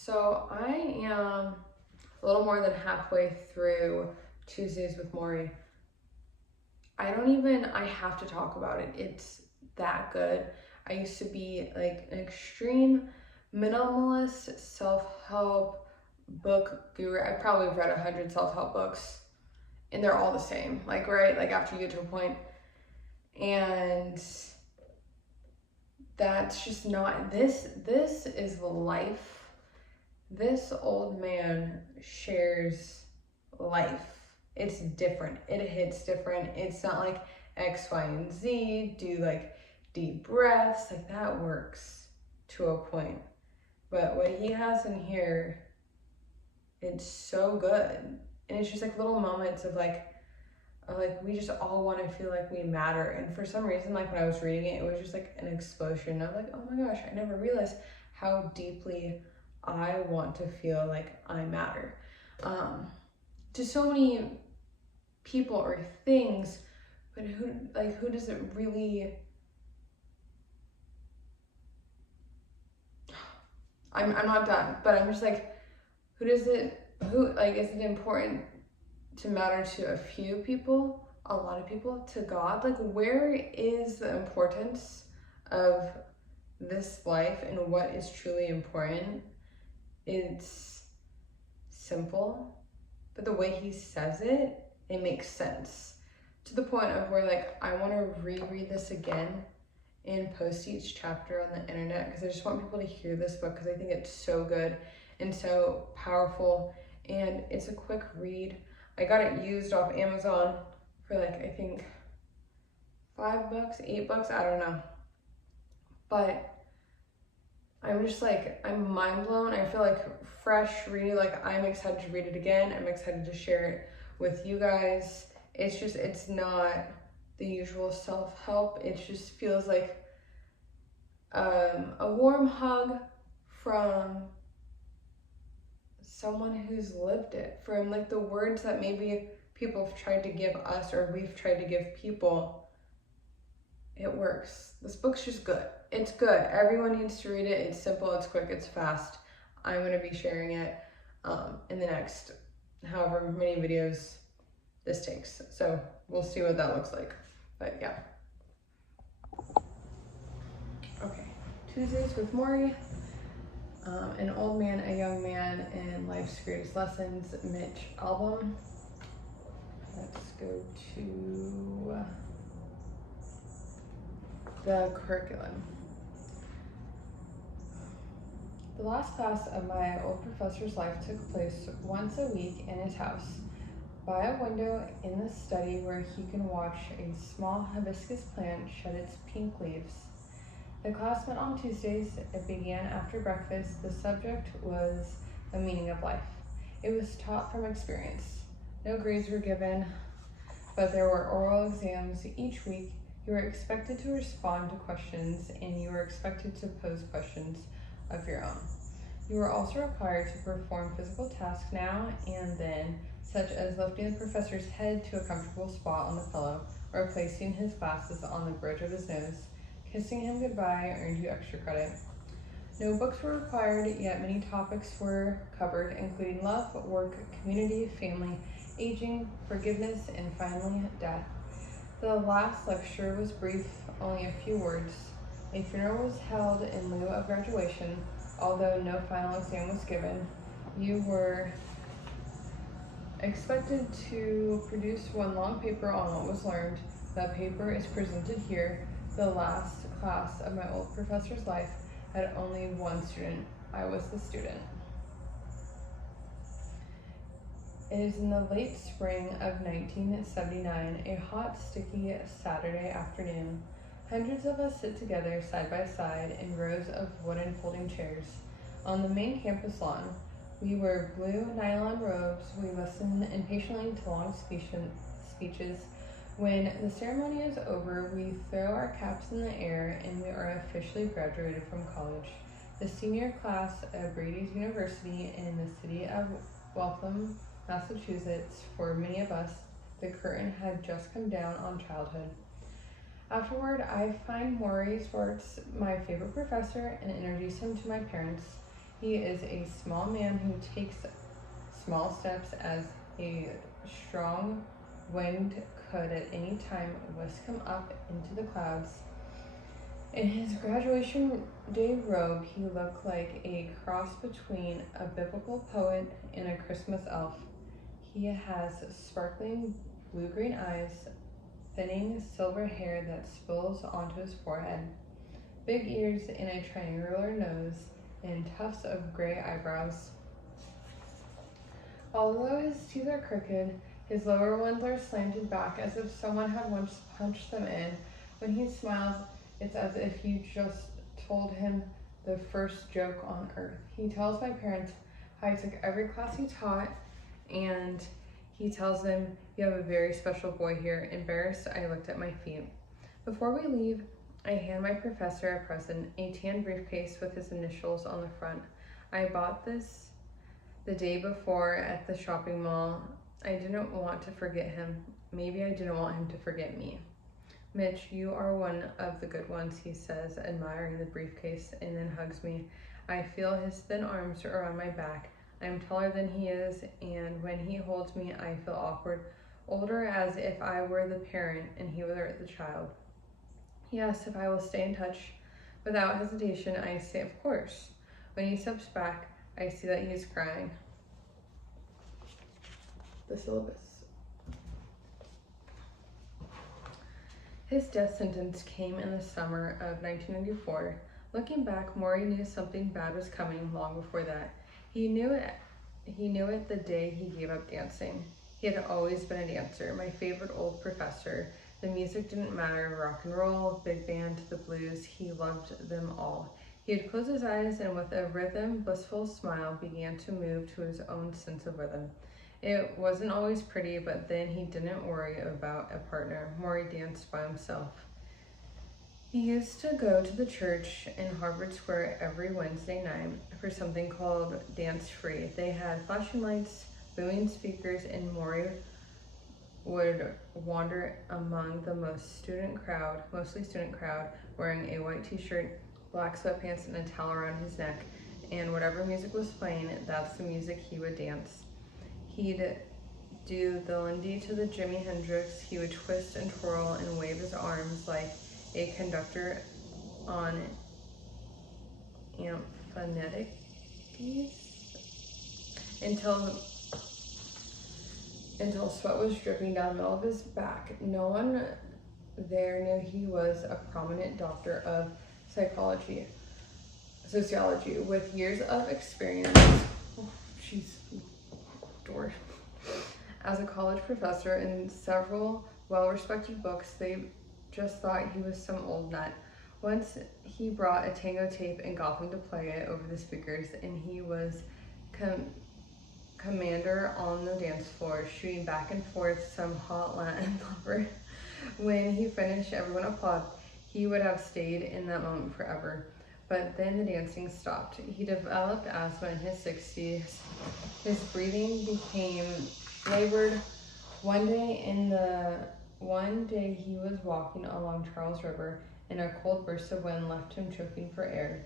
So I am a little more than halfway through Tuesdays with Morrie. I have to talk about it. It's that good. I used to be like an extreme minimalist self-help book guru. I probably have read 100 self-help books and they're all the same, right? Like after you get to a point. And that's just not, this is life. This old man shares life. It's different. It hits different. It's not like X, Y, and Z, do like deep breaths. Like that works to a point. But what he has in here, it's so good. And it's just like little moments of like we just all want to feel like we matter. And for some reason, like when I was reading it, it was just like an explosion of like, oh my gosh, I never realized how deeply I want to feel like I matter. To so many people or things, but who does it really? I'm not done, but I'm just like, is it important to matter to a few people, a lot of people, to God? Like, where is the importance of this life and what is truly important? It's simple, but the way he says it, it makes sense. To the point of where like, I want to reread this again and post each chapter on the internet because I just want people to hear this book because I think it's so good and so powerful, and it's a quick read. I got it used off Amazon for like, I think $5, $8, I don't know. But I'm just like, I'm mind blown. I feel like fresh reading, like I'm excited to read it again. I'm excited to share it with you guys. It's not the usual self-help. It just feels like a warm hug from someone who's lived it, from like the words that maybe people have tried to give us or we've tried to give people. It works. This book's just good. It's good. Everyone needs to read it. It's simple, it's quick, it's fast. I'm going to be sharing it in the next however many videos this takes. So we'll see what that looks like. But yeah. Okay. Tuesdays with Morrie. An Old Man, a Young Man, and Life's Greatest Lessons, Mitch album. Let's go to the curriculum. The last class of my old professor's life took place once a week in his house, by a window in the study where he can watch a small hibiscus plant shed its pink leaves. The class met on Tuesdays. It began after breakfast. The subject was the meaning of life. It was taught from experience. No grades were given, but there were oral exams each week. You were expected to respond to questions, and you were expected to pose questions of your own. You were also required to perform physical tasks now and then, such as lifting the professor's head to a comfortable spot on the pillow, or placing his glasses on the bridge of his nose. Kissing him goodbye earned you extra credit. No books were required, yet many topics were covered, including love, work, community, family, aging, forgiveness, and finally, death. The last lecture was brief, only a few words. A funeral was held in lieu of graduation. Although no final exam was given, you were expected to produce one long paper on what was learned. That paper is presented here. The last class of my old professor's life had only one student. I was the student. It is in the late spring of 1979, a hot, sticky Saturday afternoon. Hundreds of us sit together side by side in rows of wooden folding chairs on the main campus lawn. We wear blue nylon robes. We listen impatiently to long speeches. When the ceremony is over, we throw our caps in the air and we are officially graduated from college. The senior class of Brady's University in the city of Waltham, Massachusetts. For many of us, the curtain had just come down on childhood. Afterward, I find Morrie Schwartz my favorite professor and introduce him to my parents. He is a small man who takes small steps as a strong wind could at any time whisk him up into the clouds. In his graduation day robe, he looked like a cross between a biblical poet and a Christmas elf. He has sparkling blue-green eyes, thinning silver hair that spills onto his forehead, big ears and a triangular nose, and tufts of gray eyebrows. Although his teeth are crooked, his lower ones are slanted back as if someone had once punched them in. When he smiles, it's as if you just told him the first joke on earth. He tells my parents how I took every class he taught, and he tells them, "You have a very special boy here." Embarrassed, I looked at my feet. Before we leave, I hand my professor a present, a tan briefcase with his initials on the front. I bought this the day before at the shopping mall. I didn't want to forget him. Maybe I didn't want him to forget me. "Mitch, you are one of the good ones," he says, admiring the briefcase, and then hugs me. I feel his thin arms around my back. I'm taller than he is, and when he holds me, I feel awkward, older, as if I were the parent and he were the child. He asks if I will stay in touch. Without hesitation, I say, "Of course." When he steps back, I see that he is crying. The syllabus. His death sentence came in the summer of 1994. Looking back, Morrie knew something bad was coming long before that. He knew it the day he gave up dancing. He had always been a dancer, my favorite old professor. The music didn't matter, rock and roll, big band, the blues, he loved them all. He would close his eyes and with a blissful smile began to move to his own sense of rhythm. It wasn't always pretty, but then he didn't worry about a partner. Morrie danced by himself. He used to go to the church in Harvard Square every Wednesday night for something called Dance Free. They had flashing lights, booming speakers, and Morrie would wander among the mostly student crowd, wearing a white t-shirt, black sweatpants, and a towel around his neck. And whatever music was playing, that's the music he would dance. He'd do the Lindy to the Jimi Hendrix. He would twist and twirl and wave his arms like a conductor on amphetamines until sweat was dripping down the middle of his back. No one there knew he was a prominent doctor of sociology with years of experience. As a college professor and several well-respected books, they just thought he was some old nut. Once he brought a tango tape and got them to play it over the speakers, and he was commander on the dance floor, shooting back and forth some hot Latin lover. When he finished, everyone applauded. He would have stayed in that moment forever. But then the dancing stopped. He developed asthma in his 60s. His breathing became labored. One day he was walking along Charles River, and a cold burst of wind left him choking for air.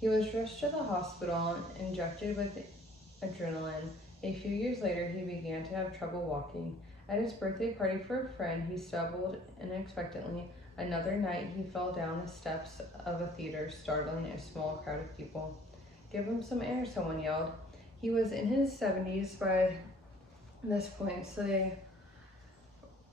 He was rushed to the hospital, injected with adrenaline. A few years later, he began to have trouble walking. At his birthday party for a friend, he stumbled unexpectedly. Another night, he fell down the steps of a theater, startling a small crowd of people. "Give him some air," someone yelled. He was in his 70s by this point, so they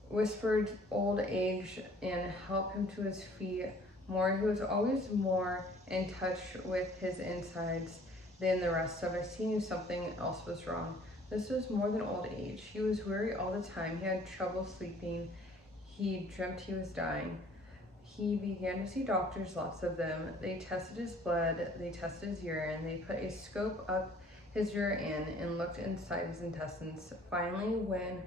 whispered old age and helped him to his feet. Morrie was always more in touch with his insides than the rest of us. He knew something else was wrong. This was more than old age. He was weary all the time. He had trouble sleeping. He dreamt he was dying. He began to see doctors, lots of them. They tested his blood, they tested his urine, they put a scope up his urine and looked inside his intestines. Finally, when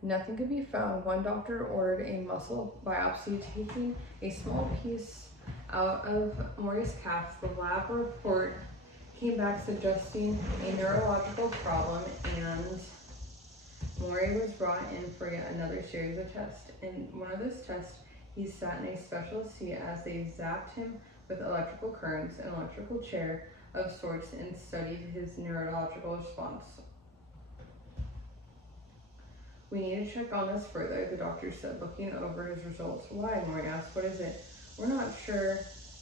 nothing could be found, one doctor ordered a muscle biopsy, taking a small piece out of Morrie's calf. The lab report came back suggesting a neurological problem, and Morrie was brought in for yet another series of tests. In one of those tests, he sat in a special seat as they zapped him with electrical currents, an electrical chair, a of sorts and studied his neurological response. "We need to check on this further," the doctor said, looking over his results. "Why?" Morrie asked. "What is it?" "We're not sure.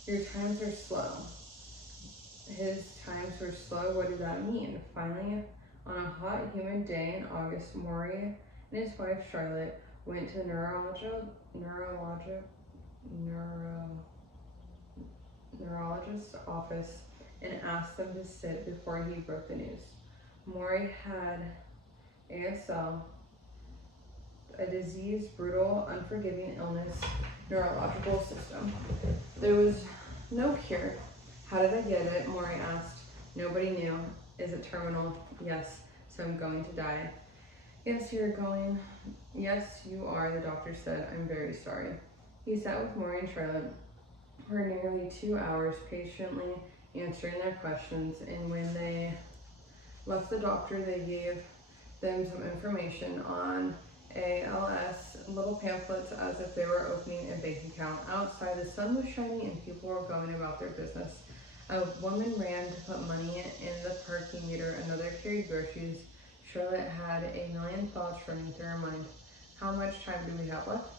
Your times are slow." His times were slow? What did that mean? Finally, on a hot, humid day in August, Morrie and his wife Charlotte went to the neurologist's office and asked them to sit before he broke the news. Morrie had ASL, a disease, brutal, unforgiving illness, neurological system. There was no cure. "How did I get it?" Morrie asked. "Nobody knew." "Is it terminal?" "Yes, so I'm going to die." Yes, you are," the doctor said. "I'm very sorry." He sat with Morrie and Charlotte for nearly 2 hours, patiently answering their questions, and when they left the doctor, they gave them some information on ALS, little pamphlets as if they were opening a bank account. Outside, the sun was shining and people were going about their business. A woman ran to put money in the parking meter, another carried groceries. Charlotte had a million thoughts running through her mind. How much time do we have left?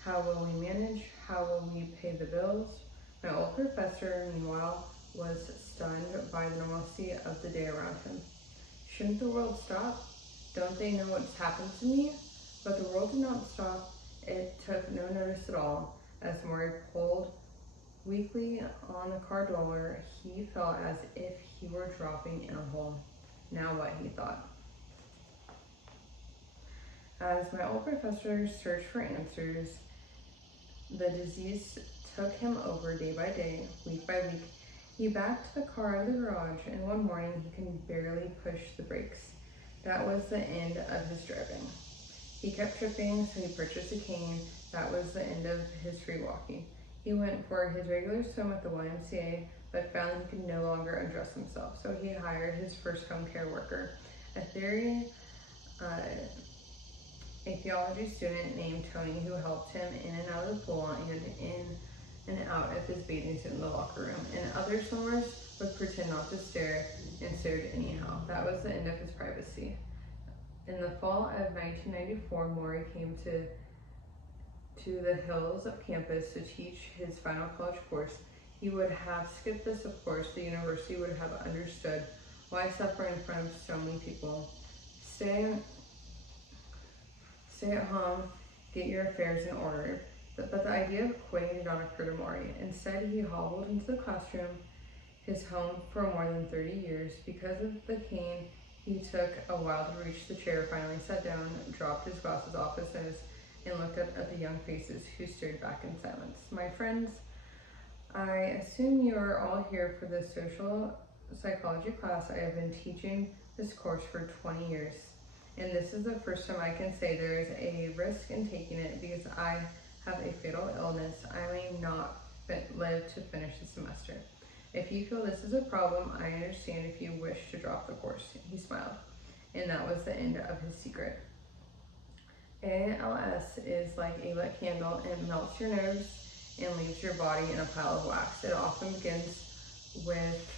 How will we manage? How will we pay the bills? My old professor, meanwhile, was stunned by the normalcy of the day around him. Shouldn't the world stop? Don't they know what's happened to me? But the world did not stop. It took no notice at all. As Morrie pulled weakly on the car door, he felt as if he were dropping in a hole. Now what, he thought. As my old professor searched for answers, the disease took him over day by day, week by week. He backed the car out of the garage, and one morning he could barely push the brakes. That was the end of his driving. He kept tripping, so he purchased a cane. That was the end of his free walking. He went for his regular swim at the YMCA, but found he could no longer undress himself, so he hired his first home care worker, a theology student named Tony, who helped him in and out of the pool and in and out of his bathing suit in the locker room. And other swimmers would pretend not to stare and stared anyhow. That was the end of his privacy. In the fall of 1994, Morrie came to the Hills campus to teach his final college course. He would have skipped this, of course. The university would have understood why suffer in front of so many people. Stay at home, get your affairs in order. But the idea of quitting did not occur to Morrie. Instead, he hobbled into the classroom, his home for more than 30 years. Because of the cane, he took a while to reach the chair, finally sat down, dropped his glasses off his nose, and looked up at the young faces who stared back in silence. My friends, I assume you are all here for the social psychology class. I have been teaching this course for 20 years. And this is the first time I can say there is a risk in taking it because I have a fatal illness. I may not live to finish the semester. If you feel this is a problem, I understand if you wish to drop the course. He smiled, and that was the end of his secret. ALS is like a lit candle. It melts your nerves and leaves your body in a pile of wax. It often begins with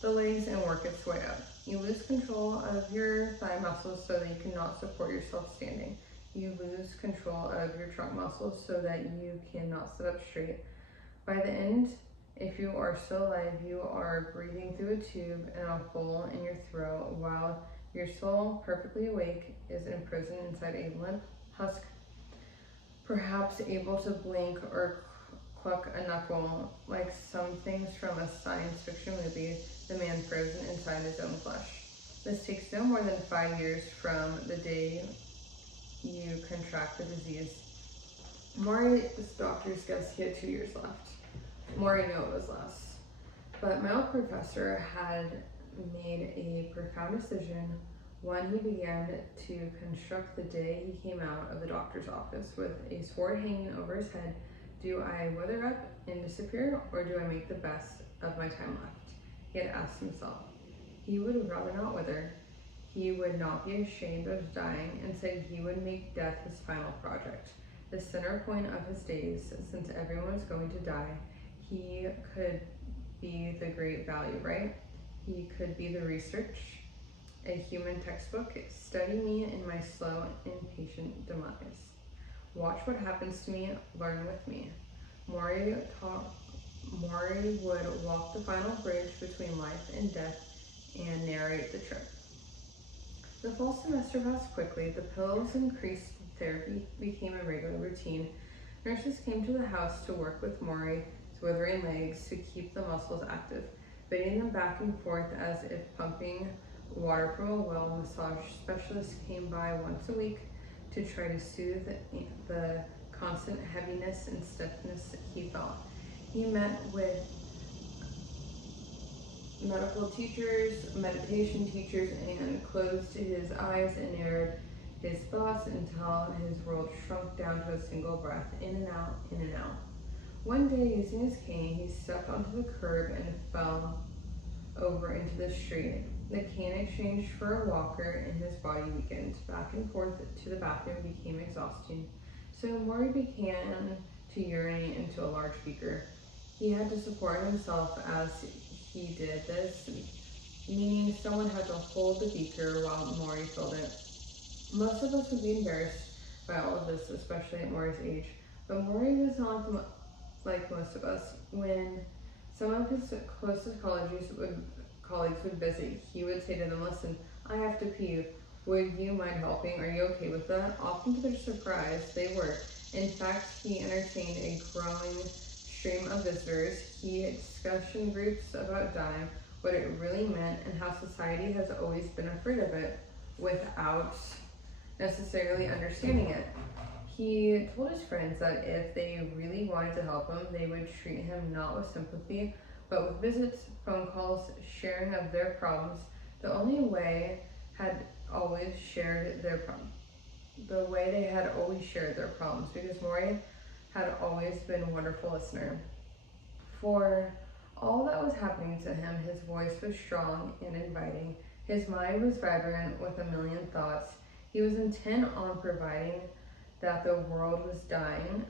the legs and work its way up. You lose control of your thigh muscles so that you cannot support yourself standing. You lose control of your trunk muscles so that you cannot sit up straight. By the end, if you are still alive, you are breathing through a tube and a hole in your throat, while your soul, perfectly awake, is imprisoned inside a limp husk, perhaps able to blink or cluck a knuckle. Like some things from a science fiction movie, the man frozen inside his own flesh. This takes no more than 5 years from the day you contract the disease. Morrie's doctors guessed he had 2 years left. Morrie knew it was less. But my old professor had made a profound decision, one he began to construct the day he came out of the doctor's office with a sword hanging over his head. Do I wither up and disappear, or do I make the best of my time left? He had asked himself. He would rather not wither. He would not be ashamed of dying, and said he would make death his final project, the center point of his days. Since everyone was going to die, he could be the great value, right? He could be the research, a human textbook, study me in my slow and patient demise. Watch what happens to me, learn with me. Morrie would walk the final bridge between life and death and narrate the trip. The fall semester passed quickly. The pills increased. Therapy became a regular routine. Nurses came to the house to work with Morrie's withering legs to keep the muscles active, bending them back and forth as if pumping water from a well. Massage specialists came by once a week to try to soothe the constant heaviness and stiffness he felt. He met with medical teachers, meditation teachers, and closed his eyes and narrowed his thoughts until his world shrunk down to a single breath, in and out, in and out. One day, using his cane, he stepped onto the curb and fell over into the street. The cane exchanged for a walker, and his body weakened. Back and forth to the bathroom became exhausting. So Morrie began to urinate into a large beaker. He had to support himself as he did this, meaning someone had to hold the beaker while Morrie filled it. Most of us would be embarrassed by all of this, especially at Morrie's age, but Morrie was not like most of us. When some of his closest colleagues would visit, he would say to them, "Listen, I have to pee. Would you mind helping? Are you okay with that?" Often to their surprise, they were. In fact, he entertained a growing stream of visitors. He had discussion groups about dying, what it really meant, and how society has always been afraid of it without necessarily understanding it. He told his friends that if they really wanted to help him, they would treat him not with sympathy, but with visits, phone calls, sharing of their problems. The only way had always shared their problems. The way they had always shared their problems, because Morrie had always been a wonderful listener. For all that was happening to him, his voice was strong and inviting. His mind was vibrant with a million thoughts. He was intent on providing that the world was dying.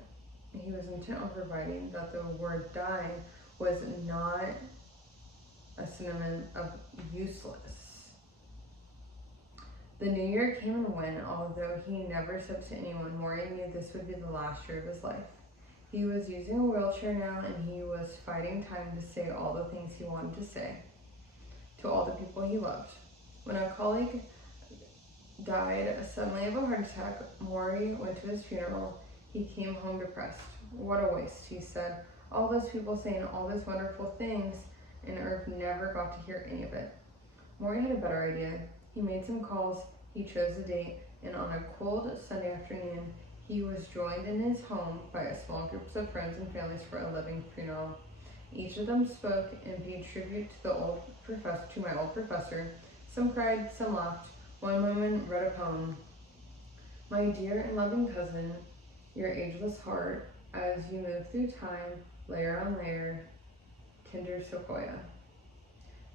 He was intent on providing that the word dying was not a synonym of useless. The new year came and went. Although he never said to anyone, Morrie knew this would be the last year of his life. He was using a wheelchair now, and he was fighting time to say all the things he wanted to say to all the people he loved. When a colleague died suddenly of a heart attack, Morrie went to his funeral. He came home depressed. "What a waste," he said. "All those people saying all these wonderful things, and Earth never got to hear any of it." Morrie had a better idea. He made some calls, he chose a date, and on a cold Sunday afternoon, he was joined in his home by a small group of friends and families for a living funeral. Each of them spoke and paid tribute to my old professor. Some cried, some laughed. One woman read a poem. "My dear and loving cousin, your ageless heart, as you move through time, layer on layer, tender sequoia."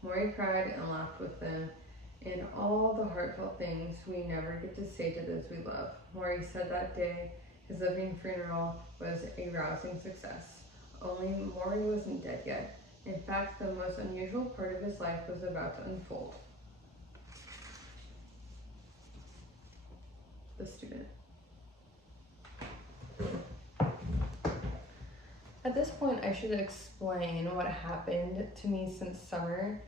Morrie cried and laughed with them, and all the heartfelt things we never get to say to those we love. Morrie said that day his living funeral was a rousing success. Only Morrie wasn't dead yet. In fact, the most unusual part of his life was about to unfold. The student. At this point, I should explain what happened to me since summer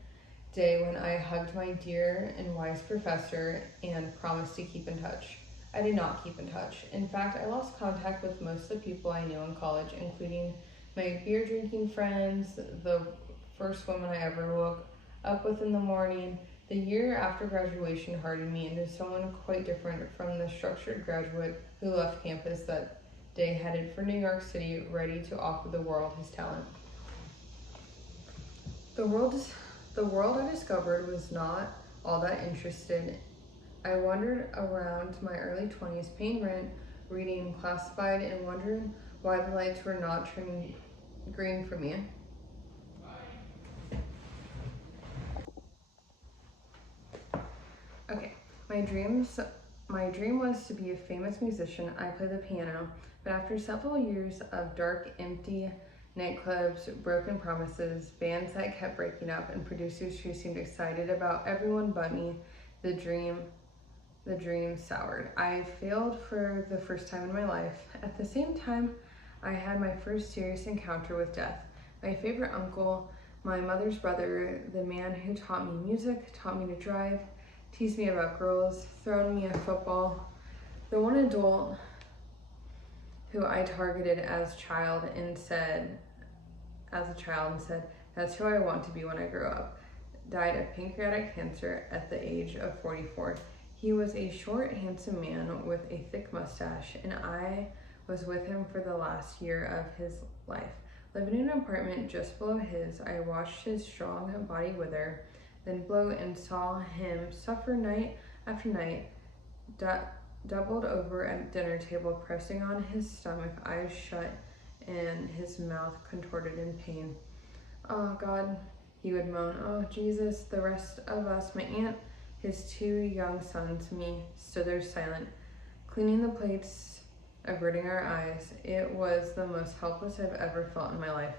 day when I hugged my dear and wise professor and promised to keep in touch. I did not keep in touch. In fact, I lost contact with most of the people I knew in college, including my beer drinking friends, the first woman I ever woke up with in the morning. The year after graduation hardened me into someone quite different from the structured graduate who left campus that day headed for New York City, ready to offer the world his talent. The world I discovered was not all that interested. I wandered around my early 20s, paying rent, reading classified, and wondering why the lights were not turning green for me. Okay, my dream was to be a famous musician. I play the piano, but after several years of dark, empty nightclubs, broken promises, bands that kept breaking up, and producers who seemed excited about everyone but me. The dream soured. I failed for the first time in my life. At the same time, I had my first serious encounter with death. My favorite uncle, my mother's brother, the man who taught me music, taught me to drive, teased me about girls, thrown me a football, the one adult who I targeted as a child and said, that's who I want to be when I grow up, died of pancreatic cancer at the age of 44. He was a short, handsome man with a thick mustache, and I was with him for the last year of his life. Living in an apartment just below his, I watched his strong body wither, then blow, and saw him suffer night after night, doubled over at the dinner table, pressing on his stomach, eyes shut, and his mouth contorted in pain. "Oh, God," he would moan. "Oh, Jesus." The rest of us, my aunt, his 2 young sons, me, stood there silent, cleaning the plates, averting our eyes. It was the most helpless I've ever felt in my life.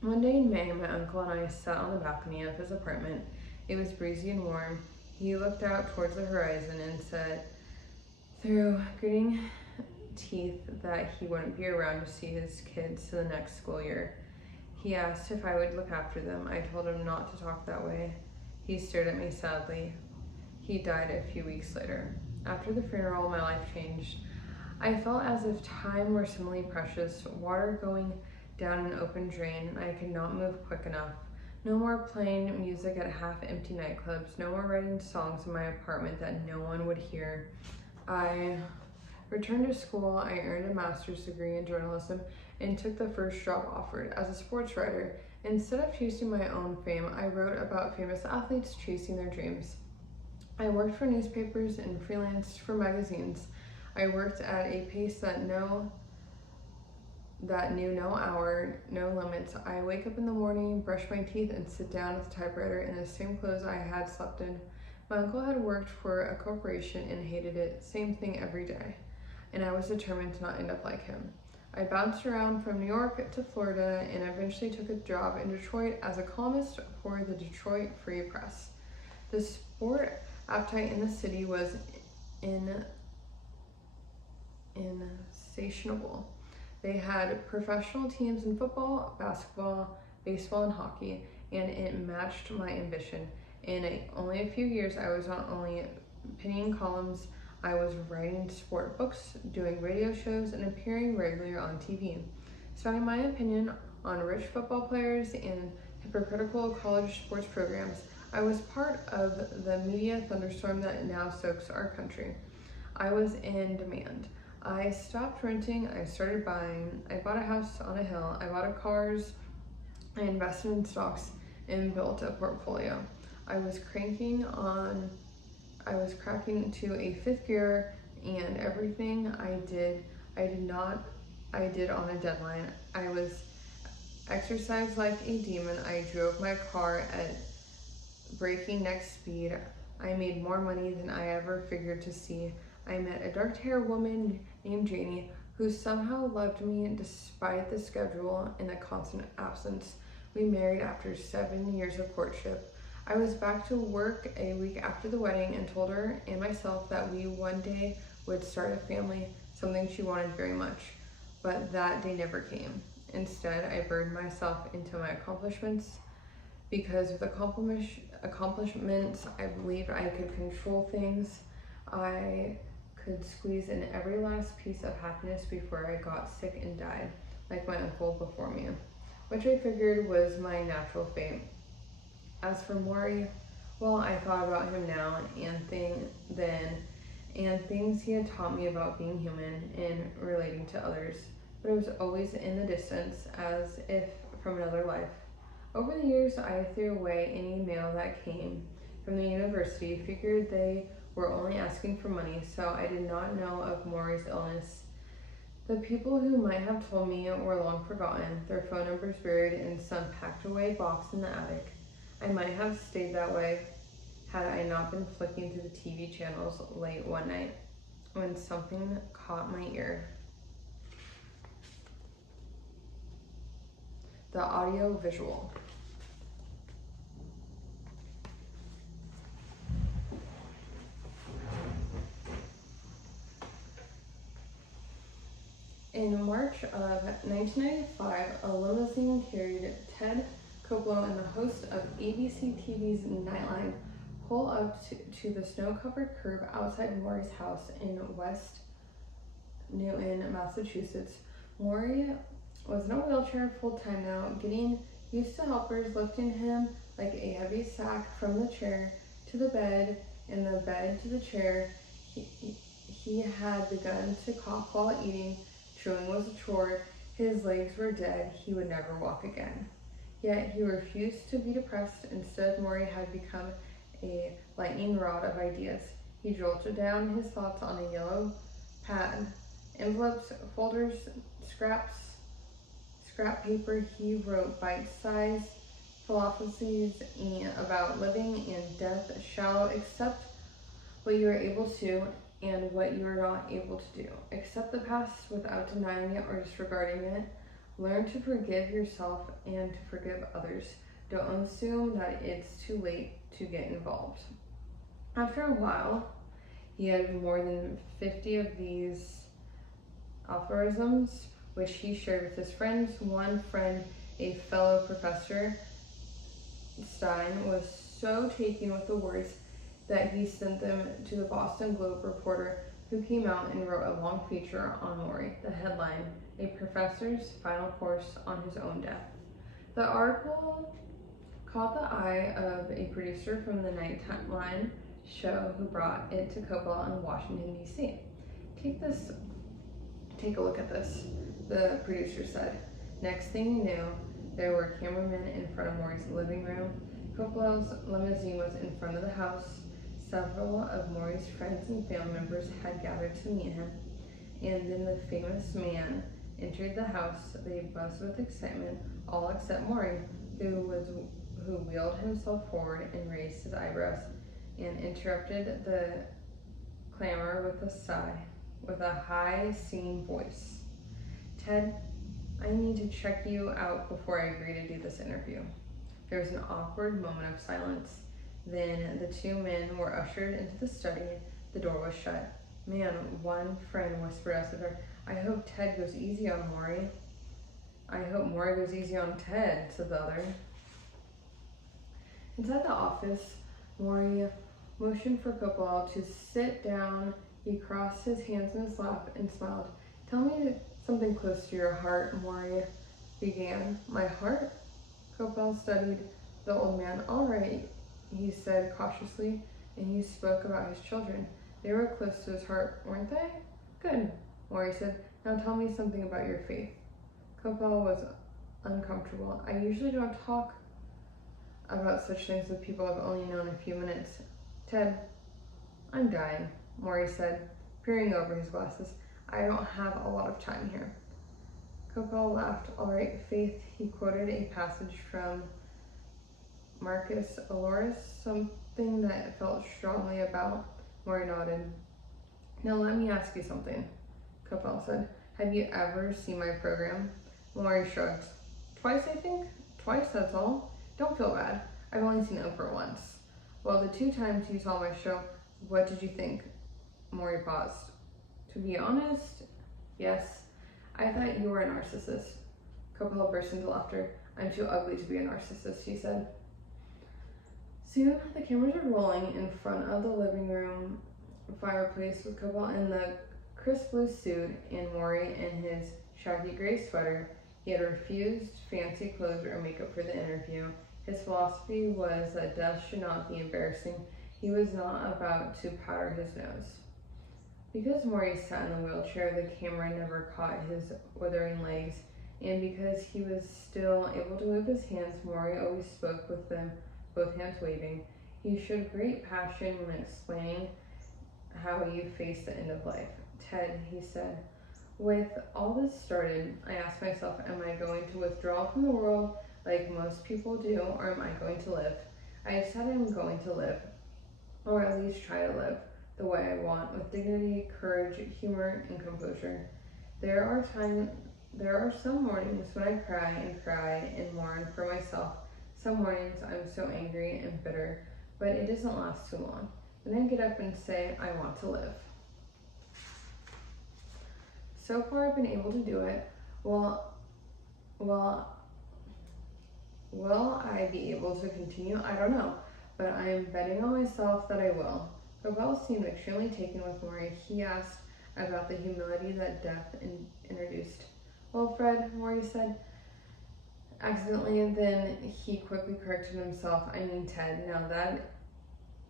One day in May, my uncle and I sat on the balcony of his apartment. It was breezy and warm. He looked out towards the horizon and said, through gritting teeth, that he wouldn't be around to see his kids to the next school year. He asked if I would look after them. I told him not to talk that way. He stared at me sadly. He died a few weeks later. After the funeral, my life changed. I felt as if time were suddenly precious, water going down an open drain. I could not move quick enough. No more playing music at half-empty nightclubs. No more writing songs in my apartment that no one would hear. I returned to school. I earned a master's degree in journalism and took the first job offered as a sports writer. Instead of chasing my own fame, I wrote about famous athletes chasing their dreams. I worked for newspapers and freelanced for magazines. I worked at a pace that knew no hour, no limits. I wake up in the morning, brush my teeth, and sit down at the typewriter in the same clothes I had slept in. My uncle had worked for a corporation and hated it, same thing every day, and I was determined to not end up like him. I bounced around from New York to Florida and eventually took a job in Detroit as a columnist for the Detroit Free Press. The sport appetite in the city was insatiable. They had professional teams in football, basketball, baseball, and hockey, and it matched my ambition. In only a few years, I was not only penning columns, I was writing sport books, doing radio shows, and appearing regularly on TV. Spouting my opinion on rich football players and hypocritical college sports programs, I was part of the media thunderstorm that now soaks our country. I was in demand. I stopped renting, I started buying. I bought a house on a hill, I bought cars, I invested in stocks, and built a portfolio. I was cracking into a 5th gear, and everything I did on a deadline. I was exercised like a demon. I drove my car at breaking neck speed. I made more money than I ever figured to see. I met a dark-haired woman named Janie who somehow loved me despite the schedule and the constant absence. We married after 7 years of courtship. I was back to work a week after the wedding and told her and myself that we one day would start a family, something she wanted very much. But that day never came. Instead, I burned myself into my accomplishments. Because with accomplishments, I believed I could control things. I could squeeze in every last piece of happiness before I got sick and died, like my uncle before me, which I figured was my natural fate. As for Morrie, well, I thought about him now and things he had taught me about being human and relating to others, but it was always in the distance, as if from another life. Over the years, I threw away any mail that came from the university, figured they were only asking for money, so I did not know of Morrie's illness. The people who might have told me were long forgotten, their phone numbers buried in some packed away box in the attic. I might have stayed that way had I not been flicking through the TV channels late one night when something caught my ear. the audiovisual. In March of 1995, a limousine carried Ted Koppel and the host of ABC TV's Nightline pull up to the snow-covered curb outside Morrie's house in West Newton, Massachusetts. Morrie was in a wheelchair full-time now, getting used to helpers lifting him like a heavy sack from the chair to the bed and the bed to the chair. He had begun to cough while eating. Chewing was a chore. His legs were dead. He would never walk again. Yet he refused to be depressed. Instead, Morrie had become a lightning rod of ideas. He jolted down his thoughts on a yellow pad. Envelopes, folders, scrap paper. He wrote bite-sized philosophies about living and death. Shallow, accept what you are able to and what you are not able to do. Accept the past without denying it or disregarding it. Learn to forgive yourself and to forgive others. Don't assume that it's too late to get involved. After a while, he had more than 50 of these aphorisms, which he shared with his friends. One friend, a fellow professor, Stein, was so taken with the words that he sent them to the Boston Globe reporter, who came out and wrote a long feature on Morrie. The headline, "A Professor's Final Course on His Own Death." The article caught the eye of a producer from the Nightline show who brought it to Koppel in Washington, D.C. Take a look at this, the producer said. Next thing you knew, there were cameramen in front of Morrie's living room. Koppel's limousine was in front of the house. Several of Morrie's friends and family members had gathered to meet him, and then the famous man entered the house. They buzzed with excitement, all except Morrie, who wheeled himself forward and raised his eyebrows and interrupted the clamor with a sigh, with a high, singing voice. "Ted, I need to check you out before I agree to do this interview." There was an awkward moment of silence. Then the two men were ushered into the study. The door was shut. "Man," one friend whispered out the door, "I hope Ted goes easy on Morrie." "I hope Morrie goes easy on Ted," said the other. Inside the office, Morrie motioned for Koppel to sit down. He crossed his hands in his lap and smiled. "Tell me something close to your heart," Morrie began. "My heart?" Koppel studied the old man. "All right," he said cautiously, and he spoke about his children. They were close to his heart, weren't they? "Good," Morrie said. "Now tell me something about your faith." Koppel was uncomfortable. "I usually don't talk about such things with people I've only known a few minutes." "Ted, I'm dying," Morrie said, peering over his glasses. "I don't have a lot of time here." Koppel laughed. "All right, faith." He quoted a passage from Marcus Aurelius, something that felt strongly about. Morrie nodded. "Now let me ask you something," Koppel said. "Have you ever seen my program?" Morrie shrugged. "Twice, I think. Twice, that's all. Don't feel bad. I've only seen Oprah once." "Well, the 2 times you saw my show, what did you think?" Morrie paused. "To be honest, yes. I thought you were a narcissist." Koppel burst into laughter. "I'm too ugly to be a narcissist," he said. Soon, the cameras were rolling in front of the living room fireplace with Koppel in the crisp blue suit and Morrie in his shaggy gray sweater. He had refused fancy clothes or makeup for the interview. His philosophy was that death should not be embarrassing. He was not about to powder his nose. Because Morrie sat in the wheelchair, the camera never caught his withering legs, and because he was still able to move his hands, Morrie always spoke with them, both hands waving. He showed great passion when explaining how you face the end of life. "Ted," he said, "with all this started, I asked myself, am I going to withdraw from the world like most people do, or am I going to live? I decided I'm going to live, or at least try to live, the way I want, with dignity, courage, humor, and composure. There are times There are some mornings when I cry and mourn for myself. Some mornings I'm so angry and bitter, but it doesn't last too long. Then I get up and say, I want to live. So far I've been able to do it. Will I be able to continue? I don't know, but I am betting on myself that I will. Cobell seemed extremely taken with Morrie. He asked about the humility that death introduced. Well, Fred, Morrie said accidentally, then he quickly corrected himself. I mean Ted.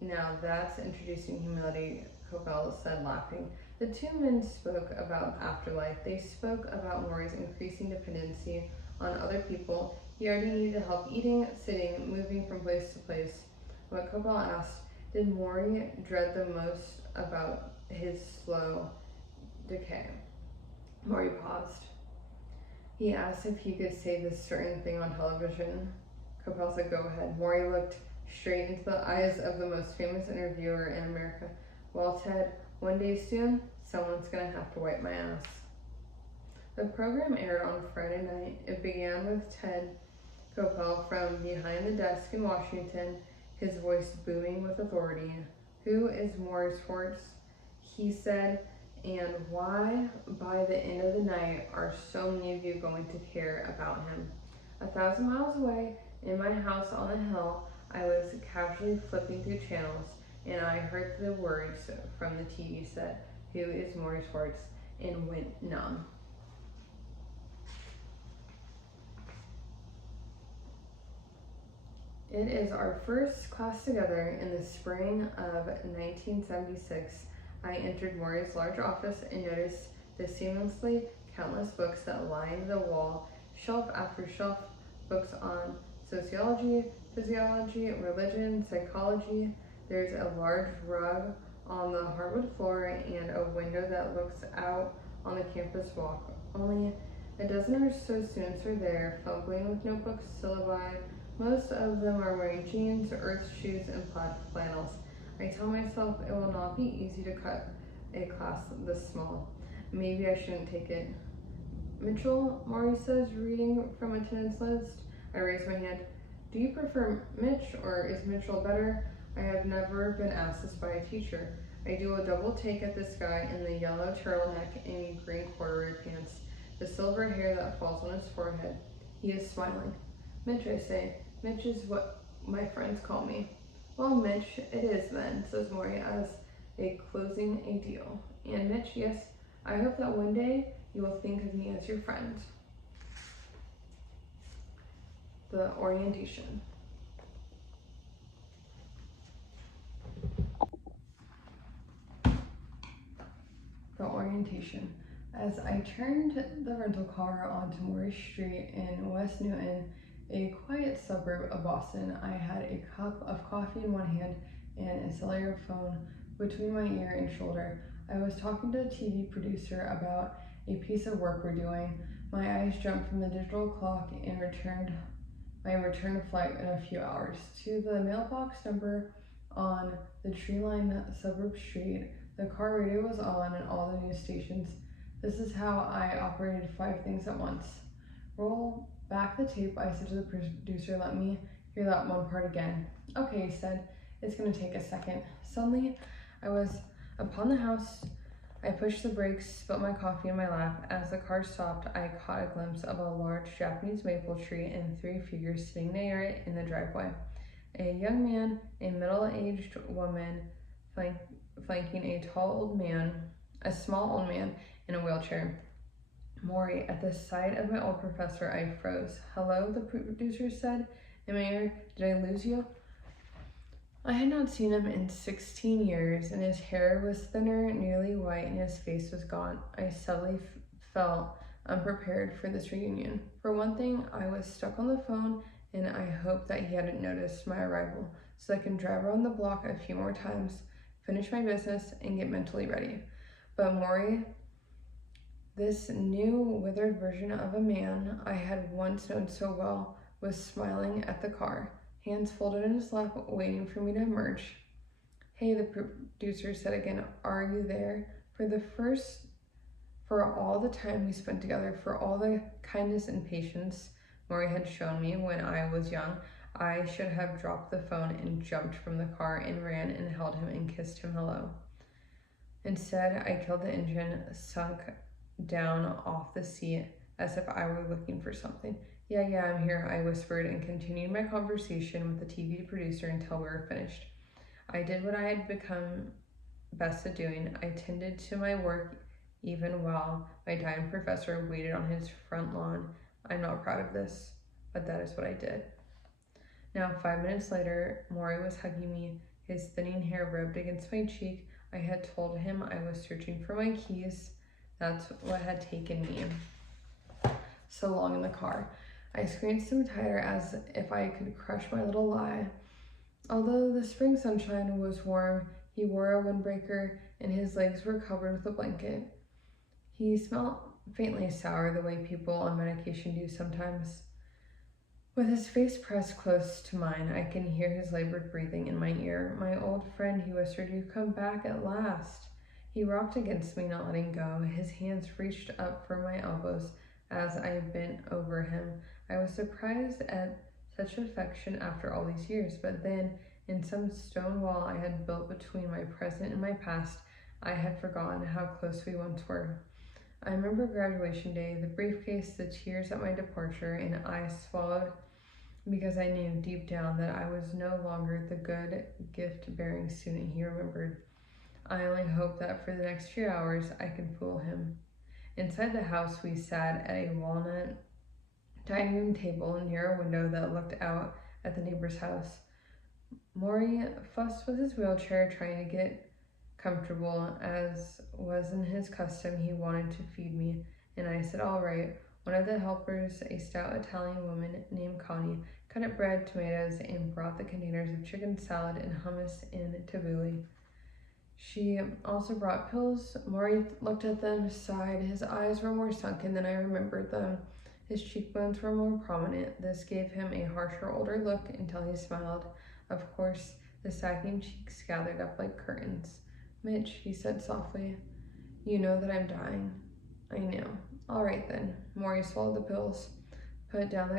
Now that's introducing humility, Cobell said, laughing. The two men spoke about afterlife. They spoke about Morrie's increasing dependency on other people. He already needed help eating, sitting, moving from place to place. What Cobell asked, did Morrie dread the most about his slow decay? Morrie paused. He asked if he could say this certain thing on television. Cobell said, go ahead. Morrie looked straight into the eyes of the most famous interviewer in America. Well, Ted, one day soon, someone's gonna have to wipe my ass. The program aired on Friday night. It began with Ted Koppel from behind the desk in Washington, his voice booming with authority. Who is Morrie Schwartz? He said, and why, by the end of the night, are so many of you going to care about him? 1,000 miles away, in my house on the hill, I was casually flipping through channels, and I heard the words from the TV set, who is Morrie Schwartz, and went numb. It is our first class together in the spring of 1976. I entered Morrie's large office and noticed the seamlessly countless books that lined the wall, shelf after shelf, books on sociology, physiology, religion, psychology. There's a large rug on the hardwood floor and a window that looks out on the campus walk. Only a dozen or so students are there, fumbling with notebooks, syllabi. Most of them are wearing jeans, earth shoes, and plaid flannels. I tell myself it will not be easy to cut a class this small. Maybe I shouldn't take it. Mitchell, Morrie says, reading from attendance list. I raise my hand. Do you prefer Mitch, or is Mitchell better? I have never been asked this by a teacher. I do a double take at this guy in the yellow turtleneck and green corduroy pants, the silver hair that falls on his forehead. He is smiling. Mitch, I say. Mitch is what my friends call me. Well, Mitch, it is then, says Morrie as a closing a deal. And Mitch, yes, I hope that one day you will think of me as your friend. The orientation. The orientation. As I turned the rental car onto Morrie Street in West Newton, a quiet suburb of Boston, I had a cup of coffee in one hand and a cellular phone between my ear and shoulder. I was talking to a TV producer about a piece of work we're doing. My eyes jumped from the digital clock and my return flight in a few hours to the mailbox number on the tree-lined suburb street. The car radio was on and all the news stations. This is how I operated 5 things at once. Roll back the tape, I said to the producer, let me hear that one part again. Okay, he said, it's gonna take a second. Suddenly, I was upon the house. I pushed the brakes, spilled my coffee in my lap. As the car stopped, I caught a glimpse of a large Japanese maple tree and 3 figures sitting near it in the driveway. A young man, a middle-aged woman, flanking a small old man in a wheelchair. Morrie, at the sight of my old professor, I froze. Hello, the producer said in my ear. Did I lose you? I had not seen him in 16 years, and his hair was thinner, nearly white, and his face was gaunt. I suddenly felt unprepared for this reunion. For one thing, I was stuck on the phone, and I hoped that he hadn't noticed my arrival, so I can drive around the block a few more times, finish my business, and get mentally ready. But Morrie, this new withered version of a man I had once known so well, was smiling at the car, hands folded in his lap, waiting for me to emerge. Hey, the producer said again, are you there? For for all the time we spent together, for all the kindness and patience Morrie had shown me when I was young. I should have dropped the phone and jumped from the car and ran and held him and kissed him hello. Instead, I killed the engine, sunk down off the seat as if I were looking for something. Yeah, I'm here, I whispered and continued my conversation with the TV producer until we were finished. I did what I had become best at doing. I tended to my work even while my dying professor waited on his front lawn. I'm not proud of this, but that is what I did. Now, 5 minutes later, Morrie was hugging me, his thinning hair rubbed against my cheek. I had told him I was searching for my keys. That's what had taken me so long in the car. I squeezed him tighter as if I could crush my little lie. Although the spring sunshine was warm, he wore a windbreaker and his legs were covered with a blanket. He smelled faintly sour the way people on medication do sometimes. With his face pressed close to mine, I can hear his labored breathing in my ear. My old friend, he whispered, "You've come back at last." He rocked against me, not letting go. His hands reached up for my elbows as I bent over him. I was surprised at such affection after all these years, but then, in some stone wall I had built between my present and my past, I had forgotten how close we once were. I remember graduation day, the briefcase, the tears at my departure, and I swallowed because I knew deep down that I was no longer the good gift-bearing student he remembered. I only hoped that for the next few hours I could fool him. Inside the house, we sat at a walnut dining room table near a window that looked out at the neighbor's house. Morrie fussed with his wheelchair, trying to get comfortable. As was in his custom, he wanted to feed me, and I said, "All right." One of the helpers, a stout Italian woman named Connie, cut up bread, tomatoes, and brought the containers of chicken salad and hummus in tabbouleh. She also brought pills. Morrie looked at them, sighed. His eyes were more sunken than I remembered them. His cheekbones were more prominent. This gave him a harsher, older look until he smiled. Of course, the sagging cheeks gathered up like curtains. "Mitch," he said softly, "you know that I'm dying." I knew. "All right then." Morrie swallowed the pills, put down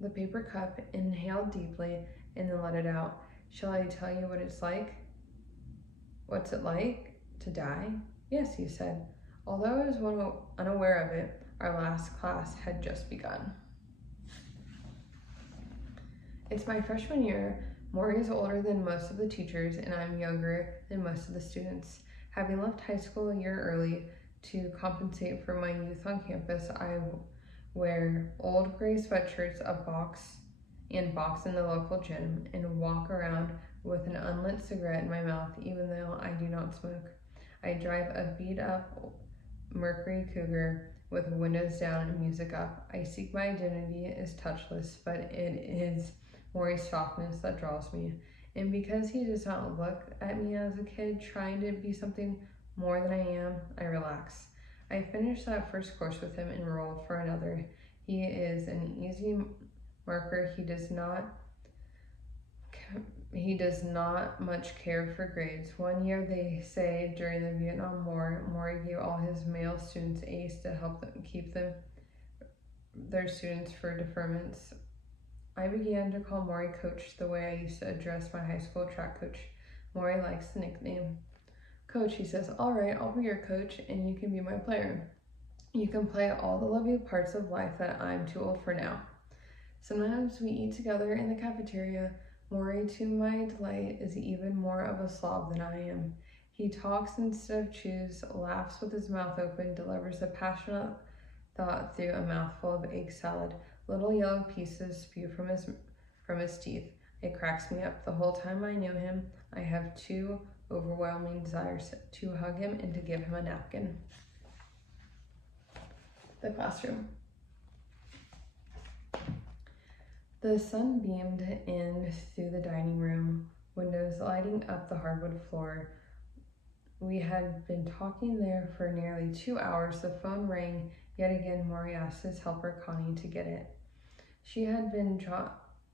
the paper cup, inhaled deeply, and then let it out. "Shall I tell you what it's like?" "What's it like? To die?" "Yes," he said. Although I was unaware of it, our last class had just begun. It's my freshman year. Morrie is older than most of the teachers, and I'm younger than most of the students. Having left high school a year early to compensate for my youth on campus, I wear old gray sweatshirts, a box in the local gym, and walk around with an unlit cigarette in my mouth, even though I do not smoke. I drive a beat-up Mercury Cougar with windows down and music up. I seek my identity as touchless, but it is Morrie's softness that draws me. And because he does not look at me as a kid trying to be something more than I am, I relax. I finished that first course with him and enrolled for another. He is an easy marker. He does not much care for grades. One year, they say, during the Vietnam War, Morrie gave all his male students A's to help them keep their students for deferments. I began to call Morrie Coach the way I used to address my high school track coach. Morrie likes the nickname. "Coach," he says. "All right, I'll be your coach and you can be my player. You can play all the lovely parts of life that I'm too old for now." Sometimes we eat together in the cafeteria. Morrie, to my delight, is even more of a slob than I am. He talks instead of chews, laughs with his mouth open, delivers a passionate thought through a mouthful of egg salad. Little yellow pieces spew from his teeth. It cracks me up. The whole time I knew him, I have two overwhelming desires: to hug him and to give him a napkin. The classroom. The sun beamed in through the dining room windows, lighting up the hardwood floor. We had been talking there for nearly 2 hours. The phone rang. Yet again, Morrie asked his helper, Connie, to get it. She had been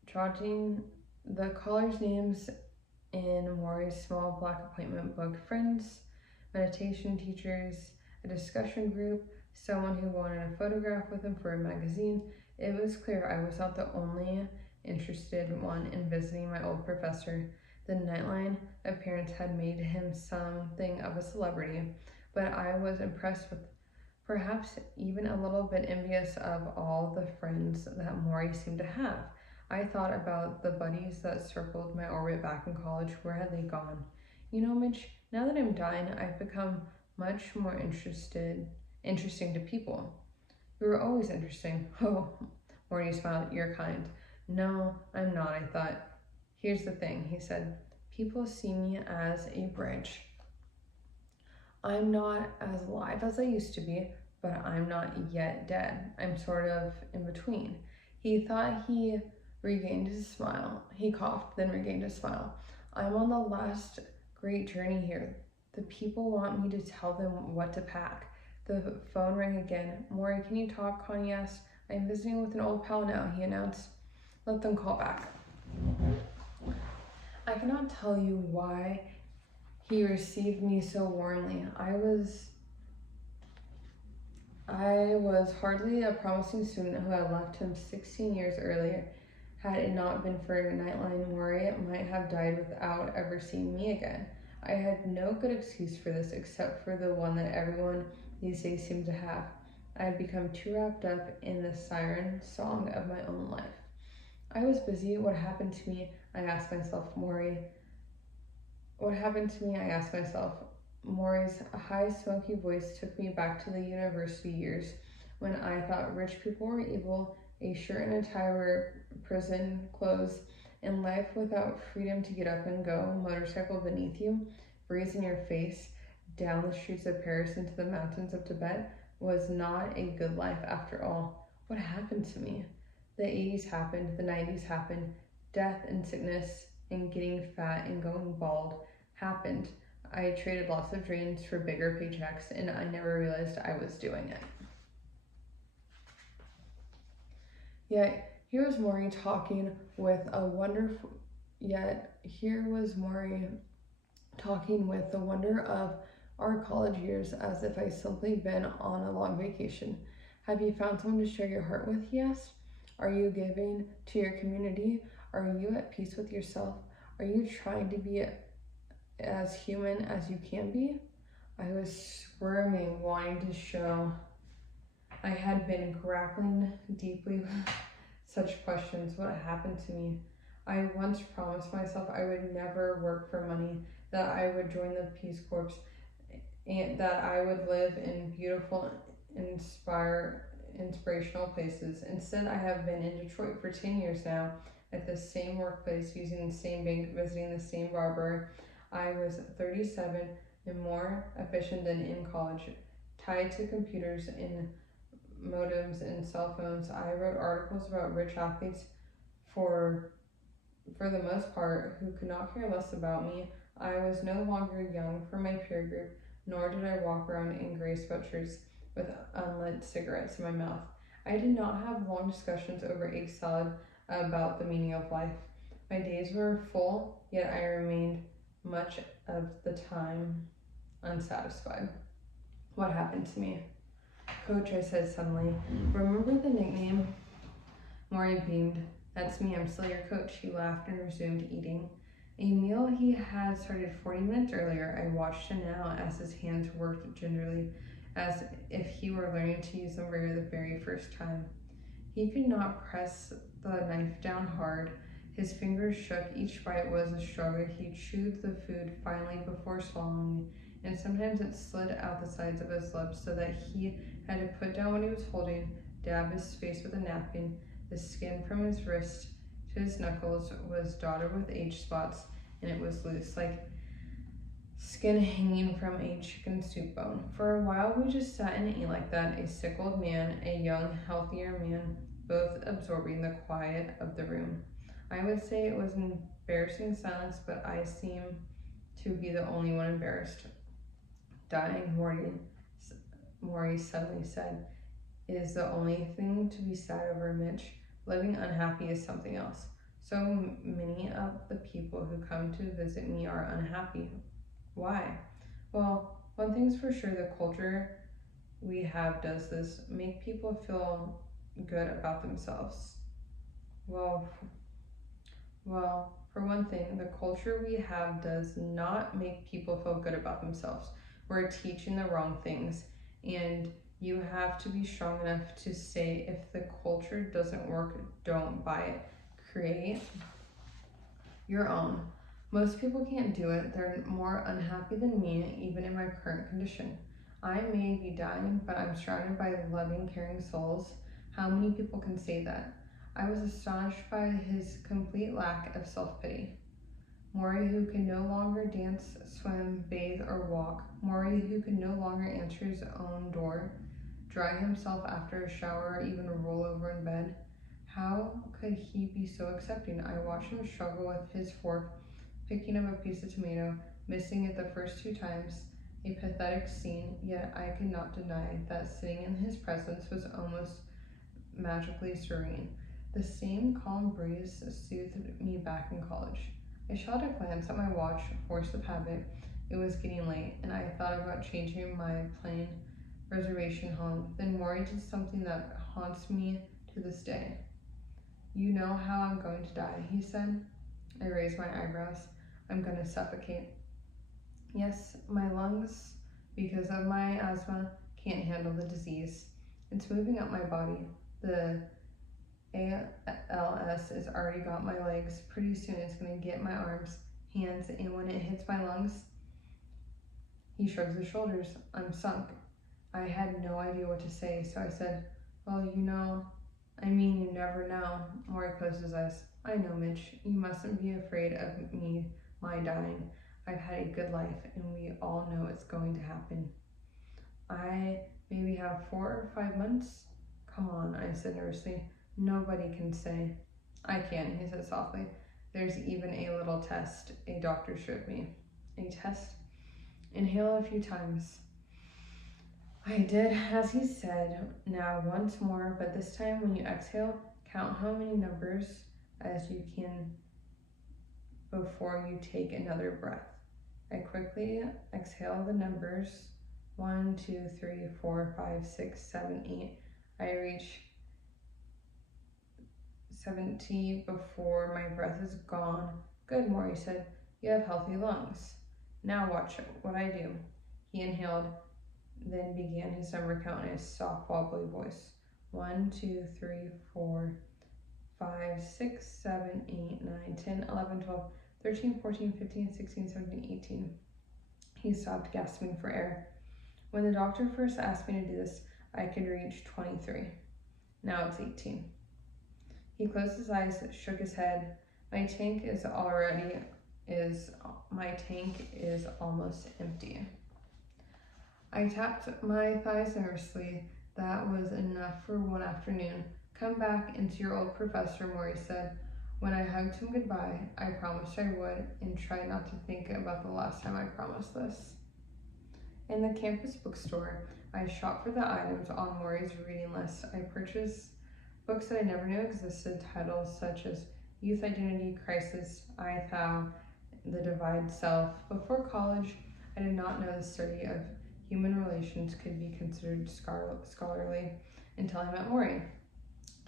jotting the callers' names in Morrie's small black appointment book. Friends, meditation teachers, a discussion group, someone who wanted a photograph with him for a magazine. It was clear I was not the only interested one in visiting my old professor. The Nightline appearance had made him something of a celebrity, but I was impressed with, perhaps even a little bit envious of all the friends that Morrie seemed to have. I thought about the buddies that circled my orbit back in college. Where had they gone? You know, Mitch, now that I'm dying, I've become much more interesting to people. You were always interesting. Oh, Morty smiled. You're kind. No, I'm not, I thought. Here's the thing, he said. People see me as a bridge. I'm not as alive as I used to be, but I'm not yet dead. I'm sort of in between. He thought he regained his smile. He coughed, then regained his smile. I'm on the last great journey here. The people want me to tell them what to pack. The phone rang again. Morrie, can you talk? Connie asked. I'm visiting with an old pal now, he announced. Let them call back. I cannot tell you why he received me so warmly. I was hardly a promising student who had left him 16 years earlier. Had it not been for Nightline, Morrie might have died without ever seeing me again. I had no good excuse for this except for the one that everyone these days seemed to have. I had become too wrapped up in the siren song of my own life. I was busy. What happened to me? I asked myself. What happened to me? I asked myself. Morrie's high, smoky voice took me back to the university years when I thought rich people were evil, a shirt and a tie were prison clothes, and life without freedom to get up and go, motorcycle beneath you, breeze in your face, down the streets of Paris into the mountains of Tibet, was not a good life after all. What happened to me? The 80s happened, the 90s happened, death and sickness and getting fat and going bald happened. I traded lots of dreams for bigger paychecks, and I never realized I was doing it. Yet here was Morrie talking with the wonder of our college years as if I'd simply been on a long vacation. Have you found someone to share your heart with? He asked. Are you giving to your community? Are you at peace with yourself? Are you trying to be as human as you can be? I was squirming, wanting to show I had been grappling deeply with such questions. What happened to me? I once promised myself I would never work for money, that I would join the Peace Corps, and that I would live in beautiful, inspirational places. Instead, I have been in Detroit for 10 years now, at the same workplace, using the same bank, visiting the same barber. I was 37 and more efficient than in college, tied to computers and modems and cell phones. I wrote articles about rich athletes for the most part, who could not care less about me. I was no longer young for my peer group, nor did I walk around in gray sweatshirts with unlit cigarettes in my mouth. I did not have long discussions over egg salad about the meaning of life. My days were full, yet I remained much of the time unsatisfied. What happened to me? Coach, I said suddenly. Remember the nickname? Morrie beamed. That's me, I'm still your coach. He laughed and resumed eating. A meal he had started 40 minutes earlier. I watched him now as his hands worked gingerly, as if he were learning to use them for the very first time. He could not press the knife down hard. His fingers shook. Each bite was a struggle. He chewed the food finally before swallowing, and sometimes it slid out the sides of his lips so that he had to put down what he was holding, dab his face with a napkin. The skin from his wrist to his knuckles was dotted with age spots, and it was loose, like skin hanging from a chicken soup bone. For a while we just sat and ate like that, a sick old man, a young, healthier man, both absorbing the quiet of the room. I would say it was an embarrassing silence, but I seemed to be the only one embarrassed. Dying, Morrie suddenly said, is the only thing to be sad over, Mitch. Living unhappy is something else. So many of the people who come to visit me are unhappy. Why? Well, one thing's for sure, the culture we have does this make people feel good about themselves? Well, for one thing, the culture we have does not make people feel good about themselves. We're teaching the wrong things, and you have to be strong enough to say if the culture doesn't work, don't buy it. Create your own. Most people can't do it. They're more unhappy than me, even in my current condition. I may be dying, but I'm surrounded by loving, caring souls. How many people can say that? I was astonished by his complete lack of self-pity. Morrie, who can no longer dance, swim, bathe, or walk. Morrie, who can no longer answer his own door, dry himself after a shower, or even roll over in bed. How could he be so accepting? I watched him struggle with his fork, picking up a piece of tomato, missing it the first 2 times. A pathetic scene, yet I could not deny that sitting in his presence was almost magically serene. The same calm breeze soothed me back in college. I shot a glance at my watch, force of habit. It was getting late, and I thought about changing my plane reservation home. Then Morrie did something that haunts me to this day. You know how I'm going to die, he said. I raised my eyebrows. I'm going to suffocate. Yes, my lungs, because of my asthma, can't handle the disease. It's moving up my body. The ALS has already got my legs. Pretty soon it's going to get my arms, hands, and when it hits my lungs, he shrugs his shoulders. I'm sunk. I had no idea what to say, so I said, well, you never know. Morrie closed his eyes. I know, Mitch. You mustn't be afraid of my dying. I've had a good life, and we all know it's going to happen. I maybe have 4 or 5 months. Come on, I said nervously. Nobody can say. I can, he said softly. There's even a little test a doctor showed me. A test? Inhale a few times. I did as he said. Now once more, but this time when you exhale, count how many numbers as you can before you take another breath. I quickly exhale the numbers 1, 2, 3, 4, 5, 6, 7, 8. I reach 70 before my breath is gone. Good, Morrie said. You have healthy lungs. Now watch what I do. He inhaled, then began his number count in a soft, wobbly voice. 1, 2, 3, 4, 5, 6, 7, 8, 9, 10, 11, 12, 13, 14, 15, 16, 17, 18. He stopped, gasping for air. When the doctor first asked me to do this, I could reach 23. Now it's 18. He closed his eyes, shook his head. My tank is almost empty. I tapped my thighs nervously. That was enough for one afternoon. Come back into your old professor, Morrie said. When I hugged him goodbye, I promised I would, and tried not to think about the last time I promised this. In the campus bookstore, I shopped for the items on Morrie's reading list. I purchased books that I never knew existed, titles such as Youth Identity Crisis, I Thou, The Divide Self. Before college, I did not know the study of human relations could be considered scholarly until I met Morrie.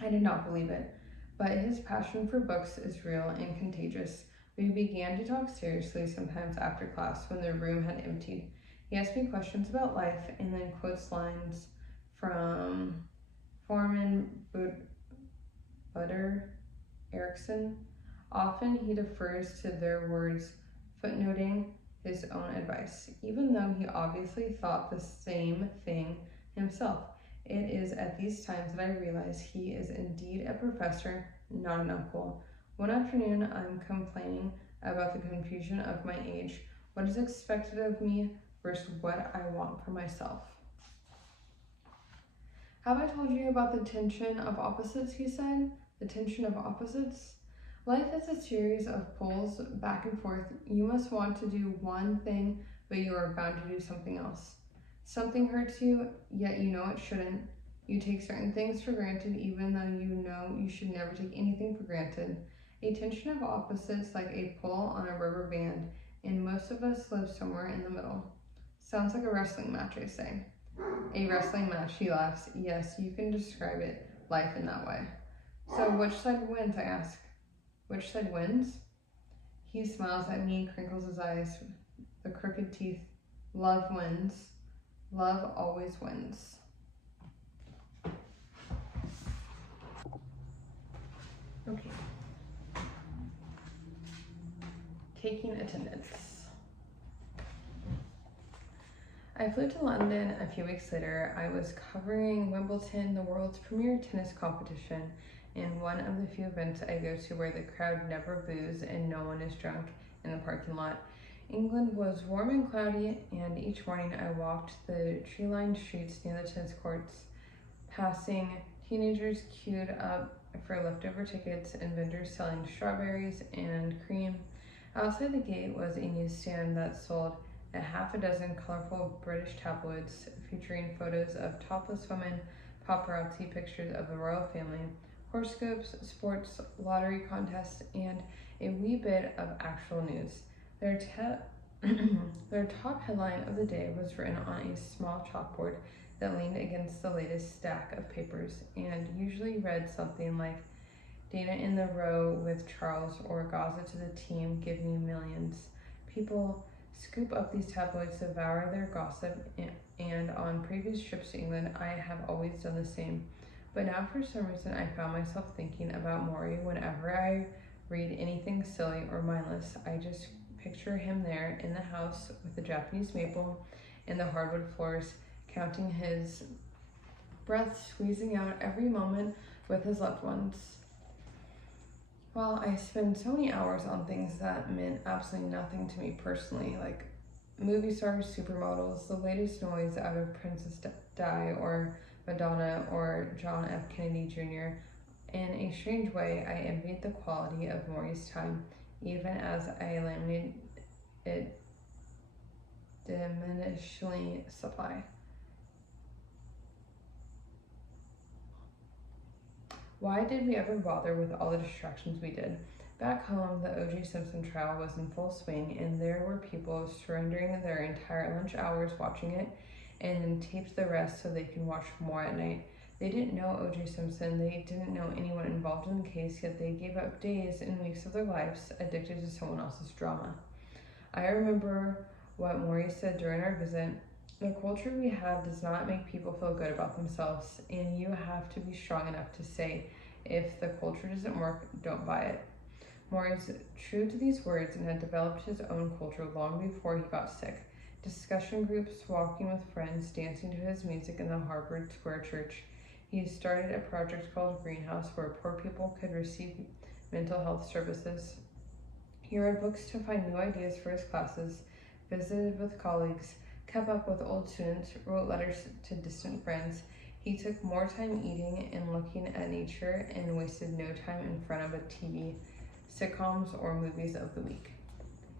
I did not believe it, but his passion for books is real and contagious. We began to talk seriously sometimes after class when the room had emptied. He asked me questions about life and then quotes lines from Foreman Butter Erickson. Often he defers to their words, footnoting his own advice, even though he obviously thought the same thing himself. It is at these times that I realize he is indeed a professor, not an uncle. One afternoon, I'm complaining about the confusion of my age, what is expected of me versus what I want for myself. Have I told you about the tension of opposites, he said? The tension of opposites? Life is a series of pulls back and forth. You must want to do one thing, but you are bound to do something else. Something hurts you, yet you know it shouldn't. You take certain things for granted, even though you know you should never take anything for granted. A tension of opposites like a pull on a rubber band, and most of us live somewhere in the middle. Sounds like a wrestling match, I say. A wrestling match, he laughs. Yes, you can describe it, life in that way. So which side wins, I ask. Which side wins? He smiles at me, crinkles his eyes, the crooked teeth. Love wins. Love always wins. Okay. Taking attendance. I flew to London a few weeks later. I was covering Wimbledon, the world's premier tennis competition, and one of the few events I go to where the crowd never boos and no one is drunk in the parking lot. England was warm and cloudy, and each morning I walked the tree-lined streets near the tennis courts, passing teenagers queued up for leftover tickets and vendors selling strawberries and cream. Outside the gate was a newsstand that sold a half a dozen colorful British tabloids featuring photos of topless women, paparazzi pictures of the royal family, horoscopes, sports, lottery contests, and a wee bit of actual news. Their top headline of the day was written on a small chalkboard that leaned against the latest stack of papers and usually read something like, "Dana in the row with Charles," or "Gaza to the team, give me millions." People scoop up these tabloids, devour their gossip, and on previous trips to England, I have always done the same. But now, for some reason, I found myself thinking about Morrie whenever I read anything silly or mindless. I just picture him there in the house with the Japanese maple and the hardwood floors, counting his breath, squeezing out every moment with his loved ones. Well, I spend so many hours on things that meant absolutely nothing to me personally, like movie stars, supermodels, the latest noise out of Princess Di or Madonna or John F. Kennedy Jr. In a strange way, I envied the quality of Morrie's time, even as I lamented it diminishingly supply. Why did we ever bother with all the distractions we did? Back home, the O.J. Simpson trial was in full swing, and there were people surrendering their entire lunch hours watching it and then taped the rest so they can watch more at night. They didn't know O.J. Simpson, they didn't know anyone involved in the case, yet they gave up days and weeks of their lives addicted to someone else's drama. I remember what Morrie said during our visit. The culture we have does not make people feel good about themselves, and you have to be strong enough to say, if the culture doesn't work, don't buy it. Morrie's true to these words and had developed his own culture long before he got sick. Discussion groups, walking with friends, dancing to his music in the Harvard Square Church. He started a project called Greenhouse where poor people could receive mental health services. He read books to find new ideas for his classes, visited with colleagues, kept up with old students, wrote letters to distant friends. He took more time eating and looking at nature and wasted no time in front of a TV, sitcoms, or movies of the week.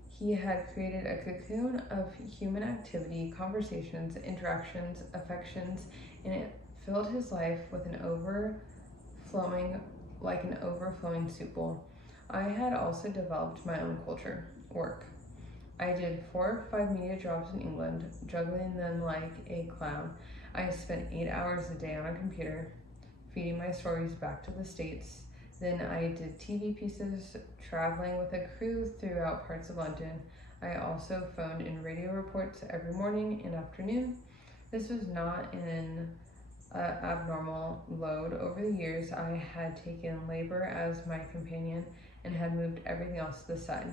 He had created a cocoon of human activity, conversations, interactions, affections, and it filled his life with an overflowing soup bowl. I had also developed my own culture, work. I did 4 or 5 media jobs in England, juggling them like a clown. I spent 8 hours a day on a computer, feeding my stories back to the States. Then I did TV pieces, traveling with a crew throughout parts of London. I also phoned in radio reports every morning and afternoon. This was not an abnormal load. Over the years, I had taken labor as my companion and had moved everything else to the side.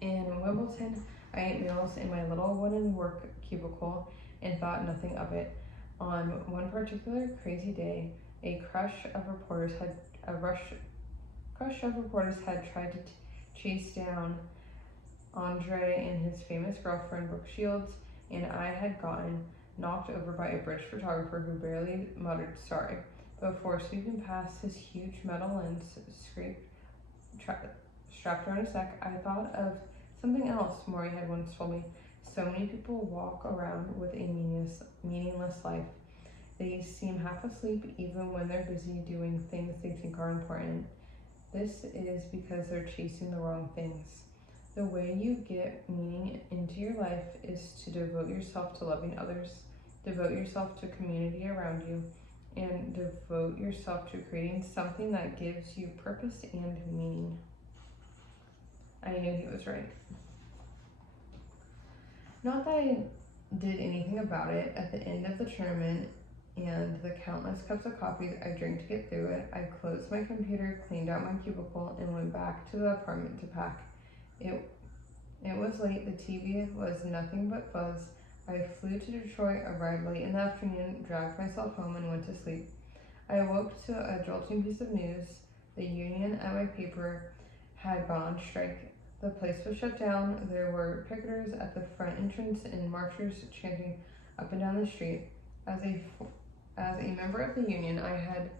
In Wimbledon, I ate meals in my little wooden work cubicle and thought nothing of it. On one particular crazy day, a crush of reporters had tried to chase down Andre and his famous girlfriend Brooke Shields, and I had gotten knocked over by a British photographer who barely muttered sorry. Before sweeping past his huge metal lens strapped around his neck, I thought of something else Morrie had once told me. So many people walk around with a meaningless life. They seem half asleep even when they're busy doing things they think are important. This is because they're chasing the wrong things. The way you get meaning into your life is to devote yourself to loving others, devote yourself to community around you, and devote yourself to creating something that gives you purpose and meaning. I knew he was right. Not that I did anything about it. At the end of the tournament and the countless cups of coffee I drank to get through it, I closed my computer, cleaned out my cubicle, and went back to the apartment to pack. It was late. The TV was nothing but fuzz. I flew to Detroit, arrived late in the afternoon, dragged myself home, and went to sleep. I awoke to a jolting piece of news. The union at my paper had gone on strike. The place was shut down. There were picketers at the front entrance and marchers chanting up and down the street. As a member of the union, I had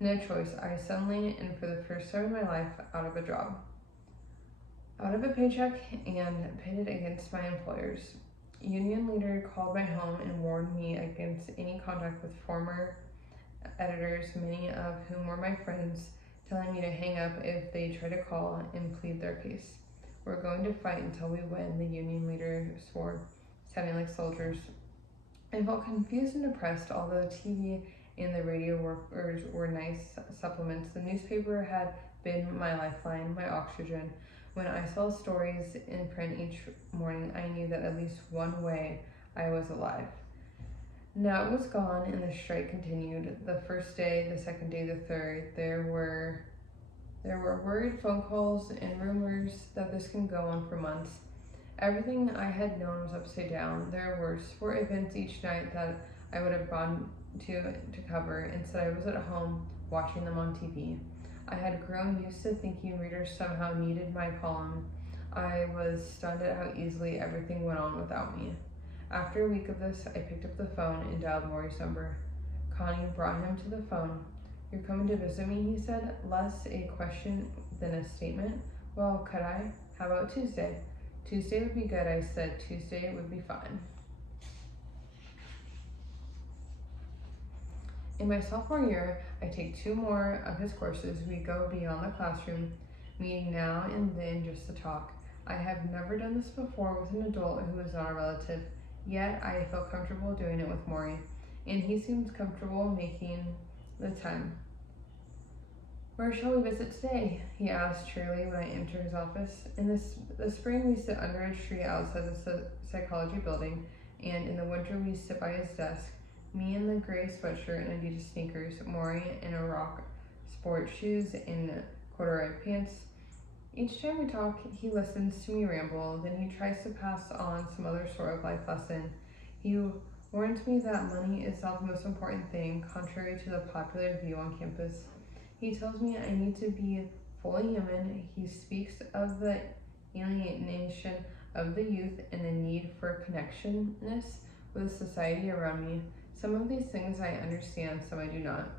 no choice. I suddenly, and for the first time in my life, out of a job, out of a paycheck, and pitted against my employers. Union leader called my home and warned me against any contact with former editors, many of whom were my friends, telling me to hang up if they tried to call and plead their case. We're going to fight until we win, the union leader swore, sounding like soldiers. I felt confused and depressed, although the TV and the radio workers were nice supplements. The newspaper had been my lifeline, my oxygen. When I saw stories in print each morning, I knew that at least one way I was alive. Now it was gone, and the strike continued. The first day, the second day, the third, there were worried phone calls and rumors that this can go on for months. Everything I had known was upside down. There were sport events each night that I would have gone to cover. Instead, I was at home watching them on TV. I had grown used to thinking readers somehow needed my column. I was stunned at how easily everything went on without me. After a week of this, I picked up the phone and dialed Morrie's number. Connie brought him to the phone. "You're coming to visit me," he said, less a question than a statement. "Well, could I? How about Tuesday?" "Tuesday would be good," I said. "Tuesday would be fine." In my sophomore year, I take 2 more of his courses. We go beyond the classroom, meeting now and then just to talk. I have never done this before with an adult who is not a relative, yet I feel comfortable doing it with Morrie, and he seems comfortable making the time. "Where shall we visit today?" he asked cheerily when I entered his office. In the spring, we sit under a tree outside the psychology building, and in the winter, we sit by his desk. Me in the gray sweatshirt and Adidas sneakers, Morrie in a rock sport shoes and corduroy pants. Each time we talk, he listens to me ramble, then he tries to pass on some other sort of life lesson. He warns me that money is not the most important thing, contrary to the popular view on campus. He tells me I need to be fully human. He speaks of the alienation of the youth and the need for connectedness with the society around me. Some of these things I understand, some I do not.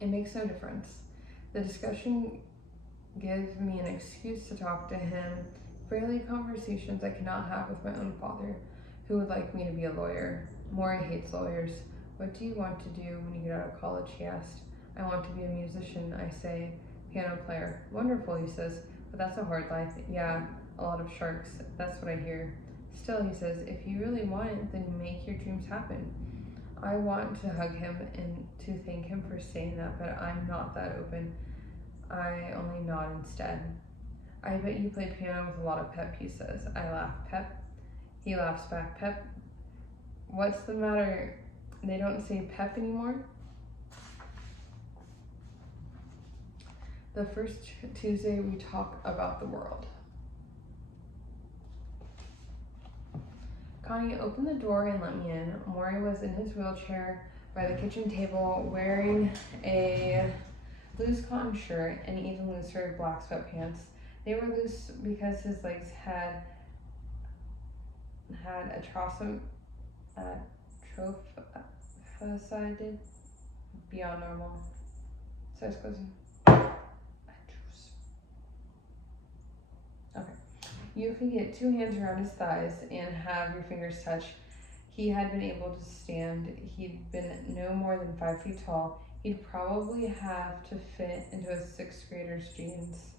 It makes no difference. The discussion gives me an excuse to talk to him, freely, conversations I cannot have with my own father, who would like me to be a lawyer. Morrie hates lawyers. "What do you want to do when you get out of college?" he asked. "I want to be a musician," I say. "Piano player." "Wonderful," he says, "but that's a hard life." "Yeah, a lot of sharks. That's what I hear." "Still," he says, "if you really want it, then make your dreams happen." I want to hug him and to thank him for saying that, but I'm not that open. I only nod instead. "I bet you play piano with a lot of pep," he says. I laugh. "Pep?" He laughs back. "Pep? What's the matter? They don't say pep anymore?" The first Tuesday, we talk about the world. Connie opened the door and let me in. Morrie was in his wheelchair by the kitchen table, wearing a loose cotton shirt and even looser black sweatpants. They were loose because his legs had atrophied beyond normal. Size closing. Okay. You could get 2 hands around his thighs and have your fingers touch. He had been able to stand. He'd been no more than 5 feet tall. He'd probably have to fit into a 6th grader's jeans.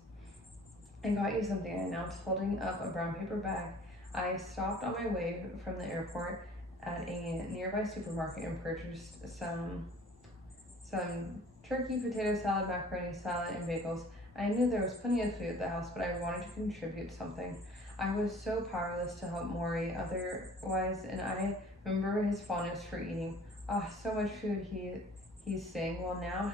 "I got you something," I announced, holding up a brown paper bag I stopped on my way from the airport at a nearby supermarket and purchased some turkey, potato salad, macaroni salad, and bagels. I knew there was plenty of food at the house, but I wanted to contribute something. I was so powerless to help Morrie otherwise, and I remember his fondness for eating. Ah, so much food, he's saying. Well, now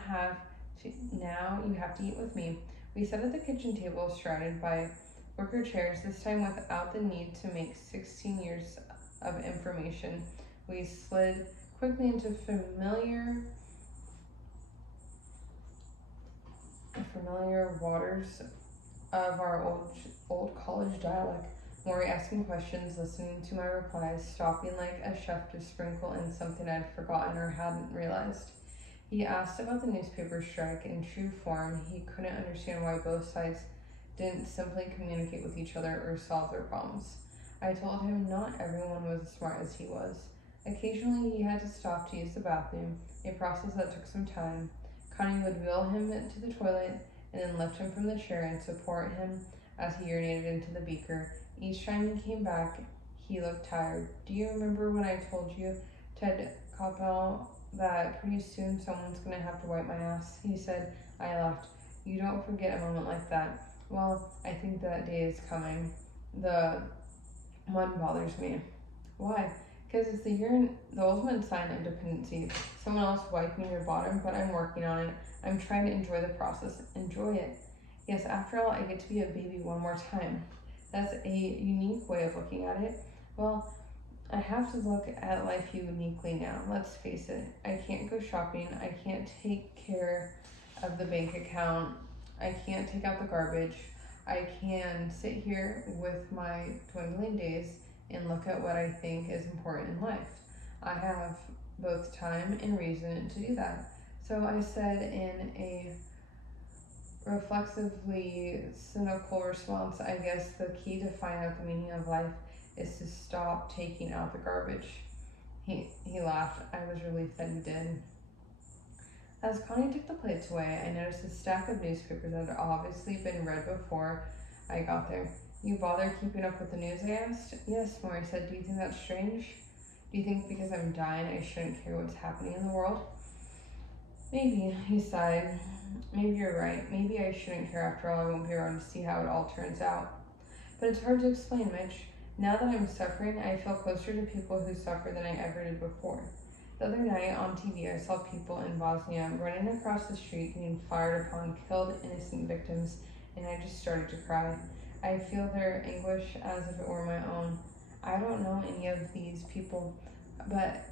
you have to eat with me. We sat at the kitchen table, surrounded by wicker chairs, this time without the need to make 16 years of information. We slid quickly into familiar waters of our old college dialect. Morrie asking questions, listening to my replies, stopping like a chef to sprinkle in something I'd forgotten or hadn't realized. He asked about the newspaper strike. In true form, he couldn't understand why both sides didn't simply communicate with each other or solve their problems. I told him not everyone was as smart as he was. Occasionally, he had to stop to use the bathroom, a process that took some time. Connie would wheel him to the toilet and then lift him from the chair and support him as he urinated into the beaker. Each time he came back, he looked tired. Do you remember when I told you, Ted Koppel, that pretty soon someone's going to have to wipe my ass? He said. I laughed. You don't forget a moment like that. Well, I think that day is coming. The one bothers me. Why? Because it's the ultimate sign of dependency. Someone else wiping your bottom, but I'm working on it. I'm trying to enjoy the process. Enjoy it. Yes, after all, I get to be a baby one more time. That's a unique way of looking at it. Well, I have to look at life uniquely now. Let's face it. I can't go shopping. I can't take care of the bank account. I can't take out the garbage. I can sit here with my dwindling days and look at what I think is important in life. I have both time and reason to do that. So I said in a reflexively cynical response, I guess the key to find out the meaning of life is to stop taking out the garbage. He laughed. I was relieved that he did. As Connie took the plates away, I noticed a stack of newspapers that had obviously been read before I got there. You bother keeping up with the news, I asked. Yes, Morrie said. Do you think that's strange? Do you think because I'm dying I shouldn't care what's happening in the world? Maybe, he sighed. Maybe you're right. Maybe I shouldn't care after all. I won't be around to see how it all turns out. But it's hard to explain, Mitch. Now that I'm suffering, I feel closer to people who suffer than I ever did before. The other night on TV, I saw people in Bosnia running across the street, getting fired upon, killed innocent victims, and I just started to cry. I feel their anguish as if it were my own. I don't know any of these people, but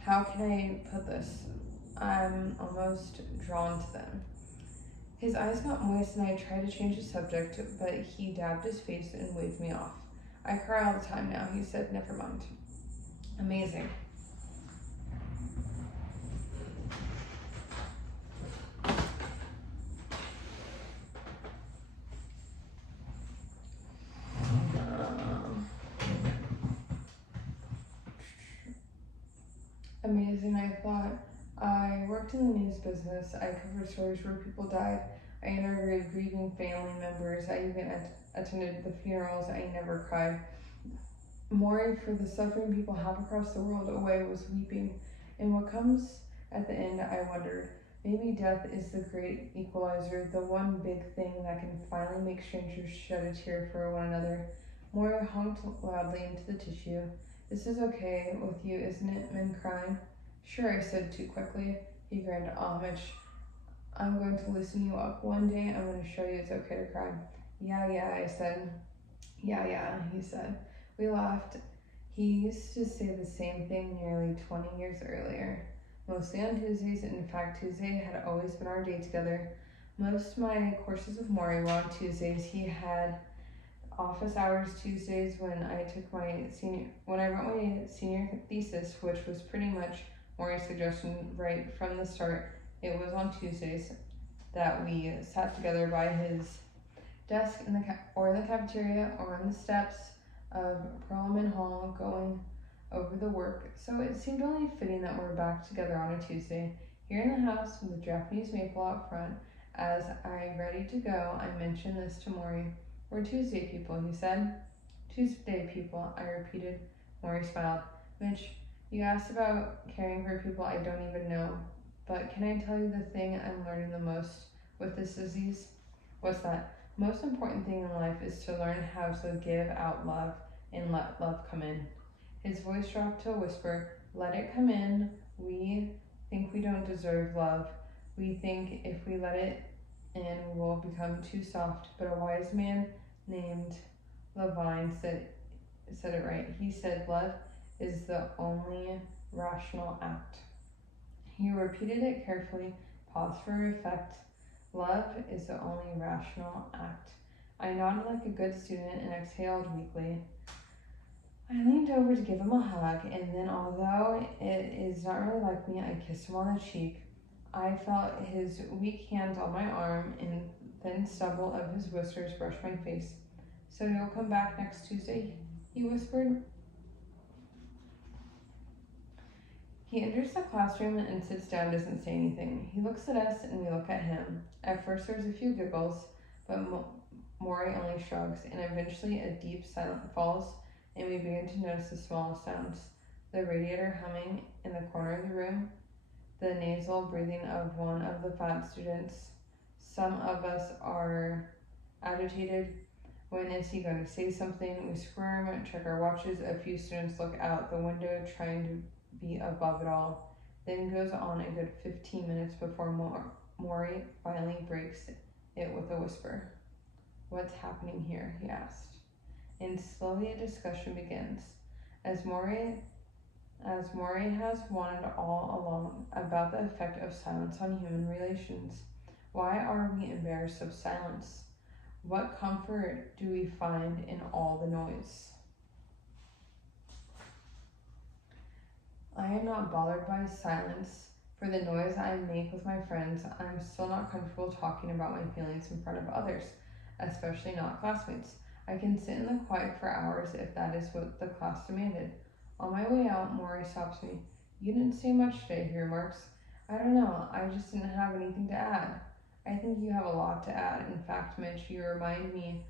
how can I put this? I'm almost drawn to them. His eyes got moist and I tried to change the subject, but he dabbed his face and waved me off. I cry all the time now, he said. Never mind. Amazing. Amazing, I thought. I worked in the news business. I covered stories where people died. I interviewed grieving family members. I even attended the funerals. I never cried. Morrie, for the suffering people have across the world, away was weeping. And what comes at the end, I wondered. Maybe death is the great equalizer, the one big thing that can finally make strangers shed a tear for one another. Morrie honked loudly into the tissue. This is okay with you, isn't it, men crying? Sure, I said too quickly. He grinned. Mitch, I'm going to loosen you up. One day I'm going to show you it's okay to cry. Yeah, I said. Yeah, he said. We laughed. He used to say the same thing nearly 20 years earlier. Mostly on Tuesdays. In fact, Tuesday had always been our day together. Most of my courses with Morrie were on Tuesdays. He had office hours Tuesdays when I wrote my senior thesis, which was pretty much Morrie's suggestion right from the start. It was on Tuesdays that we sat together by his desk in the cafeteria or on the steps of Parliament Hall going over the work. So it seemed only fitting that we're back together on a Tuesday, here in the house with the Japanese maple out front. As I ready to go, I mentioned this to Morrie. We're Tuesday people, he said. Tuesday people, I repeated. Morrie smiled. Mitch, You asked about caring for people I don't even know, but can I tell you the thing I'm learning the most with this disease? What's that? Most important thing in life is to learn how to give out love and let love come in. His voice dropped to a whisper. Let it come in. We think we don't deserve love. We think if we let it in, we will become too soft. But a wise man named Levine said it right. He said, love is the only rational act. He repeated it carefully, paused for effect. Love is the only rational act. I nodded like a good student and exhaled weakly. I leaned over to give him a hug, and then, although it is not really like me, I kissed him on the cheek. I felt his weak hands on my arm, and thin stubble of his whiskers brushed my face. So you'll come back next Tuesday? He whispered. He enters the classroom and sits down, doesn't say anything. He looks at us and we look at him. At first there's a few giggles, but Morrie only shrugs, and eventually a deep silence falls, and we begin to notice the smallest sounds. The radiator humming in the corner of the room, the nasal breathing of one of the fat students. Some of us are agitated. When is he going to say something? We squirm, check our watches. A few students look out the window, trying to be above it all. Then goes on a good 15 minutes before Morrie finally breaks it with a whisper. What's happening here? He asked. And slowly a discussion begins, as Morrie has wanted all along, about the effect of silence on human relations. Why are we embarrassed of silence? What comfort do we find in all the noise? I am not bothered by silence. For the noise I make with my friends, I'm still not comfortable talking about my feelings in front of others, especially not classmates. I can sit in the quiet for hours if that is what the class demanded. On my way out, Morrie stops me. You didn't say much today, he remarks. I don't know, I just didn't have anything to add. I think you have a lot to add. In fact, Mitch, you remind me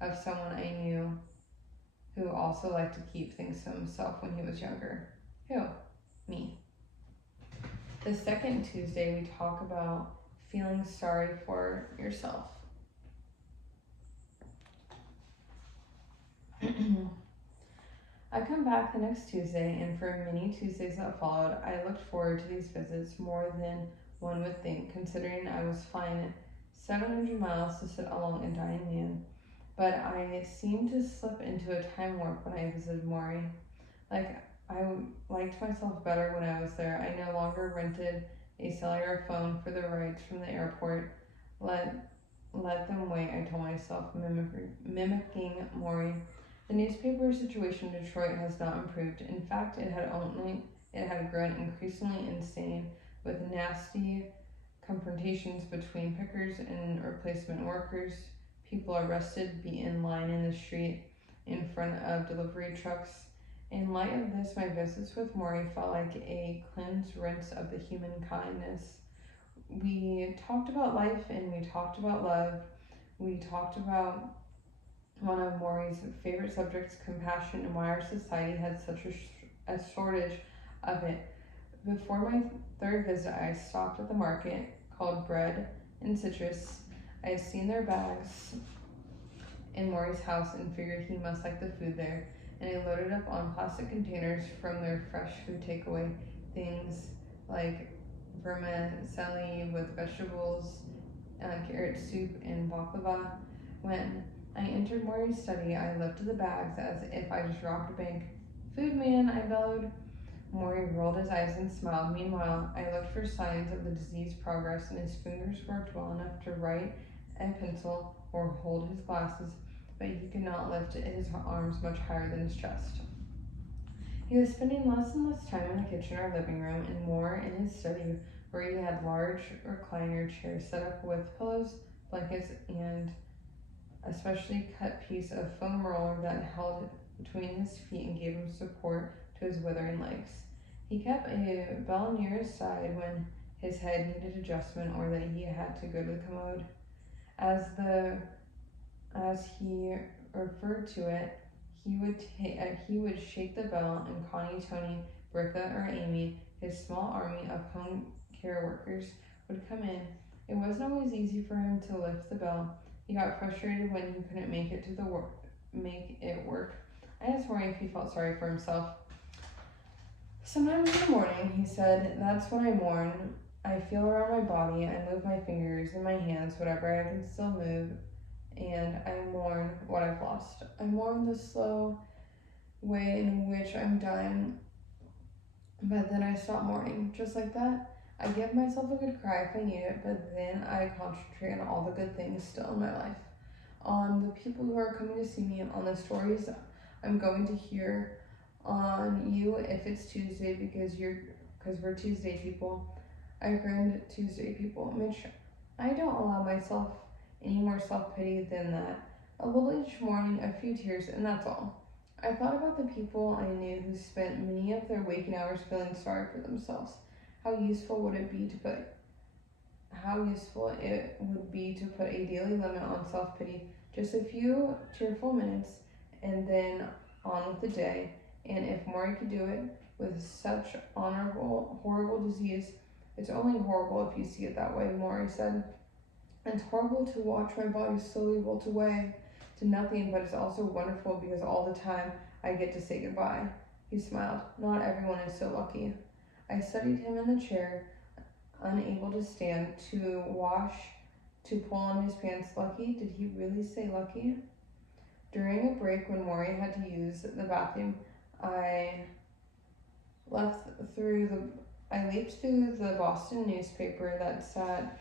of someone I knew who also liked to keep things to himself when he was younger. Who? Me. The second Tuesday, we talk about feeling sorry for yourself. I come back the next Tuesday, and for many Tuesdays that followed, I looked forward to these visits more than one would think, considering I was flying 700 miles to sit along a dying man. But I seemed to slip into a time warp when I visited Morrie. Like, I liked myself better when I was there. I no longer rented a cellular phone for the rides from the airport. Let them wait, I told myself, mimicking Morrie. The newspaper situation in Detroit has not improved. In fact, it had grown increasingly insane, with nasty confrontations between pickers and replacement workers, people arrested, beaten in line in the street in front of delivery trucks. In light of this, my visits with Morrie felt like a cleanse rinse of the human kindness. We talked about life and we talked about love. We talked about one of Morrie's favorite subjects, compassion, and why our society had such a shortage of it. Before my third visit, I stopped at the market called Bread and Citrus. I had seen their bags in Morrie's house and figured he must like the food there, and I loaded up on plastic containers from their fresh food takeaway, things like vermicelli with vegetables, carrot soup, and baklava. When I entered Morrie's study, I lifted the bags as if I just robbed a bank. Food man, I bellowed. Morrie rolled his eyes and smiled. Meanwhile, I looked for signs of the disease progress, and his fingers worked well enough to write a pencil or hold his glasses, but he could not lift his arms much higher than his chest. He was spending less and less time in the kitchen or living room and more in his study, where he had large recliner chairs set up with pillows, blankets, and a specially cut piece of foam roller that held between his feet and gave him support to his withering legs. He kept a bell near his side when his head needed adjustment or that he had to go to the commode. As he referred to it, he would shake the bell, and Connie Tony Brica or Amy, his small army of home care workers, would come in. It wasn't always easy for him to lift the bell. He got frustrated when he couldn't make it work. I asked Morrie if he felt sorry for himself. Sometimes in the morning, he said, that's when I mourn. I feel around my body, I move my fingers and my hands, whatever I can still move, and I mourn what I've lost. I mourn the slow way in which I'm dying, but then I stop mourning. Just like that, I give myself a good cry if I need it, but then I concentrate on all the good things still in my life, on the people who are coming to see me, on the stories I'm going to hear, on you if it's Tuesday because we're Tuesday people. I grinned. Tuesday people. Mitch, I don't allow myself any more self-pity than that. A little each morning, a few tears, and that's all. I thought about the people I knew who spent many of their waking hours feeling sorry for themselves. How useful it would be to put a daily limit on self-pity, just a few tearful minutes, and then on with the day. And if Morrie could do it with such horrible disease, it's only horrible if you see it that way, Morrie said. It's horrible to watch my body slowly wilt away to nothing, but it's also wonderful because all the time I get to say goodbye. He smiled. Not everyone is so lucky. I studied him in the chair, unable to stand, to wash, to pull on his pants. Lucky? Did he really say lucky? During a break when Morrie had to use the bathroom, I leaped through the Boston newspaper that sat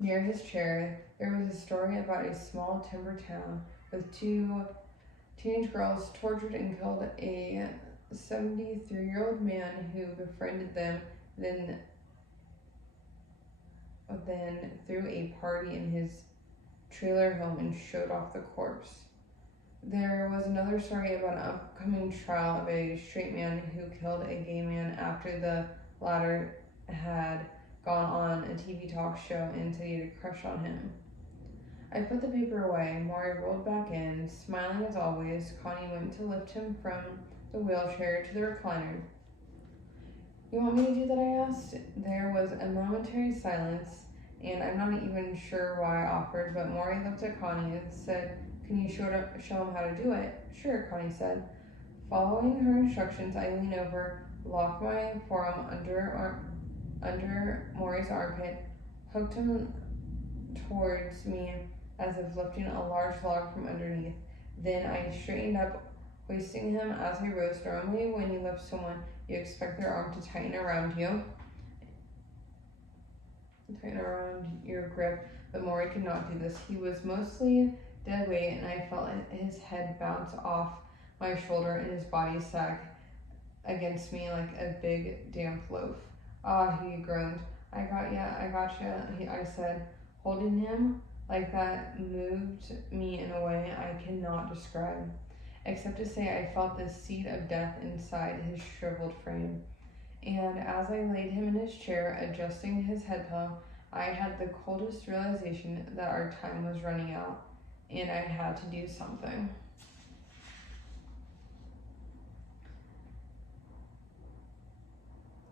near his chair. There was a story about a small timber town with two teenage girls tortured and killed. A 73-year-old man who befriended them, then threw a party in his trailer home and showed off the corpse. There was another story about an upcoming trial of a straight man who killed a gay man after the latter had gone on a TV talk show and said he had a crush on him. I put the paper away. Morrie rolled back in, smiling as always. Connie went to lift him from the wheelchair to the recliner. You want me to do that, I asked. There was a momentary silence, and I'm not even sure why I offered, but Morrie looked at Connie and said, can you show him how to do it? Sure, Connie said. Following her instructions, I leaned over, locked my forearm under Morrie's armpit, hooked him towards me as if lifting a large log from underneath. Then I straightened up, hoisting him as I rose. Normally, when you lift someone, you expect their arm to tighten around your grip, but Morrie could not do this. He was mostly dead weight, and I felt his head bounce off my shoulder and his body sag against me like a big damp loaf. Ah, he groaned. I gotcha, I said. Holding him like that moved me in a way I cannot describe, except to say I felt the seed of death inside his shriveled frame. And as I laid him in his chair, adjusting his head pillow, I had the coldest realization that our time was running out, and I had to do something.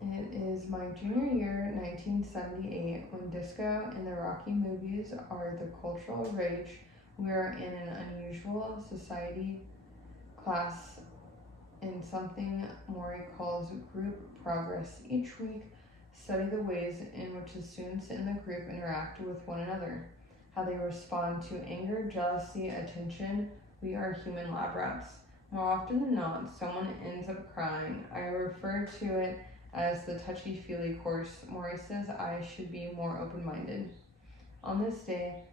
It is my junior year, 1978, when disco and the Rocky movies are the cultural rage. We are in an unusual society class in something Morrie calls group progress. Each week, study the ways in which the students in the group interact with one another, how they respond to anger, jealousy, attention. We are human lab rats. More often than not, someone ends up crying. I refer to it as the touchy-feely course. Morrie says I should be more open-minded. On this day,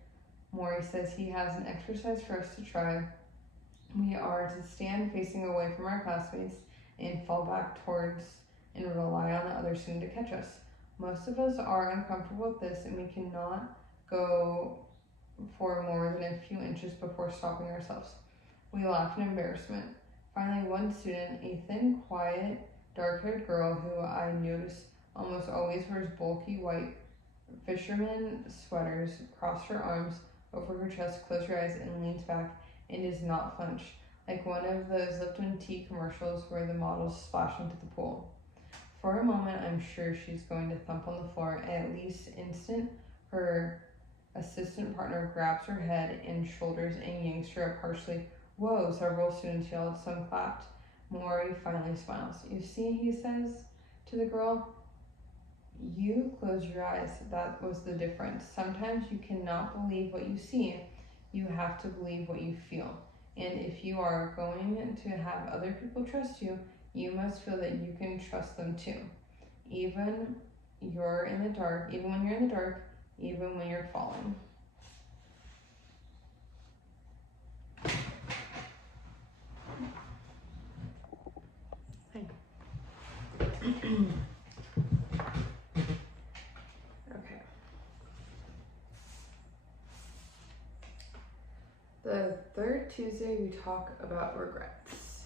Morrie says he has an exercise for us to try. We are to stand facing away from our classmates and fall back towards and rely on the other student to catch us. Most of us are uncomfortable with this, and we cannot go for more than a few inches before stopping ourselves. We laugh in embarrassment. Finally, one student, a thin, quiet, dark-haired girl who I notice almost always wears bulky white fisherman sweaters, crossed her arms over her chest, closed her eyes, and leans back and does not flinch. like one of those Lipton tea commercials where the models splash into the pool. For a moment, I'm sure she's going to thump on the floor, and at least instant, her assistant partner grabs her head and shoulders and yanks her up harshly. Whoa, several students yelled, some clapped. Morrie finally smiles. You see, he says to the girl, you close your eyes. That was the difference. Sometimes you cannot believe what you see. You have to believe what you feel. And if you are going to have other people trust you, you must feel that you can trust them too. Even you're in the dark, even when you're in the dark, even when you're falling. Okay. The third Tuesday, we talk about regrets.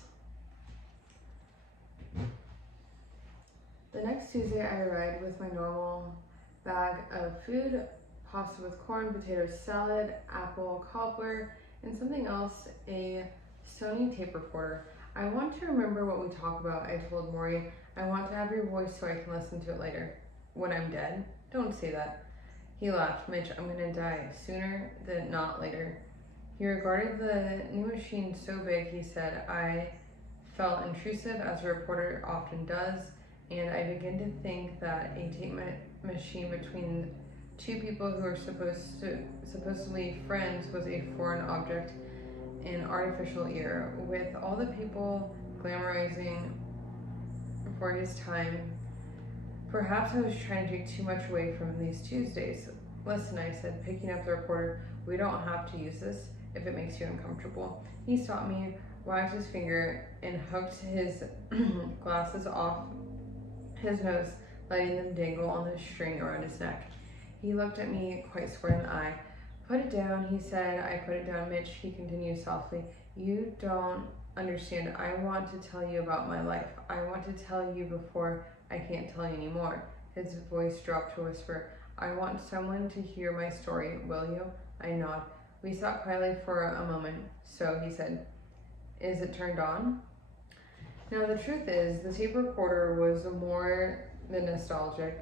The next Tuesday, I arrived with my normal bag of food, pasta with corn, potato salad, apple cobbler, and something else, a Sony tape recorder. I want to remember what we talk about, I told Morrie. I want to have your voice so I can listen to it later. When I'm dead? Don't say that. He laughed. Mitch, I'm gonna die sooner than not later. He regarded the new machine so big, he said, I felt intrusive, as a reporter often does, and I began to think that a tape machine between two people who are supposedly friends was a foreign object, an artificial ear. With all the people glamorizing for his time, perhaps I was trying to take too much away from these Tuesdays. Listen, I said, picking up the recorder, we don't have to use this if it makes you uncomfortable. He stopped me, wagged his finger, and hooked his glasses off his nose, letting them dangle on the string around his neck. He looked at me quite square in the eye. Put it down, he said. I put it down, Mitch, he continued softly. You don't understand. I want to tell you about my life. I want to tell you before I can't tell you anymore. His voice dropped to a whisper. I want someone to hear my story, will you? I nod. We sat quietly for a moment. So, he said, is it turned on? Now, the truth is, the tape recorder was more than nostalgia.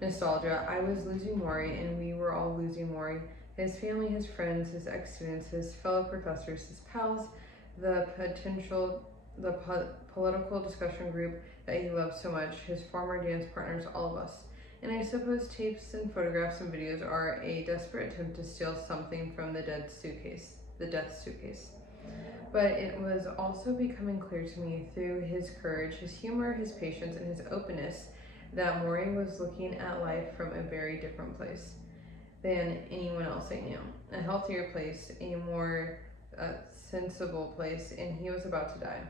I was losing Morrie, and we were all losing Morrie. His family, his friends, his ex-students, his fellow professors, his pals, the political discussion group that he loved so much, his former dance partners, all of us. And I suppose tapes and photographs and videos are a desperate attempt to steal something from the death suitcase. But it was also becoming clear to me through his courage, his humor, his patience, and his openness that Morrie was looking at life from a very different place than anyone else I knew. A healthier place, a more sensible place, and he was about to die.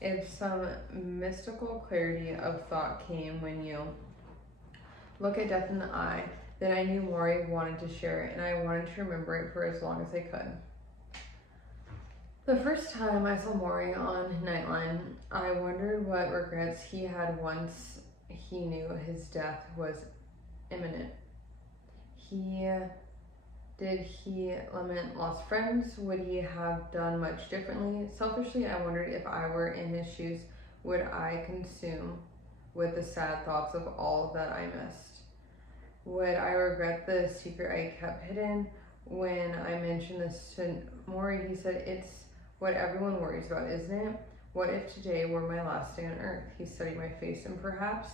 If some mystical clarity of thought came when you look at death in the eye, then I knew Morrie wanted to share it, and I wanted to remember it for as long as I could. The first time I saw Morrie on Nightline, I wondered what regrets he had once he knew his death was imminent. Did he lament lost friends? Would he have done much differently? Selfishly, I wondered if I were in his shoes, would I consume with the sad thoughts of all that I missed? Would I regret the secret I kept hidden? When I mentioned this to Morrie, he said, it's what everyone worries about, isn't it? What if today were my last day on earth? He studied my face, and perhaps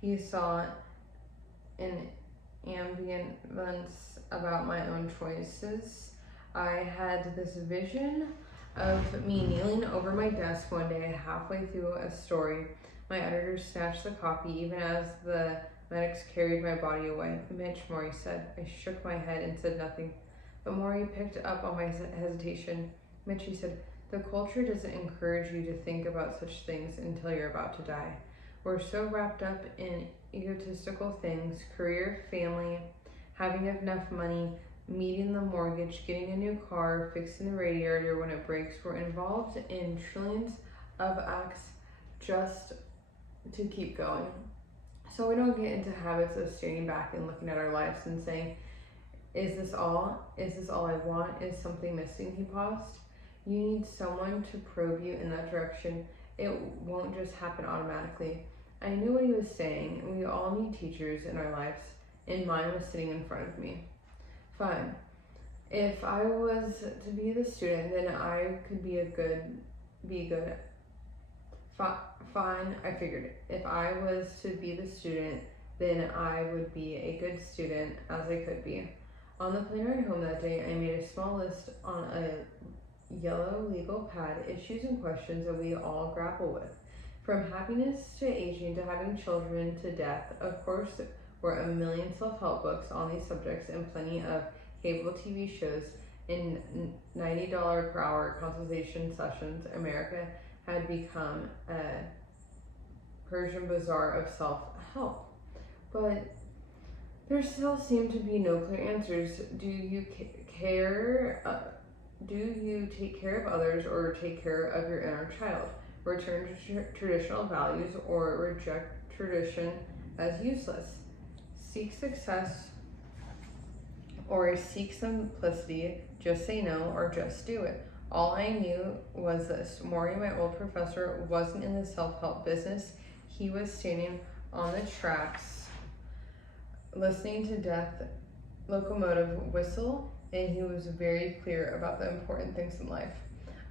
he saw an ambivalence about my own choices. I had this vision of me kneeling over my desk one day, halfway through a story. My editor snatched the copy, even as the medics carried my body away. Mitch, Morrie said. I shook my head and said nothing. But Morrie picked up on my hesitation. Mitch, he said, the culture doesn't encourage you to think about such things until you're about to die. We're so wrapped up in egotistical things, career, family, having enough money, meeting the mortgage, getting a new car, fixing the radiator when it breaks. We're involved in trillions of acts just to keep going. So we don't get into habits of standing back and looking at our lives and saying, is this all? Is this all I want? Is something missing? He paused. You need someone to probe you in that direction. It won't just happen automatically. I knew what he was saying. We all need teachers in our lives, and mine was sitting in front of me. Fine. If I was to be the student, then I could be good. Fine, I figured. If I was to be the student, then I would be a good student as I could be. On the plane ride home that day, I made a small list on a yellow legal pad, issues and questions that we all grapple with. From happiness to aging to having children to death. Of course, there were a million self-help books on these subjects and plenty of cable TV shows and $90 per hour consultation sessions. America had become a Persian bazaar of self-help. But there still seemed to be no clear answers. Do you care? Do you take care of others or take care of your inner child? Return to traditional values or reject tradition as useless? Seek success or seek simplicity, just say no or just do it. All I knew was this: Morrie, my old professor, wasn't in the self-help business. He was standing on the tracks, listening to death locomotive whistle, and he was very clear about the important things in life.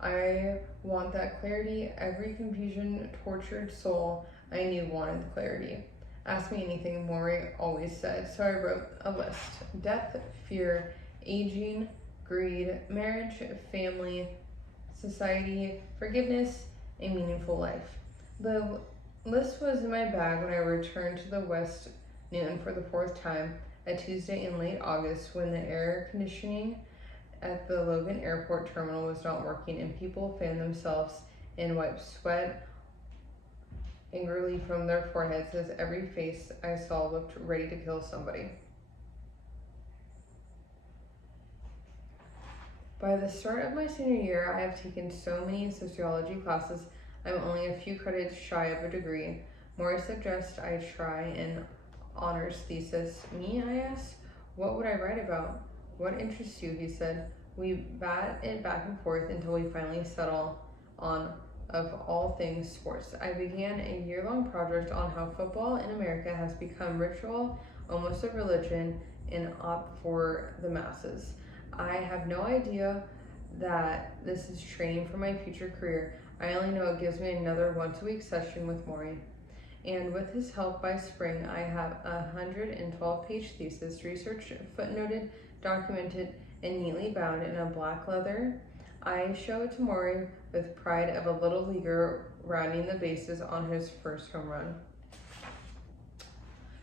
I want that clarity. Every confusion, tortured soul I knew wanted clarity. Ask me anything, Morrie always said, so I wrote a list: death, fear, aging, greed, marriage, family, society, forgiveness, a meaningful life. The list was in my bag when I returned to the West Noon for the fourth time, a Tuesday in late August when the air conditioning at the Logan Airport terminal was not working and people fanned themselves and wiped sweat angrily from their foreheads as every face I saw looked ready to kill somebody. By the start of my senior year, I have taken so many sociology classes, I'm only a few credits shy of a degree. Morrie suggests I try an honors thesis. Me, I asked, what would I write about? What interests you, he said. We bat it back and forth until we finally settle on, of all things, sports. I began a year-long project on how football in America has become ritual, almost a religion, and opt for the masses. I have no idea that this is training for my future career. I only know it gives me another once-a-week session with Morrie. And with his help, by spring, I have a 112-page thesis, researched, footnoted, documented, and neatly bound in a black leather. I show it to Morrie with pride of a little leaguer rounding the bases on his first home run.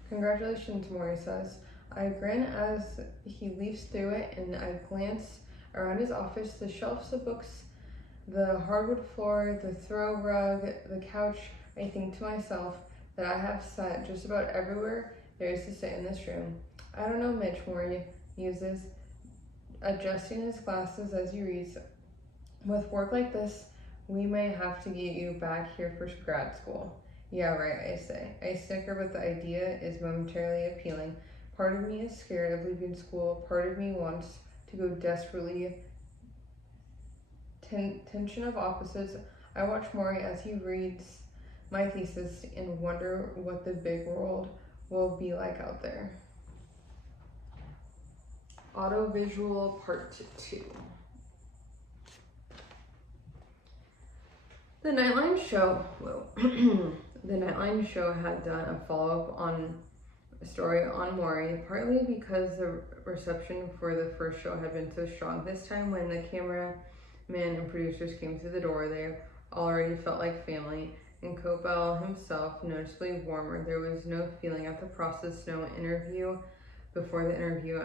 Congratulations, Morrie says. I grin as he leafs through it, and I glance around his office, the shelves of books, the hardwood floor, the throw rug, the couch. I think to myself that I have sat just about everywhere there is to sit in this room. I don't know, Mitch, Morrie muses, adjusting his glasses as he reads. With work like this, we may have to get you back here for grad school. Yeah, right, I say. I snicker, but the idea is momentarily appealing. Part of me is scared of leaving school. Part of me wants to go desperately. Tension of opposites. I watch Morrie as he reads my thesis and wonder what the big world will be like out there. Audiovisual Part 2. The Nightline Show, the Nightline Show had done a follow-up on a story on Morrie, partly because the reception for the first show had been so strong. This time when the cameraman and producers came through the door, they already felt like family, and Copel himself noticeably warmer. There was no feeling at the process, no interview before the interview,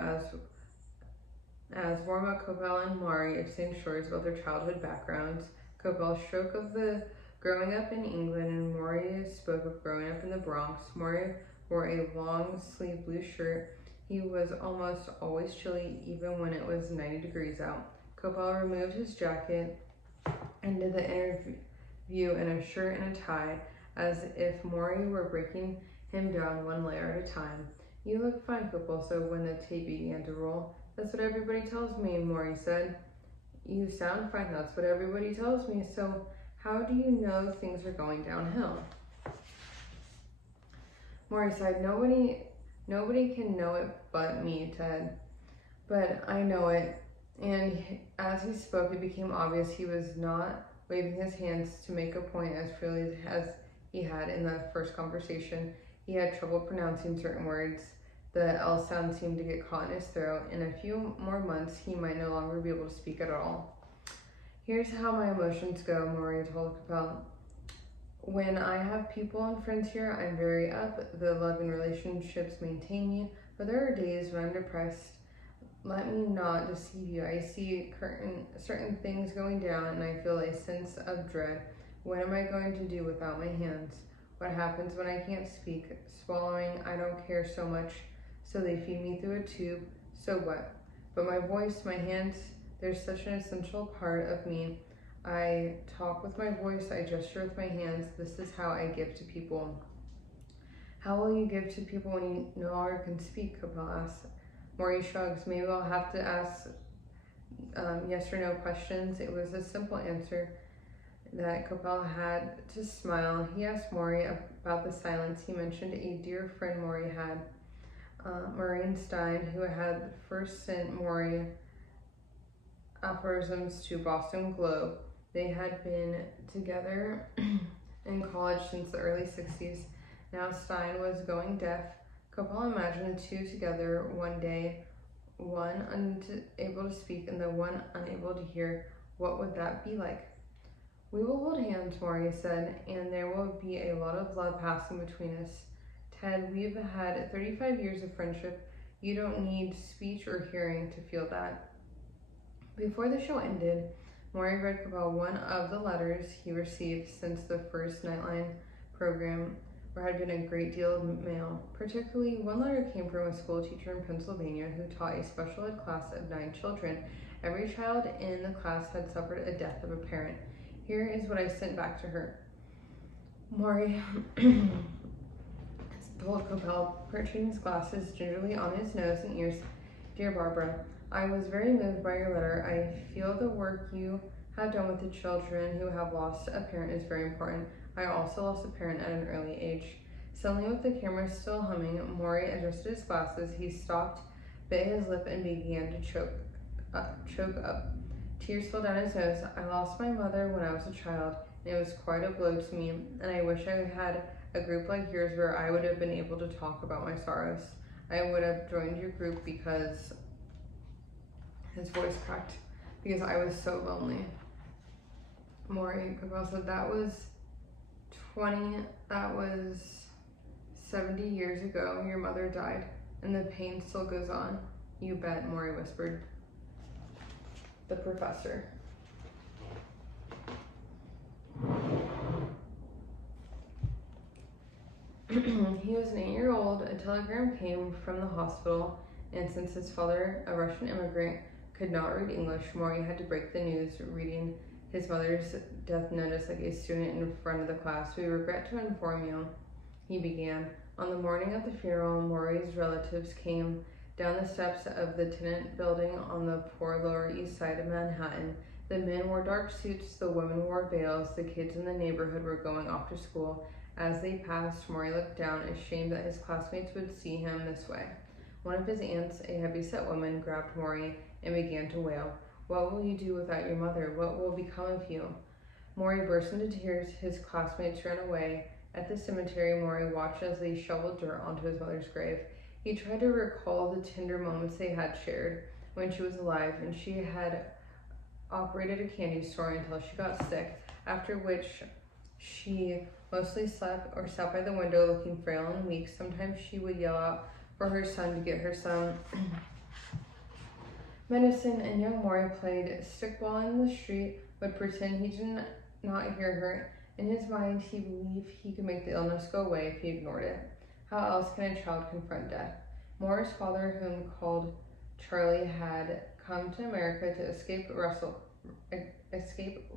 as warm-up Copel and Morrie exchanged stories about their childhood backgrounds. Copel spoke of the growing up in England, and Morrie spoke of growing up in the Bronx. Morrie wore a long-sleeved blue shirt. He was almost always chilly, even when it was 90 degrees out. Copel removed his jacket and did the interview in a shirt and a tie, as if Morrie were breaking him down one layer at a time. You look fine, Copel said when the tape began to roll. That's what everybody tells me, Morrie said. You sound fine, that's what everybody tells me, so how do you know things are going downhill? Morrie sighed, nobody can know it but me, Ted. But I know it. And as he spoke, it became obvious he was not waving his hands to make a point as freely as he had in the first conversation. He had trouble pronouncing certain words. The L sound seemed to get caught in his throat. In a few more months, he might no longer be able to speak at all. Here's how my emotions go, Morrie told Capel. When I have people and friends here, I'm very up. The love and relationships maintain me, but there are days when I'm depressed. Let me not deceive you. I see certain things going down and I feel a sense of dread. What am I going to do without my hands? What happens when I can't speak? Swallowing, I don't care so much, so they feed me through a tube. So what? But my voice, my hands, they're such an essential part of me. I talk with my voice, I gesture with my hands. This is how I give to people. How will you give to people when you no longer can speak? Capel asked. Morrie shrugs. Maybe I'll have to ask yes or no questions. It was a simple answer that Capel had to smile. He asked Morrie about the silence. He mentioned a dear friend Morrie had, Maureen Stein, who had first sent Morrie aphorisms to Boston Globe. They had been together in college since the early 60s. Now Stein was going deaf. Capel imagined the two together one day, one unable to speak and the one unable to hear. What would that be like? We will hold hands, Morrie said, and there will be a lot of love passing between us. Ted, we've had 35 years of friendship. You don't need speech or hearing to feel that. Before the show ended, Morrie read Capel one of the letters he received since the first Nightline program. There had been a great deal of mail. Particularly, one letter came from a school teacher in Pennsylvania who taught a special ed class of 9 children. Every child in the class had suffered a death of a parent. Here is what I sent back to her. Morrie told Capel, perching his glasses gingerly on his nose and ears. Dear Barbara, I was very moved by your letter. I feel the work you have done with the children who have lost a parent is very important. I also lost a parent at an early age. Suddenly, with the camera still humming, Morrie adjusted his glasses. He stopped, bit his lip, and began to choke up. Tears fell down his nose. I lost my mother when I was a child, and it was quite a blow to me, and I wish I had a group like yours where I would have been able to talk about my sorrows. I would have joined your group because his voice cracked, because I was so lonely. Morrie Capel said that was 70 years ago. Your mother died, and the pain still goes on. You bet, Morrie whispered. The professor. He was an 8-year-old. A telegram came from the hospital, and since his father, a Russian immigrant, could not read English, Morrie had to break the news, reading his mother's death notice like a student in front of the class. We regret to inform you, he began. On the morning of the funeral, Morrie's relatives came down the steps of the tenant building on the poor Lower East Side of Manhattan. The men wore dark suits, the women wore veils, the kids in the neighborhood were going off to school. As they passed, Morrie looked down, ashamed that his classmates would see him this way. One of his aunts, a heavy-set woman, grabbed Morrie and began to wail. What will you do without your mother? What will become of you? Morrie burst into tears. His classmates ran away. At the cemetery, Morrie watched as they shoveled dirt onto his mother's grave. He tried to recall the tender moments they had shared when she was alive, and she had operated a candy store until she got sick, after which she mostly slept or sat by the window looking frail and weak. Sometimes she would yell out for her son to get her some medicine, and young Morrie played stickball in the street, would pretend he did not hear her. In his mind, he believed he could make the illness go away if he ignored it. How else can a child confront death? Morrie's father, whom called Charlie, had come to America to escape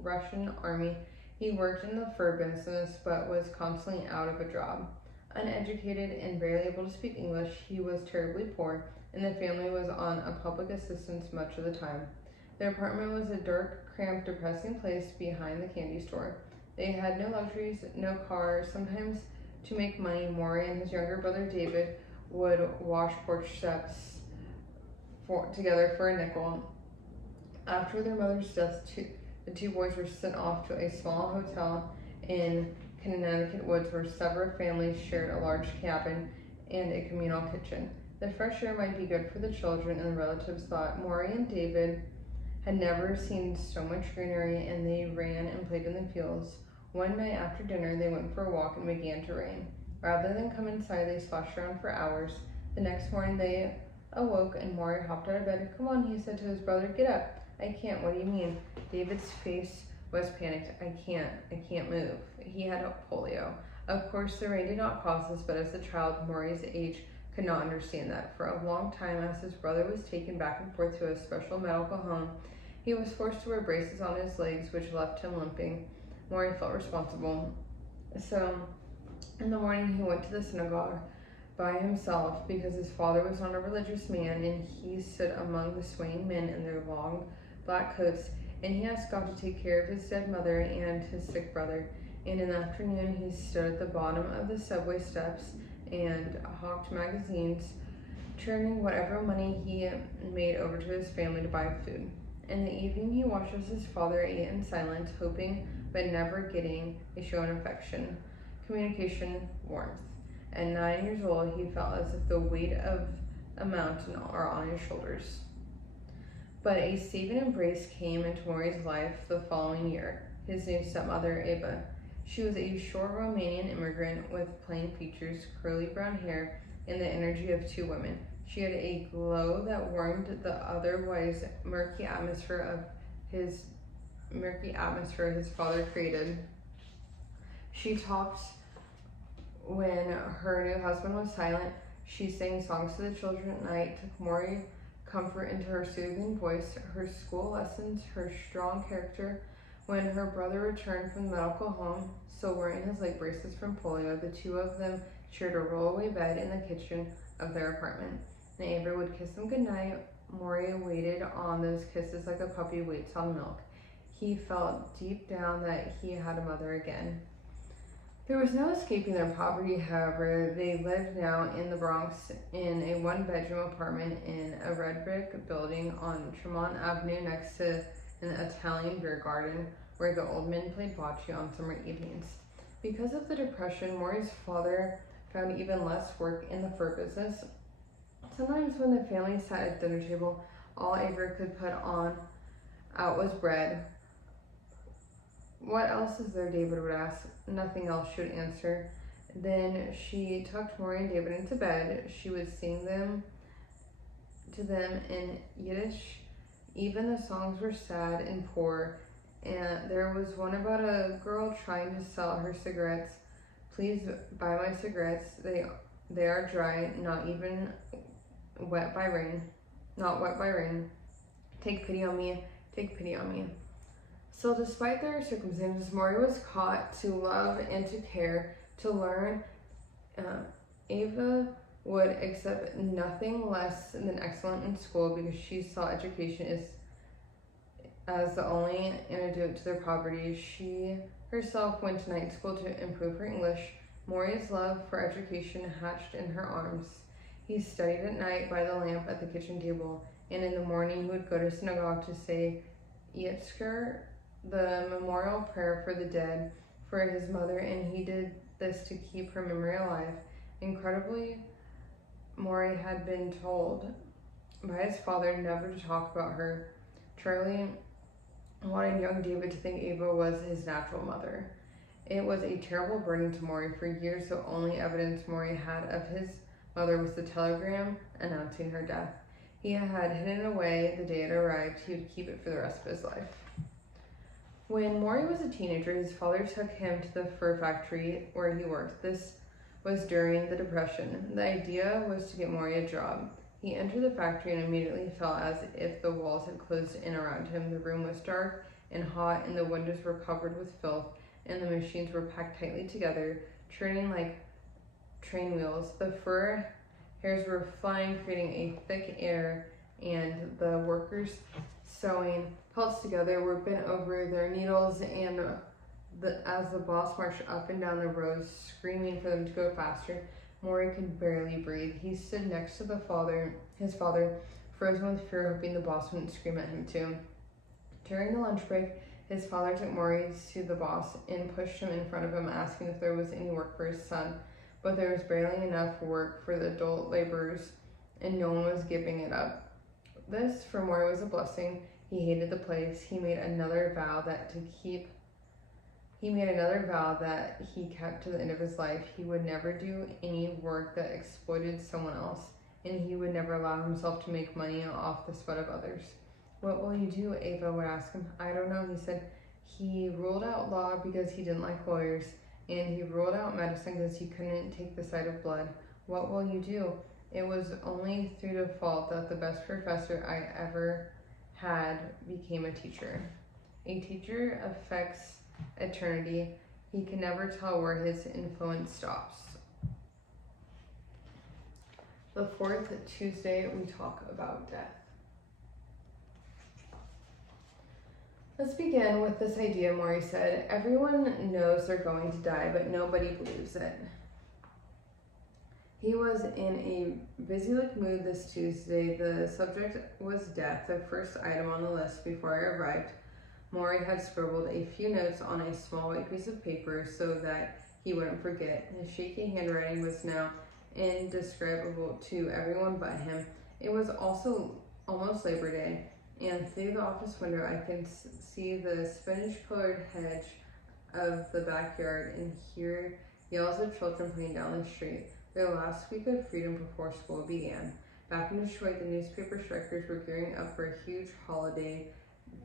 Russian army. He worked in the fur business, but was constantly out of a job. Uneducated and barely able to speak English, he was terribly poor, and the family was on a public assistance much of the time. Their apartment was a dark, cramped, depressing place behind the candy store. They had no luxuries, no car. Sometimes, to make money, Morrie and his younger brother David would wash porch steps together for a nickel. After their mother's death, the two boys were sent off to a small hotel in Connecticut woods where several families shared a large cabin and a communal kitchen. The fresh air might be good for the children, and the relatives thought. Morrie and David had never seen so much greenery, and they ran and played in the fields. One night after dinner, they went for a walk and it began to rain. Rather than come inside, they splashed around for hours. The next morning, they awoke, and Morrie hopped out of bed. "Come on," he said to his brother. "Get up." "I can't. What do you mean?" David's face was panicked. I can't move." He had polio. Of course, the rain did not cause this, but as a child, Morrie's age could not understand that. For a long time, as his brother was taken back and forth to a special medical home, he was forced to wear braces on his legs, which left him limping. Morrie felt responsible. So, in the morning, he went to the synagogue by himself because his father was not a religious man, and he stood among the swaying men in their long black coats, and he asked God to take care of his dead mother and his sick brother. And in the afternoon, he stood at the bottom of the subway steps and hawked magazines, turning whatever money he made over to his family to buy food. In the evening, he watched as his father ate in silence, hoping but never getting a show of affection, communication, warmth. At 9 years old, he felt as if the weight of a mountain are on his shoulders. But a saving embrace came into Morrie's life the following year. His new stepmother, Ava. She was a short Romanian immigrant with plain features, curly brown hair, and the energy of two women. She had a glow that warmed the otherwise murky atmosphere his father created. She talked when her new husband was silent. She sang songs to the children at night, took Morrie comfort into her soothing voice, her school lessons, her strong character. When her brother returned from the medical home, still wearing his leg braces from polio, the two of them shared a rollaway bed in the kitchen of their apartment. And Ava would kiss them goodnight. Morrie waited on those kisses like a puppy waits on milk. He felt deep down that he had a mother again. There was no escaping their poverty, however. They lived now in the Bronx in a one-bedroom apartment in a red brick building on Tremont Avenue next to an Italian beer garden where the old men played bocce on summer evenings. Because of the Depression, Morrie's father found even less work in the fur business. Sometimes when the family sat at the dinner table, all Ava could put out was bread. "What else is there?" David would ask. "Nothing else," she would answer. Then she tucked Morrie and David into bed. She would sing to them in Yiddish. Even the songs were sad and poor, and there was one about a girl trying to sell her cigarettes. "Please buy my cigarettes. They are dry, not wet by rain. Take pity on me, take pity on me." So despite their circumstances, Morrie was taught to love and to care, to learn. Ava would accept nothing less than excellent in school because she saw education as the only antidote to their poverty. She herself went to night school to improve her English. Morrie's love for education hatched in her arms. He studied at night by the lamp at the kitchen table, and in the morning he would go to synagogue to say Yitzker, the memorial prayer for the dead, for his mother, and he did this to keep her memory alive. Incredibly, Morrie had been told by his father never to talk about her. Charlie wanted young David to think Ava was his natural mother. It was a terrible burden to Morrie. For years, the only evidence Morrie had of his mother was the telegram announcing her death. He had hidden it away the day it arrived. He would keep it for the rest of his life. When Morrie was a teenager, his father took him to the fur factory where he worked. This was during the Depression. The idea was to get Morrie a job. He entered the factory and immediately felt as if the walls had closed in around him. The room was dark and hot, and the windows were covered with filth, and the machines were packed tightly together, churning like train wheels. The fur hairs were flying, creating a thick air, and the workers sewing pelts together, were bent over their needles, and as the boss marched up and down the rows, screaming for them to go faster, Morrie could barely breathe. He stood next to his father, frozen with fear, hoping the boss wouldn't scream at him too. During the lunch break, his father took Morrie to the boss and pushed him in front of him, asking if there was any work for his son. But there was barely enough work for the adult laborers, and no one was giving it up. This, for Morrie, was a blessing. He hated the place. He made another vow that he kept to the end of his life. He would never do any work that exploited someone else, and he would never allow himself to make money off the sweat of others. What will you do? Ava would ask him. I don't know, he said. He ruled out law because he didn't like lawyers, and he ruled out medicine because he couldn't take the sight of blood. What will you do? It was only through default that the best professor I ever had became a teacher. A teacher affects eternity. He can never tell where his influence stops. The fourth Tuesday, we talk about death. Let's begin with this idea, Morrie said. Everyone knows they're going to die, but nobody believes it. He was in a busy-look mood this Tuesday. The subject was death, the first item on the list before I arrived. Morrie had scribbled a few notes on a small white piece of paper so that he wouldn't forget. His shaky handwriting was now indescribable to everyone but him. It was also almost Labor Day, and through the office window I can see the spinach-colored hedge of the backyard and hear yells of children playing down the street. Their last week of freedom before school began. Back in Detroit, the newspaper strikers were gearing up for a huge holiday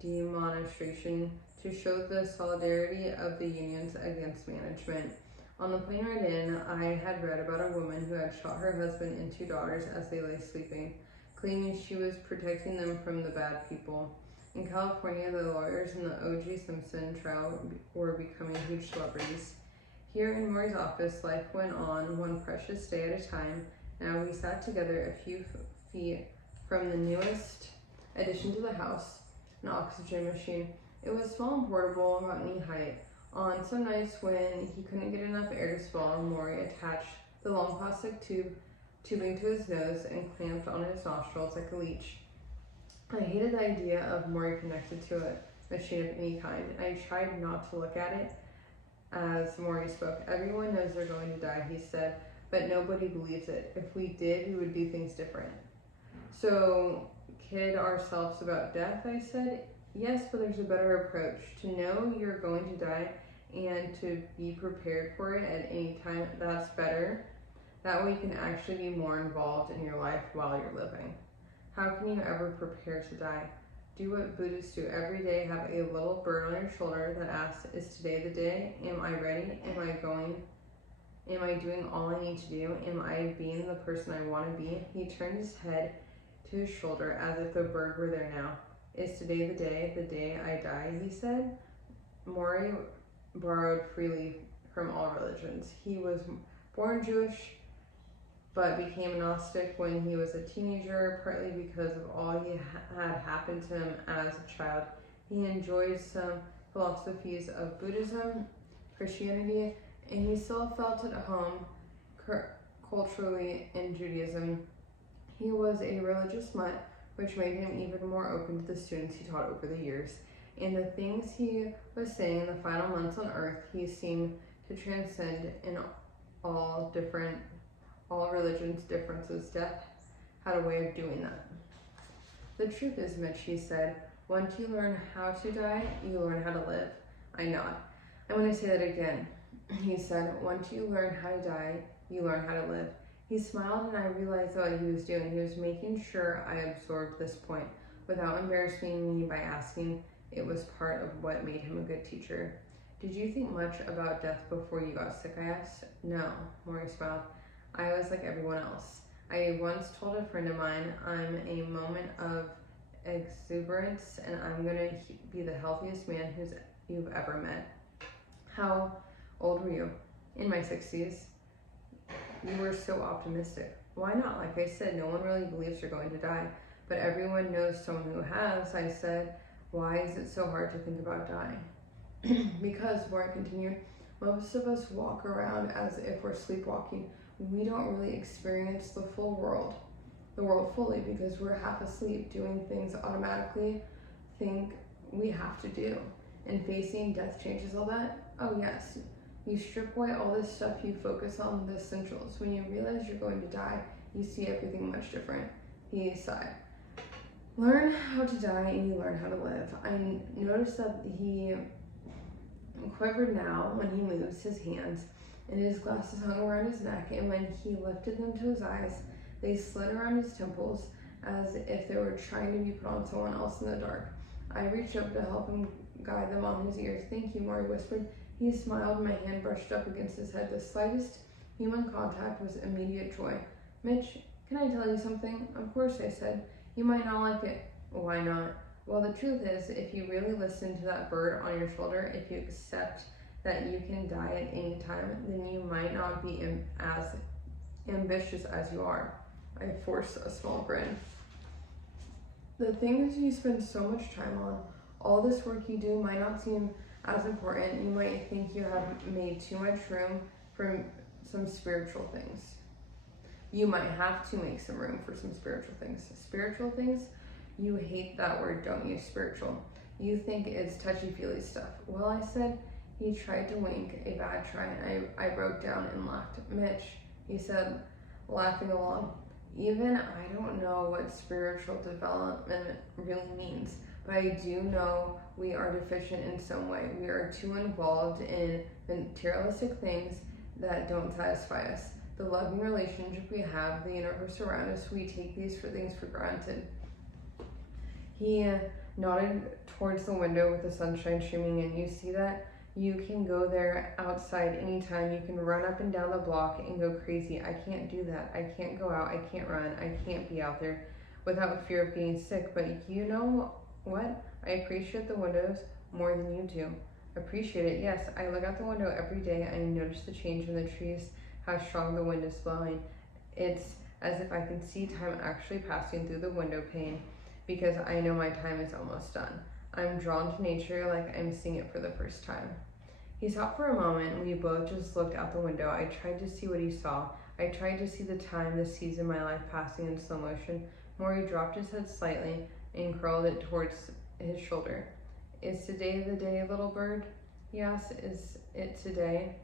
demonstration to show the solidarity of the unions against management. On the plane ride in, I had read about a woman who had shot her husband and 2 daughters as they lay sleeping, claiming she was protecting them from the bad people. In California, the lawyers in the O.J. Simpson trial were becoming huge celebrities. Here in Morrie's office, life went on one precious day at a time. Now we sat together a few feet from the newest addition to the house, an oxygen machine. It was small and portable, about knee height. On some nights when he couldn't get enough air to swallow, Morrie attached the long plastic tubing to his nose and clamped on his nostrils like a leech. I hated the idea of Morrie connected to a machine of any kind. I tried not to look at it as Morrie spoke. Everyone knows they're going to die, he said, but nobody believes it. If we did, we would do things different. So, kid ourselves about death, I said. Yes, but there's a better approach. To know you're going to die and to be prepared for it at any time, that's better. That way you can actually be more involved in your life while you're living. How can you ever prepare to die? Do what Buddhists do every day. Have a little bird on your shoulder that asks, is today the day? Am I ready? Am I doing all I need to do? Am I being the person I want to be? He turned his head to his shoulder as if the bird were there now. Is today the day I die, he said. Morrie borrowed freely from all religions. He was born Jewish, but became Gnostic when he was a teenager, partly because of all he had happened to him as a child. He enjoyed some philosophies of Buddhism, Christianity, and he still felt at home culturally in Judaism. He was a religious mutt, which made him even more open to the students he taught over the years. And the things he was saying in the final months on earth, he seemed to transcend in all religions' differences. Death had a way of doing that. The truth is, Mitch, he said, once you learn how to die, you learn how to live. I nod. I'm going to say that again. He said, once you learn how to die, you learn how to live. He smiled, and I realized what he was doing. He was making sure I absorbed this point without embarrassing me by asking. It was part of what made him a good teacher. Did you think much about death before you got sick, I asked. No, Morrie smiled. I was like everyone else. I once told a friend of mine, I'm a moment of exuberance, and I'm going to be the healthiest man you've ever met. How old were you? In my 60s. You were so optimistic. Why not? Like I said, no one really believes you're going to die. but everyone knows someone who has. I said, why is it so hard to think about dying? Because, Morrie continued, most of us walk around as if we're sleepwalking. We don't really experience the world fully, because we're half asleep doing things automatically think we have to do. And facing death changes all that? Oh yes. You strip away all this stuff, you focus on the essentials. When you realize you're going to die, you see everything much different. He sighed. Learn how to die and you learn how to live. I noticed that he quivered now when he moves his hands, and his glasses hung around his neck, and when he lifted them to his eyes, they slid around his temples as if they were trying to be put on someone else in the dark. I reached up to help him guide them on his ears. Thank you, Morrie whispered. He smiled, my hand brushed up against his head. The slightest human contact was immediate joy. Mitch, can I tell you something? Of course, I said. You might not like it. Why not? Well, the truth is, if you really listen to that bird on your shoulder, if you accept that you can die at any time, then you might not be as ambitious as you are. I forced a small grin. The things you spend so much time on, all this work you do, might not seem as important. You might think you have made too much room for some spiritual things. You might have to make some room for some spiritual things. Spiritual things? You hate that word, don't you? Spiritual. You think it's touchy-feely stuff. Well, I said. He tried to wink, a bad try, and I broke down and laughed. Mitch, he said, laughing along. Even I don't know what spiritual development really means, but I do know we are deficient in some way. We are too involved in materialistic things that don't satisfy us. The loving relationship we have, the universe around us, we take these things for granted. He nodded towards the window with the sunshine streaming in. You see that? You can go there outside anytime. You can run up and down the block and go crazy. I can't do that. I can't go out. I can't run. I can't be out there without fear of getting sick. But you know what? I appreciate the windows more than you do. Appreciate it? Yes. I look out the window every day. I notice the change in the trees, how strong the wind is blowing. It's as if I can see time actually passing through the window pane, because I know my time is almost done. I'm drawn to nature like I'm seeing it for the first time. He stopped for a moment, and we both just looked out the window. I tried to see what he saw. I tried to see the time, the season, my life passing in slow motion. Morrie dropped his head slightly and curled it towards his shoulder. Is today the day, little bird? He asked. Is it today?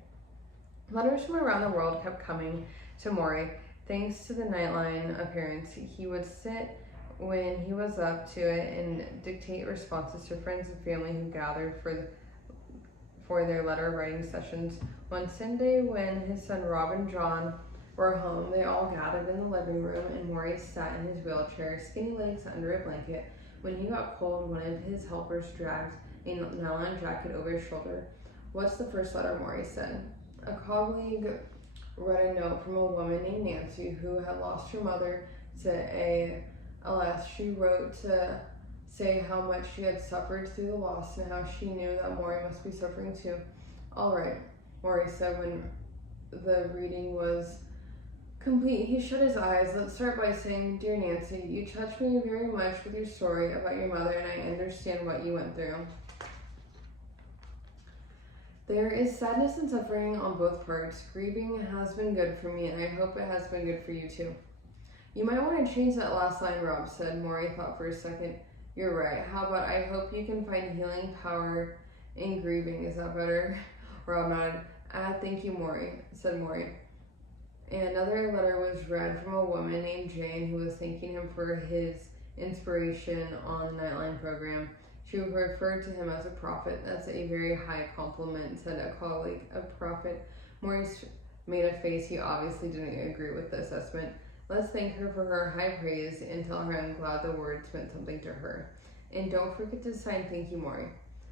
Letters from around the world kept coming to Morrie. Thanks to the Nightline appearance, he would sit when he was up to it and dictate responses to friends and family who gathered for their letter writing sessions. One Sunday, when his son Rob and John were home, they all gathered in the living room, and Morrie sat in his wheelchair, skinny legs under a blanket. When he got cold, one of his helpers dragged a nylon jacket over his shoulder. What's the first letter? Morrie said. A colleague read a note from a woman named Nancy who had lost her mother to ALS. She wrote to say how much she had suffered through the loss and how she knew that Morrie must be suffering too. All right, Morrie said when the reading was complete. He shut his eyes. Let's start by saying, Dear Nancy, you touched me very much with your story about your mother, and I understand what you went through. There is sadness and suffering on both parts. Grieving has been good for me, and I hope it has been good for you too. You might want to change that last line, Rob said. Morrie thought for a second. You're right. How about I hope you can find healing power in grieving. Is that better? Rob nodded. Thank you, Morrie, said Morrie. And another letter was read from a woman named Jane who was thanking him for his inspiration on the Nightline program. She referred to him as a prophet. That's a very high compliment, said a colleague. A prophet. Morrie made a face. He obviously didn't agree with the assessment. Let's thank her for her high praise and tell her I'm glad the words meant something to her. And don't forget to sign thank you, Morrie.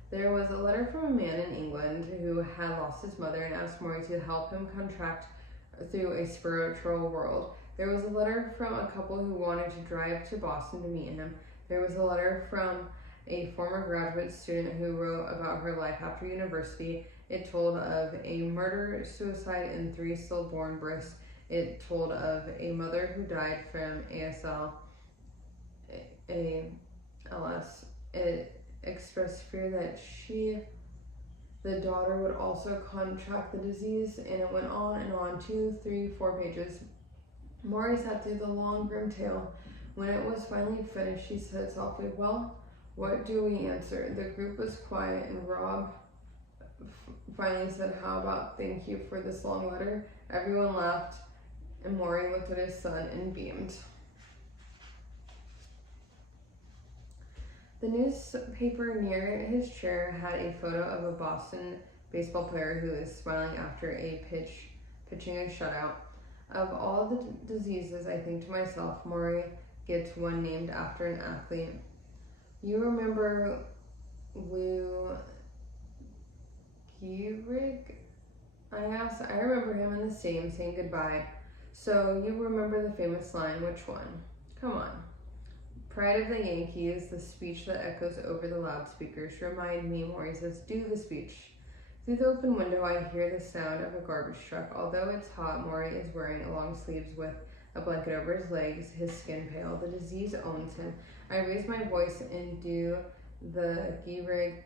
There was a letter from a man in England who had lost his mother and asked Morrie to help him contract through a spiritual world. There was a letter from a couple who wanted to drive to Boston to meet him. There was a letter from a former graduate student who wrote about her life after university. It told of a murder, suicide, and 3 stillborn births. It told of a mother who died from ASL. ALS. It expressed fear that the daughter, would also contract the disease, and it went on and on, 2, 3, 4 pages. Morrie sat through the long, grim tale. When it was finally finished, she said softly, "Well, what do we answer?" The group was quiet, and Rob finally said, "How about thank you for this long letter?" Everyone laughed, and Morrie looked at his son and beamed. The newspaper near his chair had a photo of a Boston baseball player who is smiling after pitching a shutout. Of all the diseases, I think to myself, Morrie gets one named after an athlete. "You remember Lou Gehrig?" I asked. "I remember him in the stadium saying goodbye." "So you remember the famous line, which one?" "Come on." "Pride of the Yankees," the speech that echoes over the loudspeakers. "Remind me," Morrie says. "Do the speech." Through the open window, I hear the sound of a garbage truck. Although it's hot, Morrie is wearing long sleeves with a blanket over his legs, his skin pale. The disease owns him. I raise my voice and do the Gehrig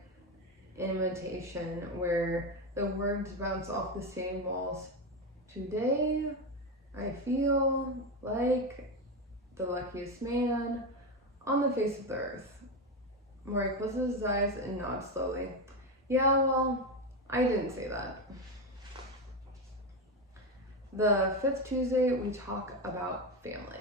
imitation where the words bounce off the stadium walls. "Today, I feel like the luckiest man on the face of the earth." Morrie closes his eyes and nods slowly. "Yeah, well, I didn't say that." The 5th Tuesday, we talk about family.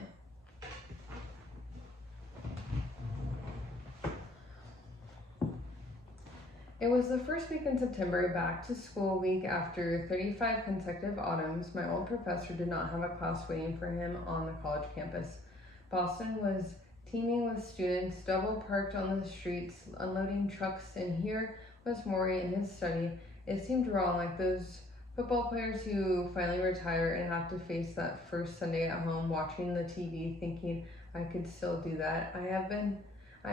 It was the first week in September, back to school week after 35 consecutive autumns. My old professor did not have a class waiting for him on the college campus. Boston was teeming with students, double parked on the streets, unloading trucks, and here was Morrie in his study. It seemed wrong, like those football players who finally retire and have to face that first Sunday at home watching the TV, thinking, "I could still do that." I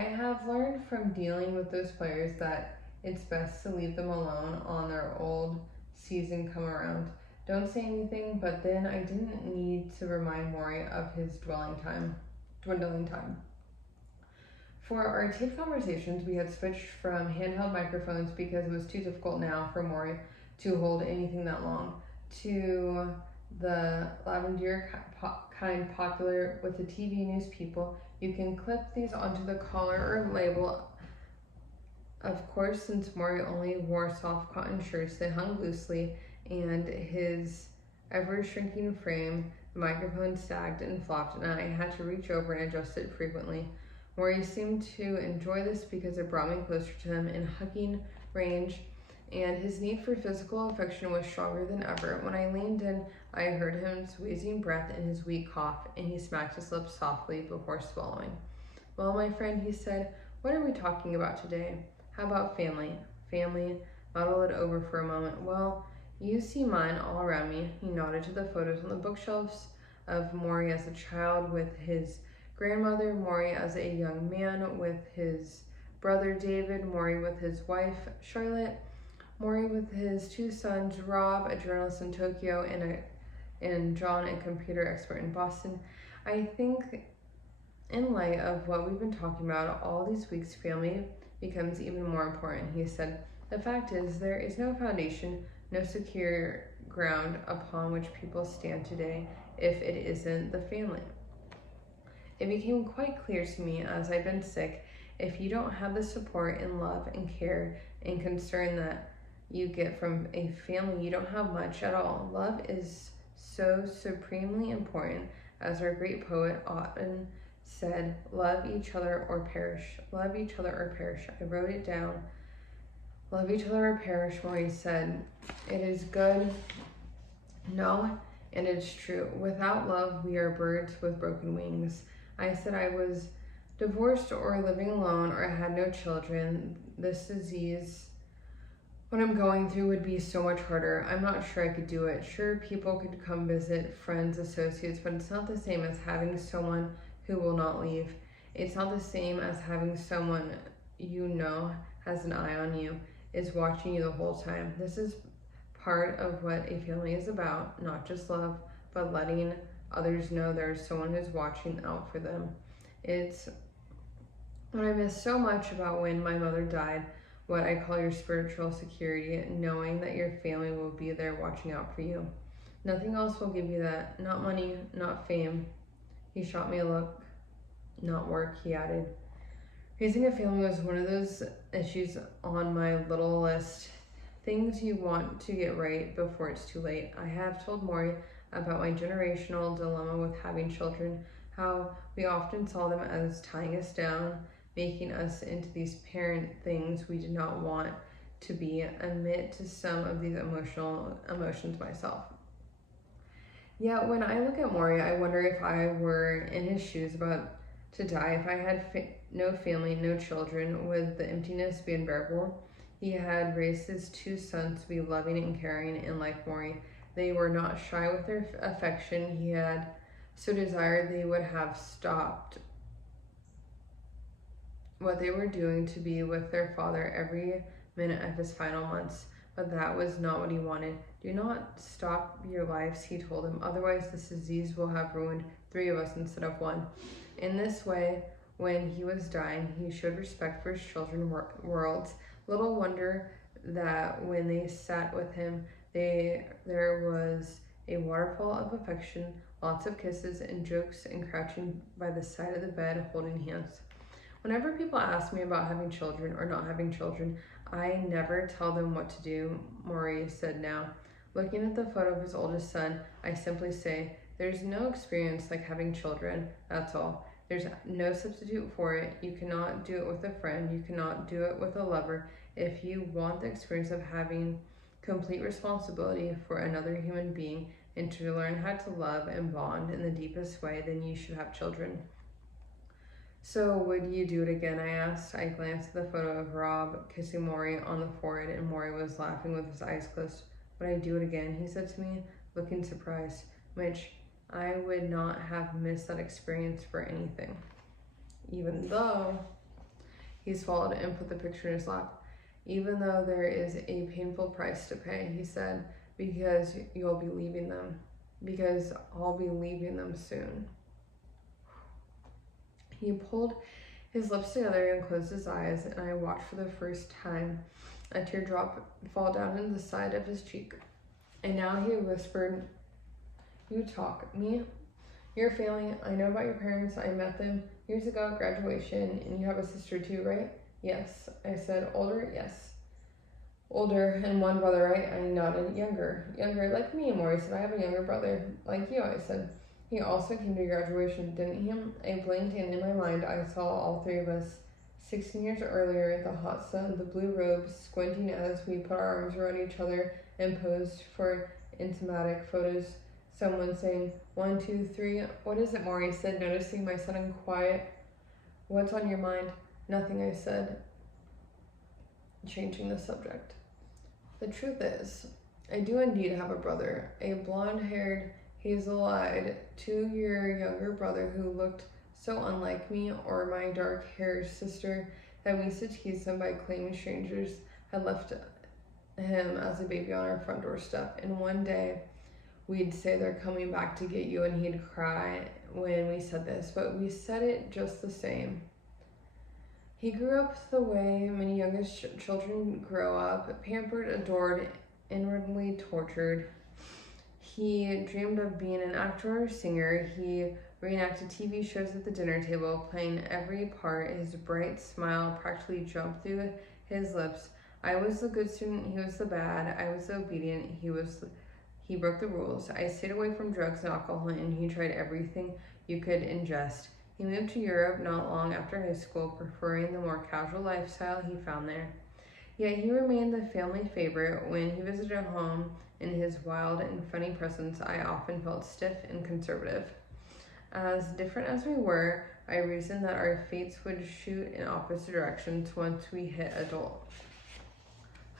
have learned from dealing with those players that it's best to leave them alone on their old season come around. Don't say anything, but then I didn't need to remind Morrie of his dwindling time. For our taped conversations, we had switched from handheld microphones because it was too difficult now for Morrie to hold anything that long, to the lavalier kind popular with the TV news people. You can clip these onto the collar or label. Of course, since Morrie only wore soft cotton shirts that hung loosely, and his ever-shrinking frame, the microphone sagged and flopped, and I had to reach over and adjust it frequently. Morrie seemed to enjoy this because it brought me closer to him in hugging range, and his need for physical affection was stronger than ever. When I leaned in, I heard his wheezing breath and his weak cough, and he smacked his lips softly before swallowing. "Well, my friend," he said, "what are we talking about today?" "How about family?" "Family?" Muddle it over for a moment. "Well, you see mine all around me." He nodded to the photos on the bookshelves of Morrie as a child with his grandmother, Morrie as a young man with his brother David, Morrie with his wife Charlotte, Morrie with his 2 sons, Rob, a journalist in Tokyo, and John, a computer expert in Boston. I think in light of what we've been talking about all these weeks, family becomes even more important, he said. The fact is, there is no foundation, no secure ground upon which people stand today if it isn't the family. It became quite clear to me as I've been sick, if you don't have the support and love and care and concern that you get from a family, you don't have much at all. Love is so supremely important, as our great poet often said, "Love each other or perish." Love each other or perish. I wrote it down. Love each other or perish, Morrie said. It is good. No, and it's true. Without love, we are birds with broken wings. I said I was divorced or living alone or had no children. This disease, what I'm going through, would be so much harder. I'm not sure I could do it. Sure, people could come visit, friends, associates, but it's not the same as having someone who will not leave. It's not the same as having someone you know has an eye on you, is watching you the whole time. This is part of what a family is about, not just love, but letting others know there's someone who's watching out for them. It's What I miss so much about when my mother died, what I call your spiritual security, knowing that your family will be there watching out for you. Nothing else will give you that. Not money, not fame. He shot me a look. Not work, he added. Raising a family was one of those issues on my little list. Things you want to get right before it's too late. I have told Morrie about my generational dilemma with having children, how we often saw them as tying us down, making us into these parent things we did not want to be. Admit to some of these emotions myself. Yet when I look at Morrie, I wonder if I were in his shoes about to die, if I had no family, no children, would the emptiness be unbearable? He had raised his two sons to be loving and caring, and like Morrie, they were not shy with their affection. He had so desired they would have stopped what they were doing to be with their father every minute of his final months. But that was not what he wanted. Do not stop your lives, he told them, otherwise this disease will have ruined 3 of us instead of 1. In this way, when he was dying, he showed respect for his children's worlds. Little wonder that when they sat with him, there was a waterfall of affection, lots of kisses and jokes, and crouching by the side of the bed holding hands. Whenever people ask me about having children or not having children, I never tell them what to do, Morrie said now. Looking at the photo of his oldest son, I simply say, there's no experience like having children, that's all. There's no substitute for it. You cannot do it with a friend. You cannot do it with a lover. If you want the experience of having complete responsibility for another human being and to learn how to love and bond in the deepest way, then you should have children. So would you do it again, I asked. I glanced at the photo of Rob kissing Morrie on the forehead, and Morrie was laughing with his eyes closed. Would I do it again, he said to me, looking surprised, which I would not have missed that experience for anything. Even though, he swallowed and put the picture in his lap. Even though there is a painful price to pay, he said, because you'll be leaving them. Because I'll be leaving them soon. He pulled his lips together and closed his eyes, and I watched for the first time a teardrop fall down into the side of his cheek. And now he whispered, you talk. Me? You're failing. I know about your parents. I met them years ago at graduation, and you have a sister too, right? Yes. I said, older? Yes. Older, and 1 brother, right? I nodded. Younger. Younger, like me, Morrie said. I have a younger brother. Like you, I said. He also came to graduation, didn't he? I blinked, and in my mind, I saw all 3 of us 16 years earlier, the hot sun, the blue robes, squinting as we put our arms around each other and posed for intimatic photos. Someone saying, 1, 2, 3. What is it, Morrie said, noticing my sudden quiet. What's on your mind? Nothing, I said, changing the subject. The truth is, I do indeed have a brother, a blonde-haired, hazel-eyed, 2-year younger brother who looked so unlike me or my dark-haired sister that we used to tease him by claiming strangers had left him as a baby on our front doorstep. And one day, we'd say they're coming back to get you, and he'd cry when we said this, but we said it just the same. He grew up the way many youngest children grow up, pampered, adored, inwardly tortured. He dreamed of being an actor or singer. He reenacted TV shows at the dinner table, playing every part. His bright smile practically jumped through his lips. I was the good student, he was the bad. I was the obedient, he broke the rules. I stayed away from drugs and alcohol, and he tried everything you could ingest. He moved to Europe not long after high school, preferring the more casual lifestyle he found there. Yet he remained the family favorite. When he visited home in his wild and funny presence, I often felt stiff and conservative. As different as we were, I reasoned that our fates would shoot in opposite directions once we hit adulthood.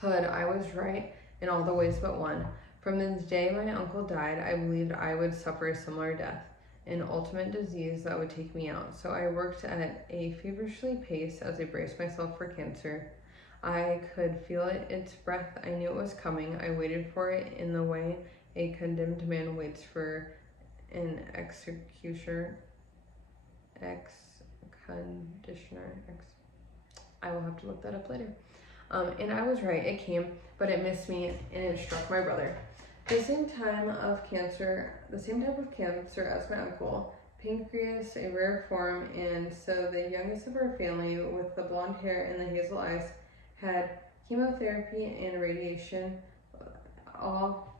I was right in all the ways but one. From the day my uncle died, I believed I would suffer a similar death, an ultimate disease that would take me out. So I worked at a feverishly pace as I braced myself for cancer. I could feel its breath. I knew it was coming. I waited for it in the way a condemned man waits for an executioner. conditioner. I will have to look that up later. And I was right, it came, but it missed me and it struck my brother. The same type of cancer as my uncle, pancreas, a rare form, and so the youngest of our family with the blonde hair and the hazel eyes had chemotherapy and radiation.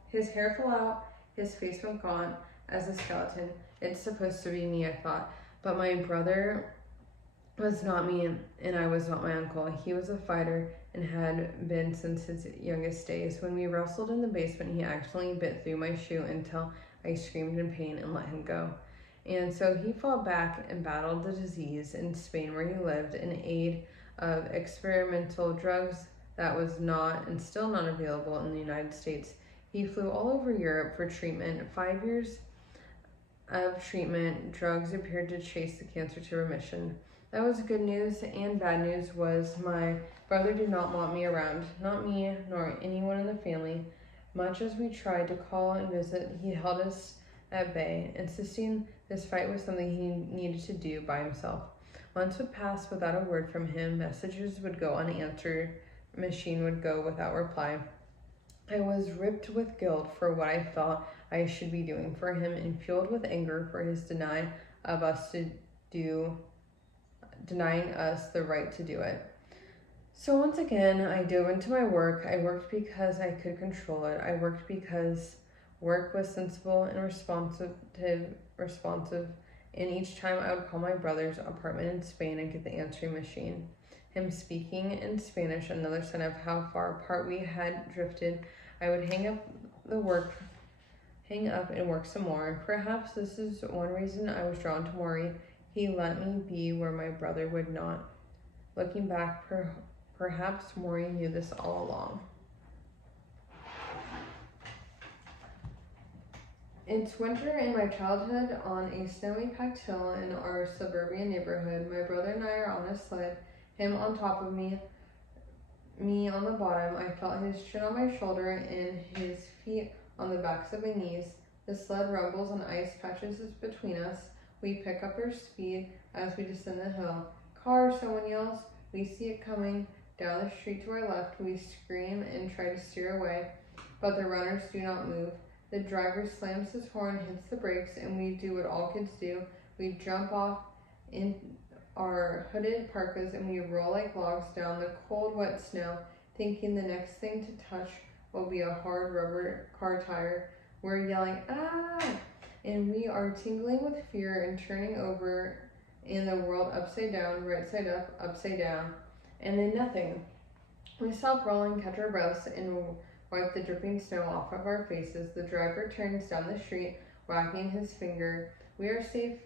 His hair fell out, his face went gaunt as a skeleton. It's supposed to be me, I thought, but my brother was not me, and I was not my uncle. He was a fighter and had been since his youngest days. When we wrestled in the basement, he accidentally bit through my shoe until I screamed in pain and let him go. And so he fought back and battled the disease in Spain, where he lived, in aid of experimental drugs that was not and still not available in the United States. He flew all over Europe for treatment. 5 years of treatment, drugs appeared to chase the cancer to remission. That was good news, and bad news was my brother did not want me around. Not me, nor anyone in the family. Much as we tried to call and visit, he held us at bay, insisting this fight was something he needed to do by himself. Months would pass without a word from him. Messages would go unanswered. Machine would go without reply. I was ripped with guilt for what I felt I should be doing for him, and fueled with anger for his denying us the right to do it. So once again, I dove into my work. I worked because I could control it. I worked because work was sensible and responsive, and each time I would call my brother's apartment in Spain and get the answering machine. Him speaking in Spanish, another sign of how far apart we had drifted. I would hang up and work some more. Perhaps this is one reason I was drawn to Morrie. He let me be where my brother would not. Looking back, perhaps Morrie knew this all along. It's winter in my childhood on a snowy packed hill in our suburban neighborhood. My brother and I are on a sled, him on top of me on the bottom. I felt his chin on my shoulder and his feet on the backs of my knees. The sled rumbles and ice patches between us. We pick up our speed as we descend the hill. Car, someone yells. We see it coming down the street to our left. We scream and try to steer away, but the runners do not move. The driver slams his horn, hits the brakes, and we do what all kids do. We jump off in our hooded parkas and we roll like logs down the cold, wet snow, thinking the next thing to touch will be a hard rubber car tire. We're yelling, ah! And we are tingling with fear and turning over in the world upside down, right side up, upside down, and then nothing. We stop rolling, catch our breaths, and wipe the dripping snow off of our faces. The driver turns down the street, wagging his finger. We are safe.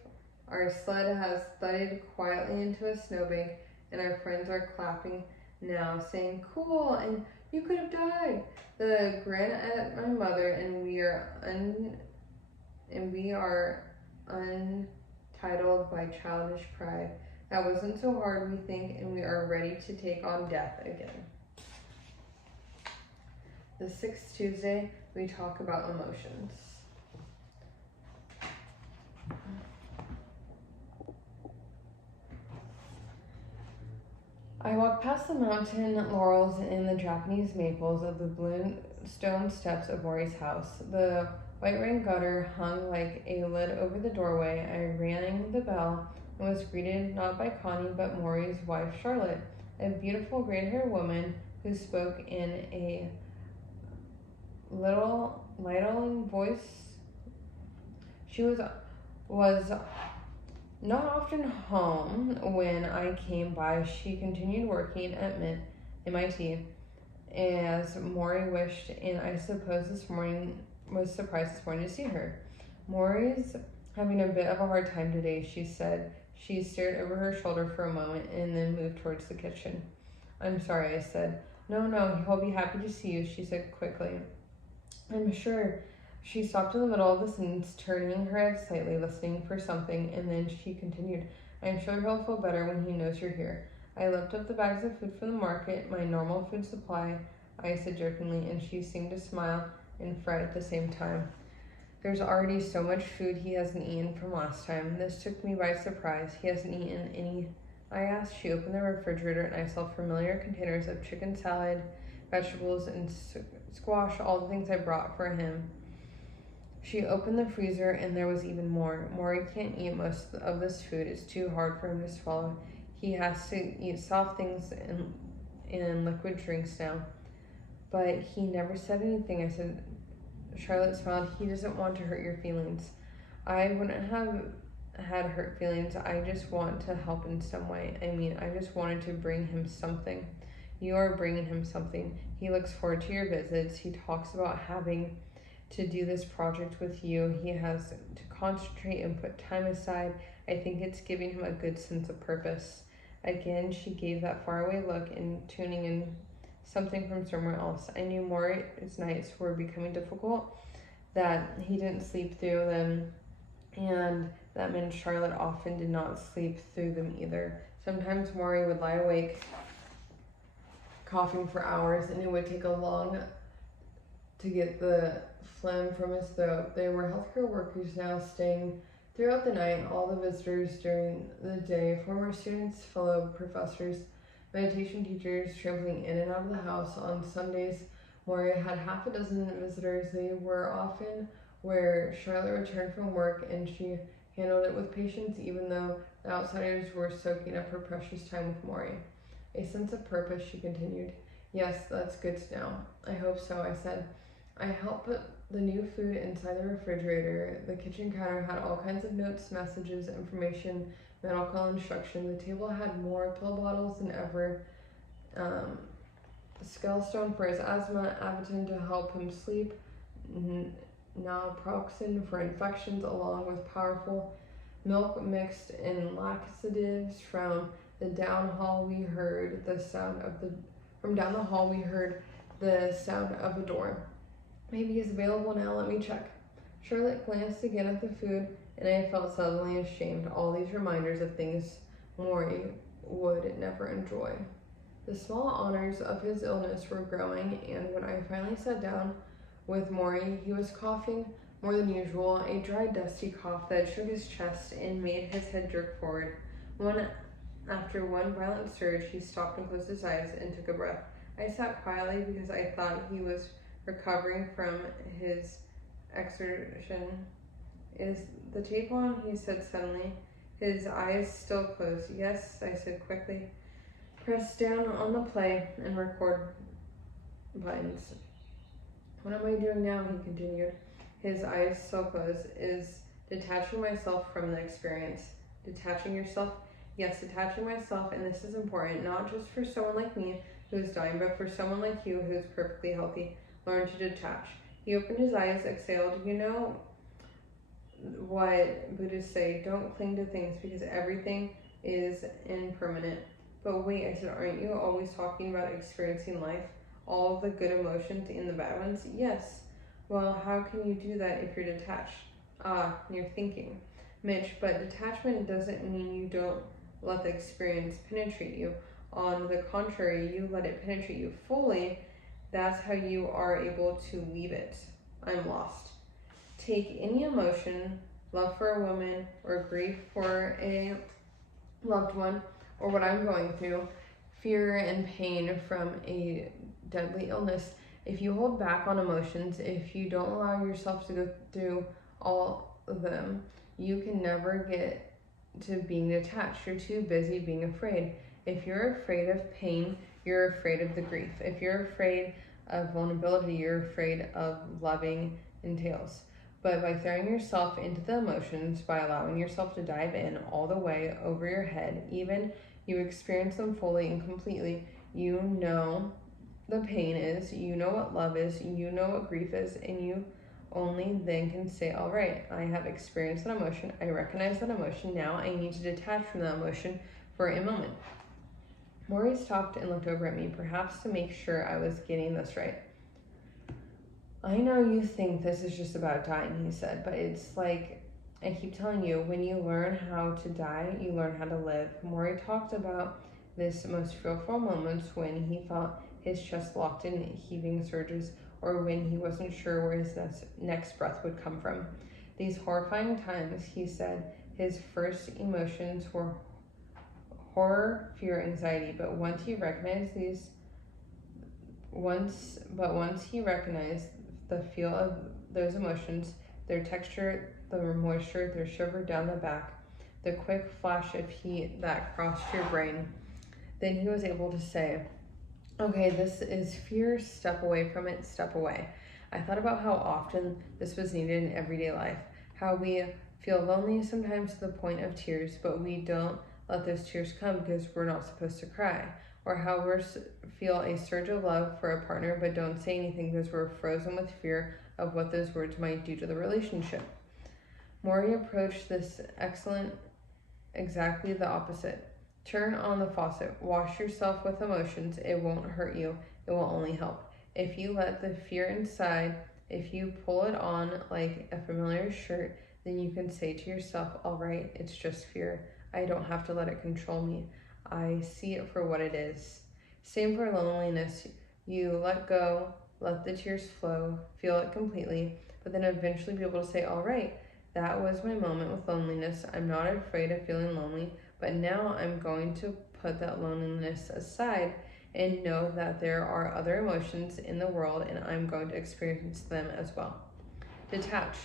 Our sled has thudded quietly into a snowbank, and our friends are clapping now, saying, cool, and you could have died. The grin at my mother, and we are untitled by childish pride. That wasn't so hard, we think, and we are ready to take on death again. The 6th Tuesday, we talk about emotions. I walked past the mountain laurels and the Japanese maples of the blue stone steps of Morrie's house. The white rain gutter hung like a lid over the doorway. I rang the bell and was greeted not by Connie but Morrie's wife Charlotte, a beautiful gray-haired woman who spoke in a little ladling voice. She was not often home when I came by. She continued working at MIT as Morrie wished, and I suppose was surprised this morning to see her. Morrie's having a bit of a hard time today, she said. She stared over her shoulder for a moment and then moved towards the kitchen. I'm sorry, I said. No, he'll be happy to see you, she said quickly. I'm sure. She stopped in the middle of the sentence, turning her head slightly, listening for something, and then she continued, I'm sure he'll feel better when he knows you're here. I looked up the bags of food from the market, my normal food supply, I said jokingly, and she seemed to smile and fret at the same time. There's already so much food he hasn't eaten from last time. This took me by surprise. He hasn't eaten any, I asked. She opened the refrigerator and I saw familiar containers of chicken salad, vegetables, and squash, all the things I brought for him. She opened the freezer and there was even more. Morrie can't eat most of this food. It's too hard for him to swallow. He has to eat soft things and liquid drinks now. But he never said anything. I said, Charlotte smiled. He doesn't want to hurt your feelings. I wouldn't have had hurt feelings. I just want to help in some way. I just wanted to bring him something. You are bringing him something. He looks forward to your visits. He talks about having to do this project with you. He has to concentrate and put time aside. I think it's giving him a good sense of purpose. Again, she gave that faraway look and tuning in something from somewhere else. I knew Morrie's nights were becoming difficult, that he didn't sleep through them, and that meant Charlotte often did not sleep through them either. Sometimes Morrie would lie awake, coughing for hours, and it would take a long to get the phlegm from his throat. There were healthcare workers now staying throughout the night, all the visitors during the day, former students, fellow professors, meditation teachers trampling in and out of the house. On Sundays, Morrie had half a dozen visitors. They were often where Charlotte returned from work, and she handled it with patience, even though the outsiders were soaking up her precious time with Morrie. A sense of purpose, she continued. Yes, that's good to know. I hope so, I said. I helped put the new food inside the refrigerator. The kitchen counter had all kinds of notes, messages, information, medical instruction. The table had more pill bottles than ever. Skellstone for his asthma, Avitin to help him sleep, naproxen for infections, along with powerful milk mixed in laxatives. From down the hall we heard the sound of a door. Maybe he's available now, let me check. Charlotte glanced again at the food, and I felt suddenly ashamed. All these reminders of things Morrie would never enjoy. The small honors of his illness were growing, and when I finally sat down with Morrie, he was coughing more than usual, a dry, dusty cough that shook his chest and made his head jerk forward. After one violent surge, he stopped and closed his eyes and took a breath. I sat quietly because I thought he was recovering from his exertion. Is the tape on? He said suddenly, his eyes still closed. Yes, I said quickly. Press down on the play and record buttons. What am I doing now? He continued, his eyes still closed. Is detaching myself from the experience. Detaching yourself? Yes, detaching myself, and this is important, not just for someone like me who's dying, but for someone like you who's perfectly healthy. Learn to detach. He opened his eyes, exhaled. You know what Buddhists say, don't cling to things because everything is impermanent. But wait, I said, aren't you always talking about experiencing life? All of the good emotions and the bad ones? Yes. Well, how can you do that if you're detached? You're thinking. Mitch, but detachment doesn't mean you don't let the experience penetrate you. On the contrary, you let it penetrate you fully. That's how you are able to leave it. I'm lost. Take any emotion, love for a woman, or grief for a loved one, or what I'm going through, fear and pain from a deadly illness. If you hold back on emotions, if you don't allow yourself to go through all of them, you can never get to being detached. You're too busy being afraid. If you're afraid of pain, you're afraid of the grief. If you're afraid of vulnerability, you're afraid of loving entails. But by throwing yourself into the emotions, by allowing yourself to dive in all the way over your head, even you experience them fully and completely, you know the pain is, you know what love is, you know what grief is, and you only then can say, all right, I have experienced that emotion, I recognize that emotion, now I need to detach from that emotion for a moment. Morrie stopped and looked over at me, perhaps to make sure I was getting this right. I know you think this is just about dying, he said, but it's like I keep telling you, when you learn how to die, you learn how to live. Morrie talked about this most fearful moments when he felt his chest locked in heaving surges, or when he wasn't sure where his next breath would come from. These horrifying times, he said, his first emotions were horror, fear, anxiety, but once he recognized the feel of those emotions, their texture, the moisture, their shiver down the back, the quick flash of heat that crossed your brain, then he was able to say, okay, this is fear, step away from it, step away. I thought about how often this was needed in everyday life, how we feel lonely sometimes to the point of tears, but we don't let those tears come because we're not supposed to cry, or how we feel a surge of love for a partner but don't say anything because we're frozen with fear of what those words might do to the relationship. Morrie approached this exactly the opposite. Turn on the faucet. Wash yourself with emotions. It won't hurt you. It will only help. If you let the fear inside, if you pull it on like a familiar shirt, then you can say to yourself, all right, it's just fear. I don't have to let it control me. I see it for what it is. Same for loneliness. You let go, let the tears flow, feel it completely, but then eventually be able to say, all right, that was my moment with loneliness. I'm not afraid of feeling lonely, but now I'm going to put that loneliness aside and know that there are other emotions in the world and I'm going to experience them as well. Detach,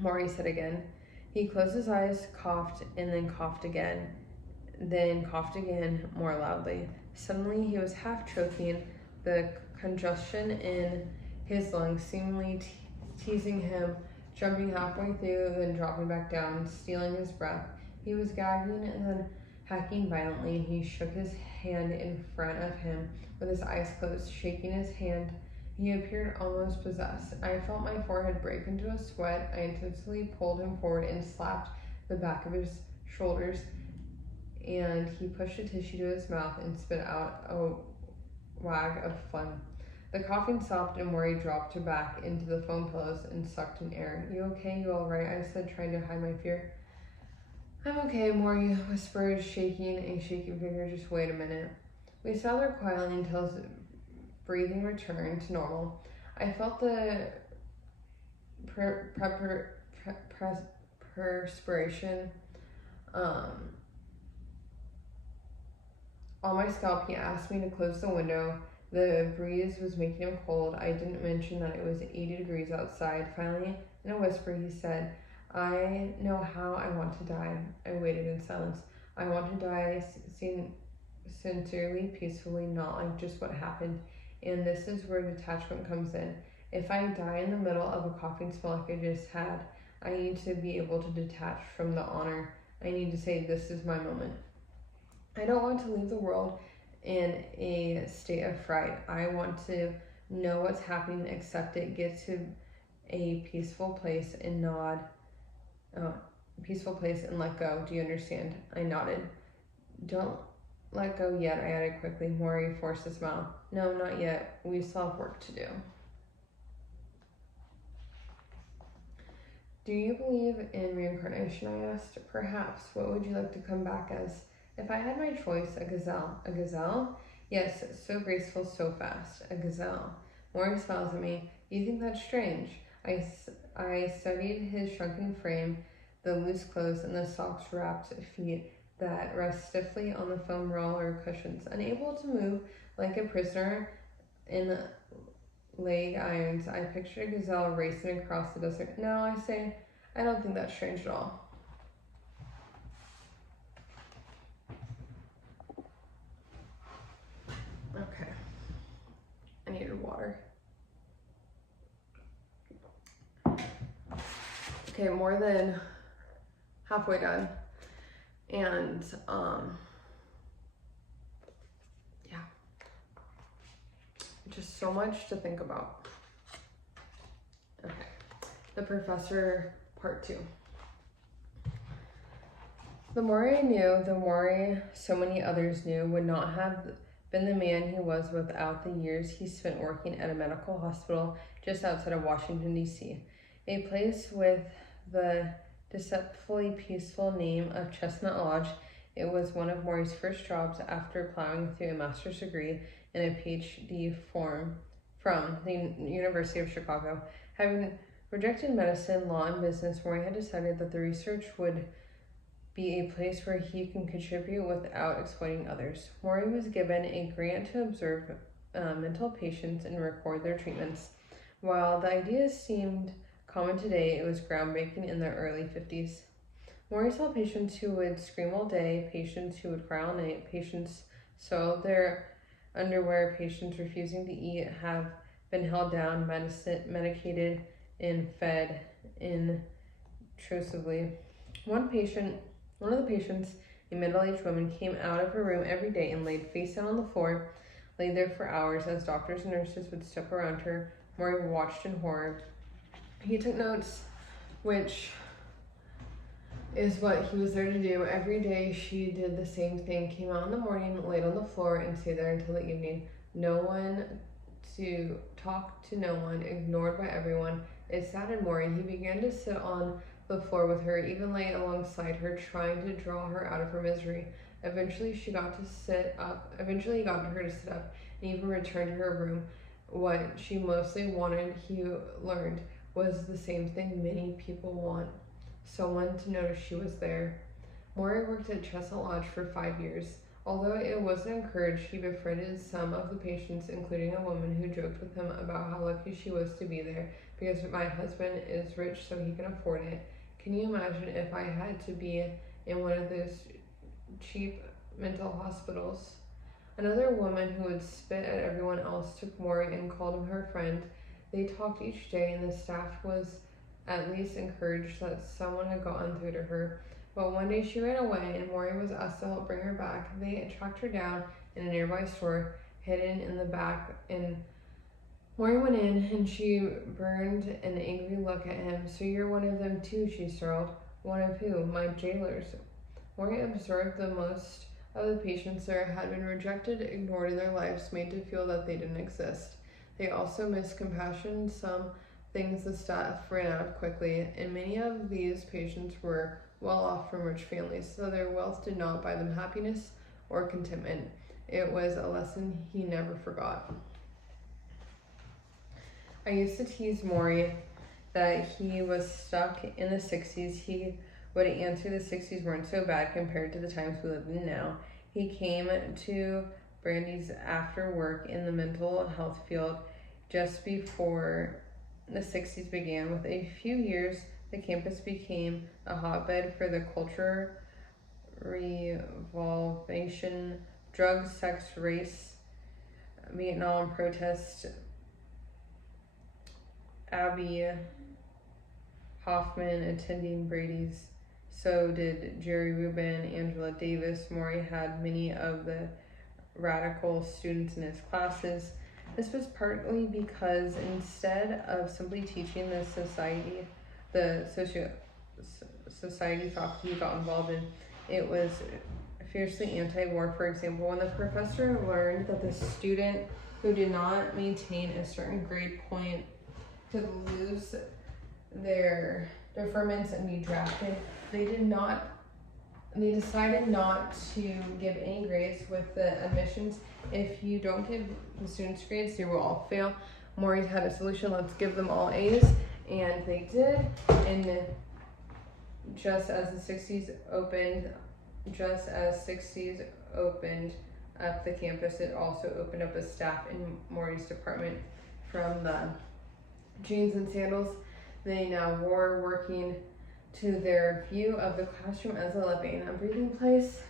Morrie said again. He closed his eyes, coughed, and then coughed again more loudly. Suddenly he was half choking, the congestion in his lungs seemingly teasing him, jumping halfway through, then dropping back down, stealing his breath. He was gagging and then hacking violently. He shook his hand in front of him with his eyes closed, shaking his hand. He appeared almost possessed. I felt my forehead break into a sweat. I intensely pulled him forward and slapped the back of his shoulders, and he pushed a tissue to his mouth and spit out a wag of phlegm. The coughing stopped and Morrie dropped back into the foam pillows and sucked in air. You okay? You all right? I said, trying to hide my fear. I'm okay, Morrie whispered, shaking a shaky finger. Just wait a minute. We sat there quietly until his breathing returned to normal. I felt the perspiration on my scalp. He asked me to close the window. The breeze was making him cold. I didn't mention that it was 80 degrees outside. Finally, in a whisper, he said, I know how I want to die. I waited in silence. I want to die sincerely, peacefully, not like just what happened. And this is where detachment comes in. If I die in the middle of a coughing spell like I just had, I need to be able to detach from the honor. I need to say, this is my moment. I don't want to leave the world in a state of fright. I want to know what's happening, accept it, get to a peaceful place and let go. Do you understand? I nodded. Don't let go yet, I added quickly. Morrie forced a smile. No, not yet. We still have work to do. Do you believe in reincarnation, I asked. Perhaps. What would you like to come back as? If I had my choice, a gazelle. A gazelle? Yes, so graceful, so fast. A gazelle. Morrie smiles at me. You think that's strange? I studied his shrunken frame, the loose clothes, and the socks-wrapped feet that rest stiffly on the foam roller cushions. Unable to move like a prisoner in leg irons, I pictured a gazelle racing across the desert. No, I say, I don't think that's strange at all. Okay. I needed water. Okay, more than halfway done. And, yeah. Just so much to think about. Okay. The Professor, Part 2. The Morrie I knew, the Morrie so many others knew, would not have been the man he was without the years he spent working at a medical hospital just outside of Washington, D.C., a place with the deceptively peaceful name of Chestnut Lodge. It was one of Morrie's first jobs after plowing through a master's degree and a PhD from the University of Chicago. Having rejected medicine, law, and business, Morrie had decided that the research would be a place where he can contribute without exploiting others. Morrie was given a grant to observe mental patients and record their treatments. While the idea seemed common today, it was groundbreaking in the early 50s. Morrie saw patients who would scream all day, patients who would cry all night, patients soiled their underwear, patients refusing to eat, have been held down, medicated, and fed intrusively. One of the patients, a middle-aged woman, came out of her room every day and laid face down on the floor, lay there for hours as doctors and nurses would step around her. Morrie watched in horror. He took notes, which is what he was there to do. Every day she did the same thing, came out in the morning, laid on the floor, and stayed there until the evening. No one to talk to, no one, ignored by everyone. It saddened Morrie. He began to sit on the floor with her, even lay alongside her, trying to draw her out of her misery. Eventually he got her to sit up and even return to her room. What she mostly wanted, he learned, was the same thing many people want: someone to notice she was there. Morrie worked at Chestnut Lodge for 5 years. Although it wasn't encouraged, he befriended some of the patients, including a woman who joked with him about how lucky she was to be there, because my husband is rich so he can afford it. Can you imagine if I had to be in one of those cheap mental hospitals? Another woman who would spit at everyone else took Morrie and called him her friend. They talked each day, and the staff was at least encouraged that someone had gotten through to her. But one day she ran away, and Morrie was asked to help bring her back. They tracked her down in a nearby store, hidden in the back, and Morrie went in, and she burned an angry look at him. "So you're one of them too," she snarled. "One of who?" "My jailers." Morrie observed that most of the patients there had been rejected, ignored in their lives, made to feel that they didn't exist. They also missed compassion, some things the staff ran out of quickly, and many of these patients were well off from rich families, so their wealth did not buy them happiness or contentment. It was a lesson he never forgot. I used to tease Morrie that he was stuck in the 60s. He would answer the 60s weren't so bad compared to the times we live in now. He came to Brandy's after work in the mental health field just before the 60s began. With a few years, the campus became a hotbed for the culture revolution, drugs, sex, race, Vietnam protest. Abby Hoffman attending Brady's. So did Jerry Rubin, Angela Davis. Morrie had many of the radical students in his classes. This was partly because instead of simply teaching the society faculty got involved in, it was fiercely anti-war. For example, when the professor learned that the student who did not maintain a certain grade point could lose their deferments and be drafted, they decided not to give any grades with the admissions. If you don't give the students grades, they will all fail. Morrie had a solution: let's give them all A's, and they did. And just as 60s opened up the campus, it also opened up a staff in Morrie's department. From the jeans and sandals they now wore, working to their view of the classroom as a living, a breathing place.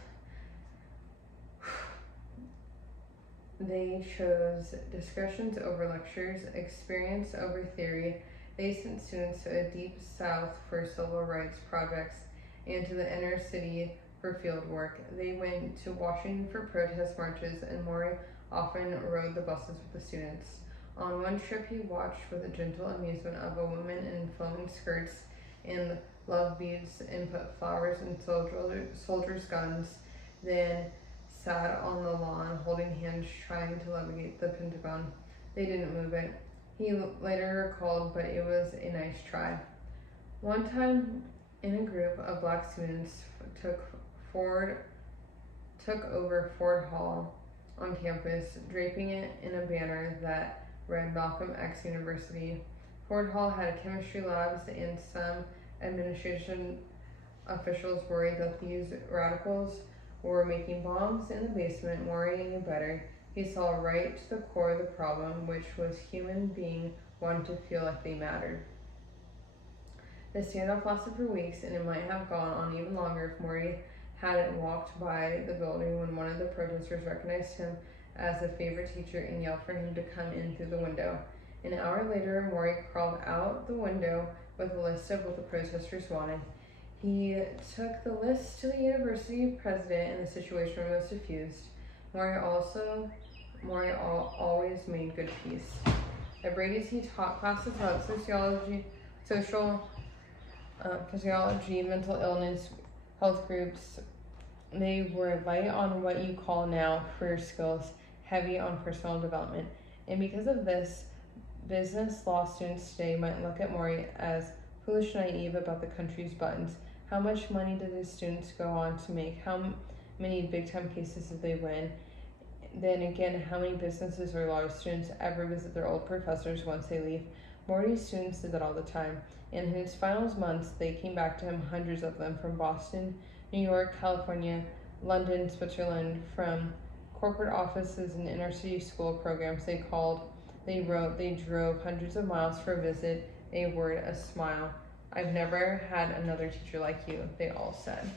They chose discussions over lectures, experience over theory. They sent students to a deep south for civil rights projects and to the inner city for field work. They went to Washington for protest marches, and Morrie often rode the buses with the students. On one trip, he watched with a gentle amusement of a woman in flowing skirts and love beads and put flowers in soldiers' guns, then sat on the lawn holding hands trying to navigate the Pentagon. They didn't move it. He later recalled, but it was a nice try. One time, in a group of black students took over Ford Hall on campus, draping it in a banner that read Malcolm X University. Ford Hall had chemistry labs, and some administration officials worried that these radicals were making bombs in the basement. Morrie knew better. He saw right to the core of the problem, which was human being wanting to feel like they mattered. The standoff lasted for weeks, and it might have gone on even longer if Morrie hadn't walked by the building when one of the protesters recognized him as a favorite teacher and yelled for him to come in through the window. An hour later, Morrie crawled out the window with a list of what the protesters wanted. He took the list to the university president, and the situation was diffused. Morrie always made good peace. At Brady's, he taught classes about physiology, mental illness, health groups. They were light on what you call now career skills, heavy on personal development. And because of this, business law students today might look at Morrie as foolish and naive about the country's buttons. How much money did these students go on to make? How many big-time cases did they win? Then again, how many businesses or law students ever visit their old professors once they leave? Morrie's students did that all the time. And in his final months, they came back to him, hundreds of them, from Boston, New York, California, London, Switzerland, from corporate offices and inner city school programs. They wrote, they drove hundreds of miles for a visit, a word, a smile. I've never had another teacher like you, they all said.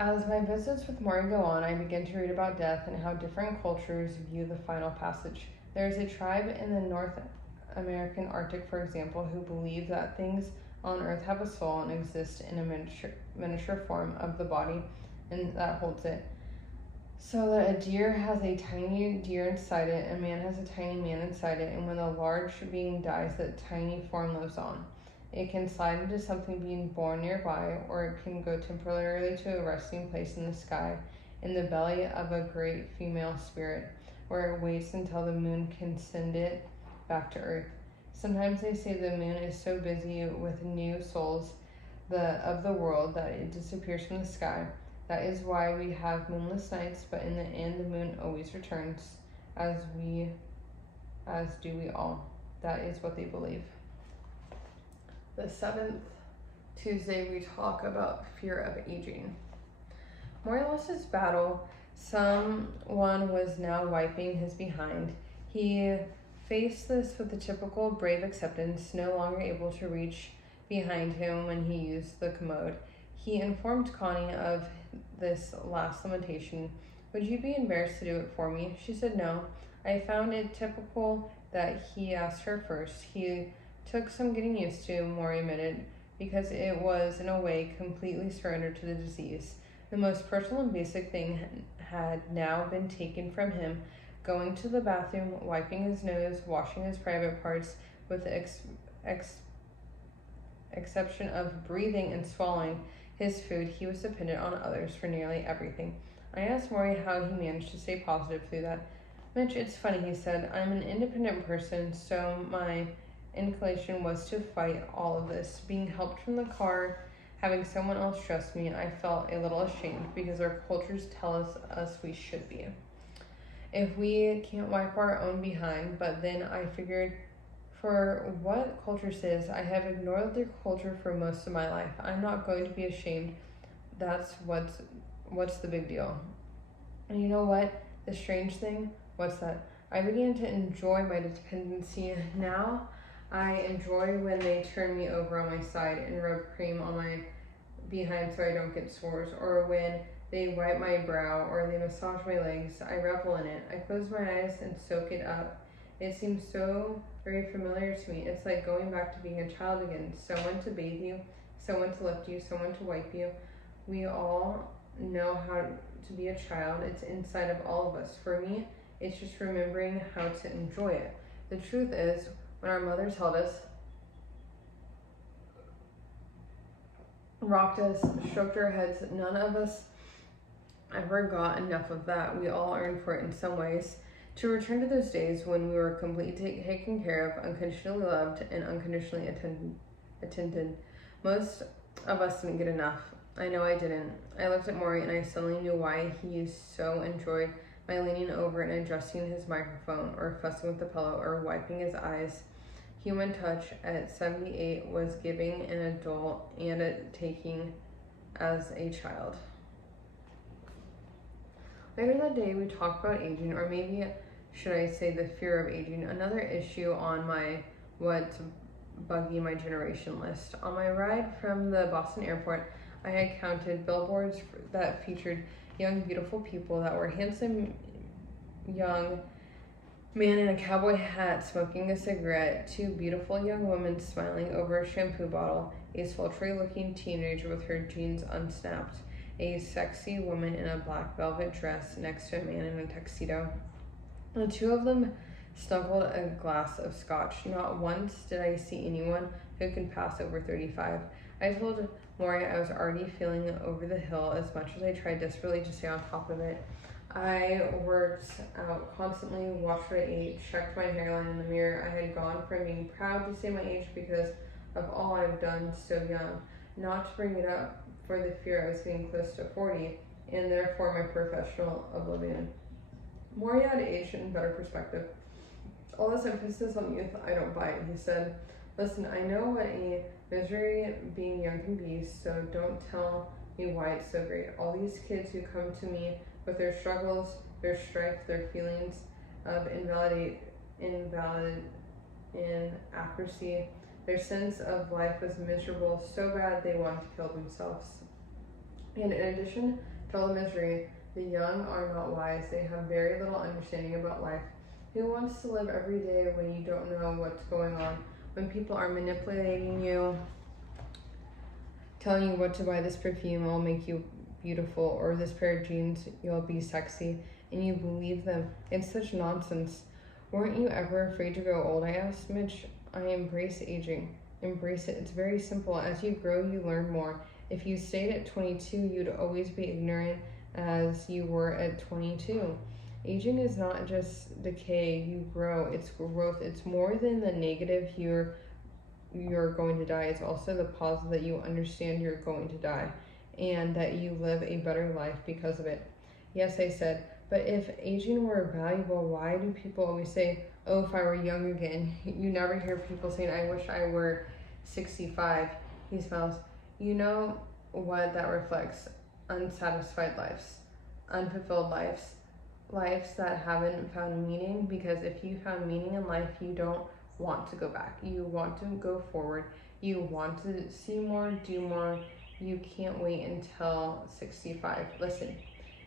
As my visits with Morrie go on, I begin to read about death and how different cultures view the final passage. There is a tribe in the North American Arctic, for example, who believe that things on Earth have a soul and exist in a miniature form of the body and that holds it. So that a deer has a tiny deer inside it, a man has a tiny man inside it, and when the large being dies, that tiny form lives on. It can slide into something being born nearby, or it can go temporarily to a resting place in the sky, in the belly of a great female spirit, where it waits until the moon can send it back to Earth. Sometimes they say the moon is so busy with new souls of the world that it disappears from the sky. That is why we have moonless nights, but in the end the moon always returns, as do we all. That is what they believe. The 7th Tuesday, we talk about fear of aging. Morrie lost his battle. Someone was now wiping his behind. He faced this with the typical brave acceptance, no longer able to reach behind him when he used the commode. He informed Connie of this last limitation. Would you be embarrassed to do it for me? She said no. I found it typical that he asked her first. He took some getting used to, Morrie admitted, because it was, in a way, completely surrendered to the disease. The most personal and basic thing had now been taken from him, going to the bathroom, wiping his nose, washing his private parts, with the exception of breathing and swallowing his food. He was dependent on others for nearly everything. I asked Morrie how he managed to stay positive through that. Mitch, it's funny, he said. I'm an independent person, so my inclination was to fight all of this. Being helped from the car, having someone else trust me, I felt a little ashamed because our cultures tell us we should be. If we can't wipe our own behind, but then I figured, for what culture says, I have ignored their culture for most of my life. I'm not going to be ashamed. That's what's the big deal. And you know what? The strange thing? What's that? I began to enjoy my dependency. Now I enjoy when they turn me over on my side and rub cream on my behind so I don't get sores, or when they wipe my brow or they massage my legs. I revel in it. I close my eyes and soak it up. It seems so very familiar to me. It's like going back to being a child again. Someone to bathe you, someone to lift you, someone to wipe you. We all know how to be a child. It's inside of all of us. For me, it's just remembering how to enjoy it. The truth is, when our mothers held us, rocked us, stroked our heads, none of us ever got enough of that. We all earned for it in some ways. To return to those days when we were completely taken care of, unconditionally loved, and unconditionally attended. Most of us didn't get enough. I know I didn't. I looked at Morrie and I suddenly knew why he so enjoyed my leaning over and adjusting his microphone, or fussing with the pillow, or wiping his eyes. Human touch at 78 was giving an adult and taking as a child. Later that day, we talked about aging, or maybe should I say the fear of aging, another issue on my what's buggy my generation list. On my ride from the Boston airport, I had counted billboards that featured young, beautiful people that were handsome young man in a cowboy hat smoking a cigarette, two beautiful young women smiling over a shampoo bottle, a sultry-looking teenager with her jeans unsnapped, a sexy woman in a black velvet dress next to a man in a tuxedo. The two of them snuggled a glass of scotch. Not once did I see anyone who could pass over 35. I told Morrie I was already feeling over the hill as much as I tried desperately to stay on top of it. I worked out constantly, watched what I ate, checked my hairline in the mirror. I had gone from being proud to say my age because of all I've done so young, not to bring it up for the fear I was getting close to 40, and therefore my professional oblivion. Morrie had aged in better perspective. All this emphasis on youth, I don't buy it. He said, listen, I know what a misery being young can be, so don't tell me why it's so great. All these kids who come to me with their struggles, their strife, their feelings of inaccuracy, their sense of life was miserable, so bad they wanted to kill themselves. And in addition to all the misery, the young are not wise. They have very little understanding about life. Who wants to live every day when you don't know what's going on? When people are manipulating you, telling you what to buy, this perfume will make you beautiful, or this pair of jeans, you'll be sexy, and you believe them. It's such nonsense. Weren't you ever afraid to grow old? I asked Mitch. I embrace aging. Embrace it. It's very simple. As you grow, you learn more. If you stayed at 22, you'd always be ignorant as you were at 22. Aging is not just decay, you grow, it's growth. It's more than the negative you're going to die. It's also the positive that you understand you're going to die and that you live a better life because of it. Yes, I said, but if aging were valuable, why do people always say, oh, if I were young again? You never hear people saying, I wish I were 65. He smiles. You know what that reflects? Unsatisfied lives, unfulfilled lives, lives that haven't found meaning, because if you found meaning in life, you don't want to go back. You want to go forward. You want to see more, do more. You can't wait until 65. Listen,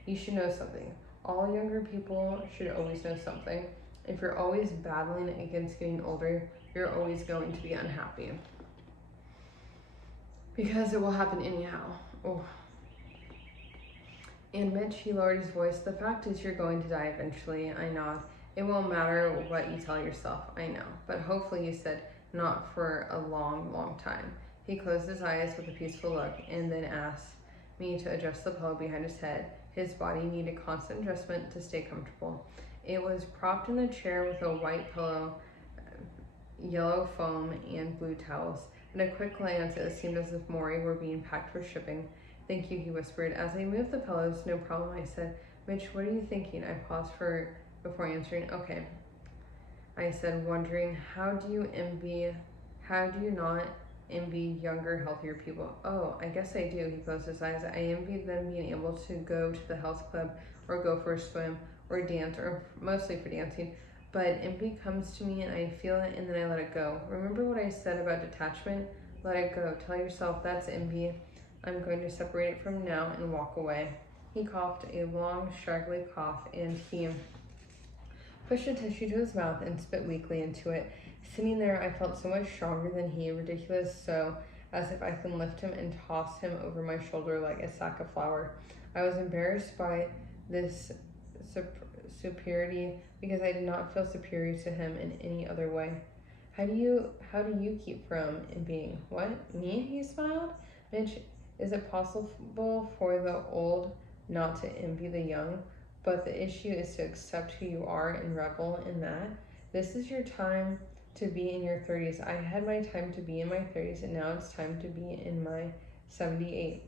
you should know something. All younger people should always know something. If you're always battling against getting older, you're always going to be unhappy. Because it will happen anyhow. Oh. And Mitch, he lowered his voice. The fact is you're going to die eventually. I nod. It won't matter what you tell yourself. I know. But hopefully, you said, not for a long, long time. He closed his eyes with a peaceful look and then asked me to adjust the pillow behind his head. His body needed constant adjustment to stay comfortable. It was propped in a chair with a white pillow, yellow foam, and blue towels. At a quick glance, it seemed as if Morrie were being packed for shipping. Thank you, he whispered. As I moved the pillows, no problem, I said. Mitch, what are you thinking? I paused before answering. Okay, I said, wondering, how do you not envy younger, healthier people? Oh, I guess I do. He closed his eyes. I envy them being able to go to the health club or go for a swim or dance, or mostly for dancing. But envy comes to me and I feel it and then I let it go. Remember what I said about detachment? Let it go. Tell yourself that's envy. I'm going to separate it from now and walk away. He coughed a long, straggly cough and he pushed a tissue to his mouth and spit weakly into it. Sitting there, I felt so much stronger than he, ridiculous, so as if I can lift him and toss him over my shoulder like a sack of flour. I was embarrassed by this superiority because I did not feel superior to him in any other way. How do you keep from being? What? Me? He smiled. Mitch, is it possible for the old not to envy the young? But the issue is to accept who you are and revel in that. This is your time to be in your 30s. I had my time to be in my 30s, and now it's time to be in my 78.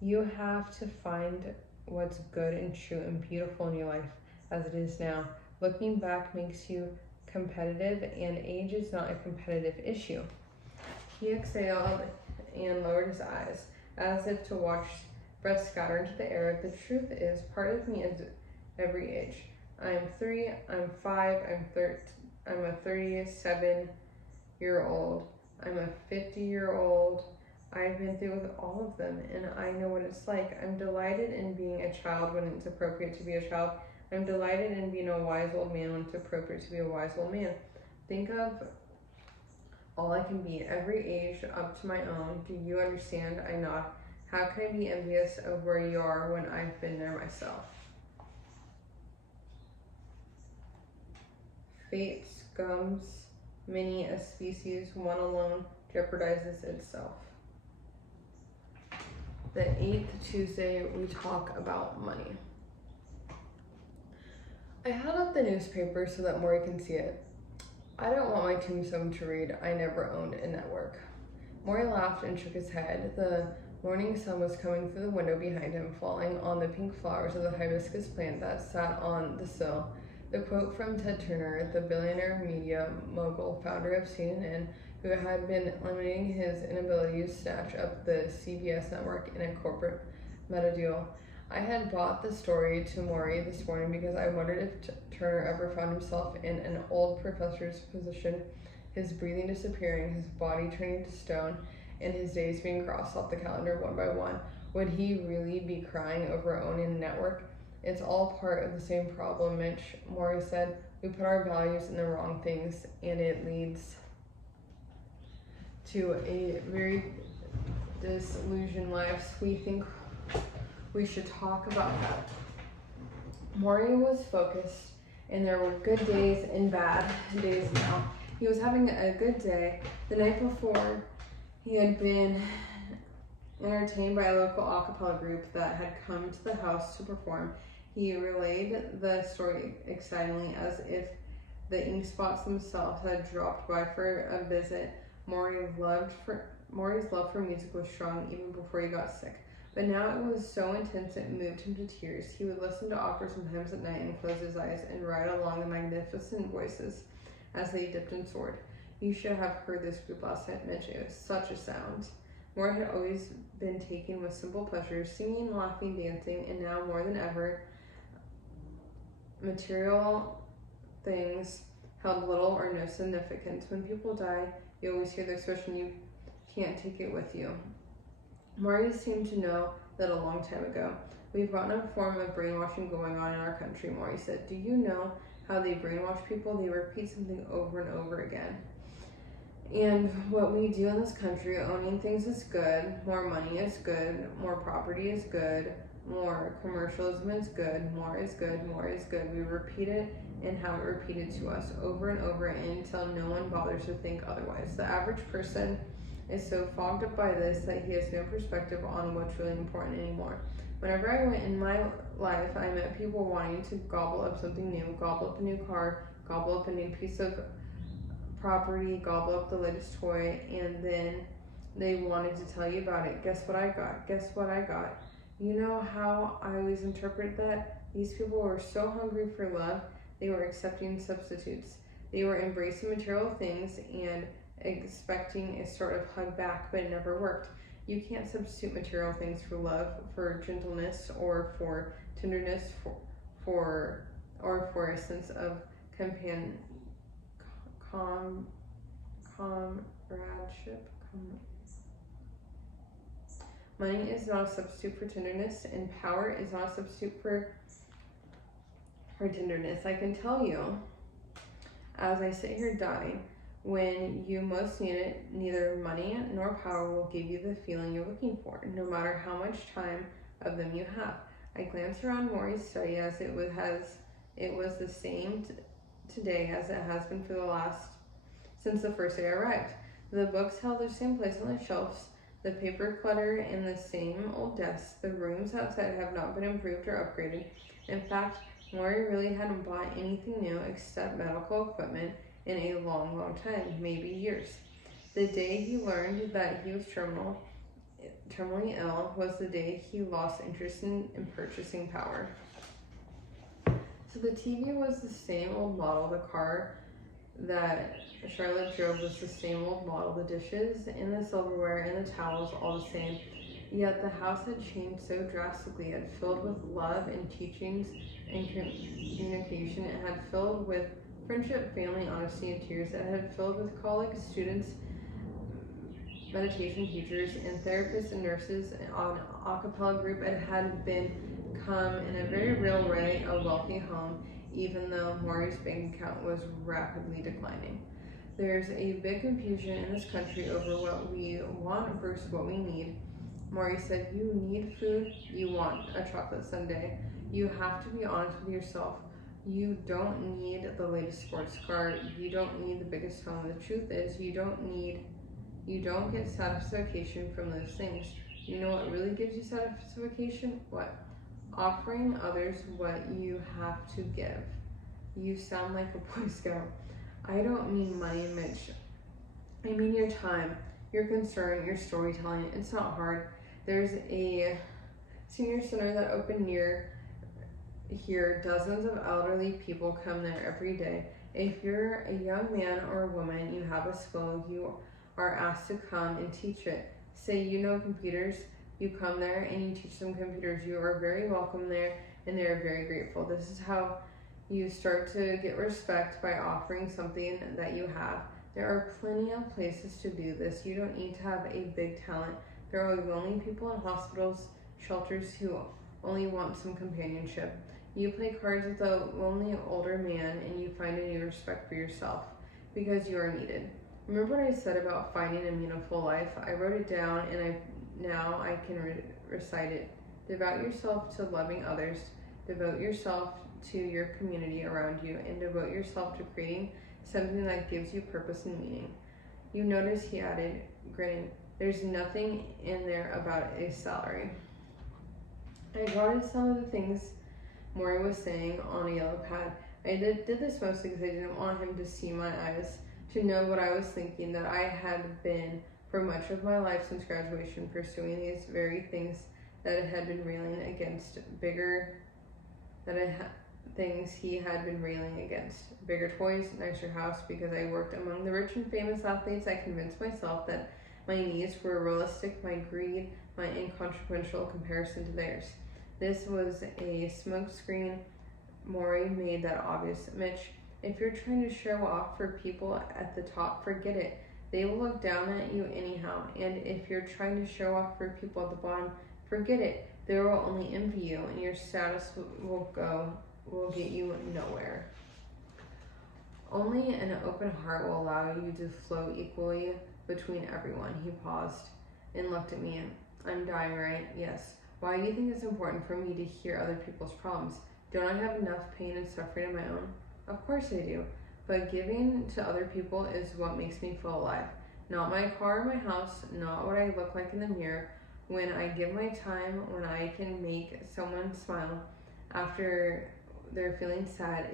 You have to find what's good and true and beautiful in your life as it is now. Looking back makes you competitive, and age is not a competitive issue. He exhaled and lowered his eyes, as if to watch breath scatter into the air. The truth is, part of me is every age. I am 3, I'm 5, I'm a 37-year-old, I'm a 50-year-old. I've been through with all of them, and I know what it's like. I'm delighted in being a child when it's appropriate to be a child. I'm delighted in being a wise old man when it's appropriate to be a wise old man. Think of all I can be, every age up to my own. Do you understand? I nod. How can I be envious of where you are when I've been there myself? Fate scums many a species, one alone jeopardizes itself. The 8th Tuesday, we talk about money. I held up the newspaper so that Morrie can see it. I don't want my tombstone to read, I never owned a network. Morrie laughed and shook his head. The morning sun was coming through the window behind him, falling on the pink flowers of the hibiscus plant that sat on the sill. The quote from Ted Turner, the billionaire media mogul, founder of CNN, who had been limiting his inability to snatch up the CBS network in a corporate meta deal. I had brought the story to Morrie this morning because I wondered if Turner ever found himself in an old professor's position, his breathing disappearing, his body turning to stone, and his days being crossed off the calendar one by one. Would he really be crying over owning a network? It's all part of the same problem, Mitch, Morrie said. We put our values in the wrong things, and it leads to a very disillusioned lives. We think we should talk about that. Morrie was focused, and there were good days and bad days now. He was having a good day. The night before, he had been entertained by a local a cappella group that had come to the house to perform. He relayed the story excitedly, as if the ink spots themselves had dropped by for a visit. Morrie's love for music was strong even before he got sick, but now it was so intense it moved him to tears. He would listen to opera sometimes at night and close his eyes and ride along the magnificent voices as they dipped and soared. You should have heard this group last night, Mitch. It was such a sound. Morrie had always been taken with simple pleasures, singing, laughing, dancing, and now more than ever, material things held little or no significance. When people die, you always hear the expression, you can't take it with you. Morrie seemed to know that a long time ago. We've gotten a form of brainwashing going on in our country, Morrie said. Do you know how they brainwash people? They repeat something over and over again. And what we do in this country, owning things is good, more money is good, more property is good, more commercialism is good, more is good, more is good. We repeat it and have it repeated to us over and over until no one bothers to think otherwise. The average person is so fogged up by this that he has no perspective on what's really important anymore. Whenever I went in my life, I met people wanting to gobble up something new, gobble up a new car, gobble up a new piece of property, gobble up the latest toy, and then they wanted to tell you about it. Guess what I got? Guess what I got? You know how I always interpret that? These people were so hungry for love, they were accepting substitutes. They were embracing material things and expecting a sort of hug back, but it never worked. You can't substitute material things for love, for gentleness, or for tenderness, or for a sense of comradeship. Money is not a substitute for tenderness, and power is not a substitute for tenderness. I can tell you, as I sit here dying, when you most need it, neither money nor power will give you the feeling you're looking for, no matter how much time of them you have. I glanced around Morrie's study as it was the same today as it has been since the first day I arrived. The books held their same place on the shelves, the paper clutter in the same old desks. The rooms outside have not been improved or upgraded. In fact, Morrie really hadn't bought anything new except medical equipment in a long, long time, maybe years. The day he learned that he was terminally ill was the day he lost interest in purchasing power. So the TV was the same old model, the car that Charlotte drove was the same old model, the dishes and the silverware and the towels all the same. Yet the house had changed so drastically. It had filled with love and teachings and communication. It had filled with friendship, family, honesty, and tears. It had filled with colleagues, students, meditation teachers, and therapists and nurses on a cappella group. It had become, in a very real way, a wealthy home, even though Morrie's bank account was rapidly declining. There's a big confusion in this country over what we want versus what we need. Morrie said, you need food, you want a chocolate sundae. You have to be honest with yourself. You don't need the latest sports car. You don't need the biggest home. The truth is, you don't get satisfaction from those things. You know what really gives you satisfaction? What? Offering others what you have to give. You sound like a Boy Scout. I don't mean money, Mitch. I mean your time, your concern, your storytelling. It's not hard. There's a senior center that opened near here. Dozens of elderly people come there every day. If you're a young man or a woman, you have a skill, you are asked to come and teach it. Say you know computers, you come there and you teach them computers. You are very welcome there and they are very grateful. This is how you start to get respect, by offering something that you have. There are plenty of places to do this. You don't need to have a big talent. There are lonely people in hospitals, shelters who only want some companionship. You play cards with a lonely older man and you find a new respect for yourself because you are needed. Remember what I said about finding a meaningful life? I wrote it down and now I can recite it. Devote yourself to loving others. Devote yourself to your community around you, and devote yourself to creating something that gives you purpose and meaning. You notice he added, grinning, there's nothing in there about a salary. I jotted some of the things Morrie was saying on a yellow pad. I did this mostly because I didn't want him to see my eyes, to know what I was thinking, that I had been, for much of my life since graduation, pursuing these very things that had been railing against, things he had been railing against. Bigger toys, nicer house. Because I worked among the rich and famous athletes, I convinced myself that my needs were realistic, my greed, my inconsequential comparison to theirs. This was a smokescreen. Morrie made that obvious. Mitch, if you're trying to show off for people at the top, forget it. They will look down at you anyhow. And if you're trying to show off for people at the bottom, forget it. They will only envy you, and your status will get you nowhere. Only an open heart will allow you to flow equally between everyone. He paused and looked at me. I'm dying, right? Yes. Why do you think it's important for me to hear other people's problems? Don't I have enough pain and suffering of my own? Of course I do. But giving to other people is what makes me feel alive. Not my car or my house, not what I look like in the mirror. When I give my time, when I can make someone smile after they're feeling sad,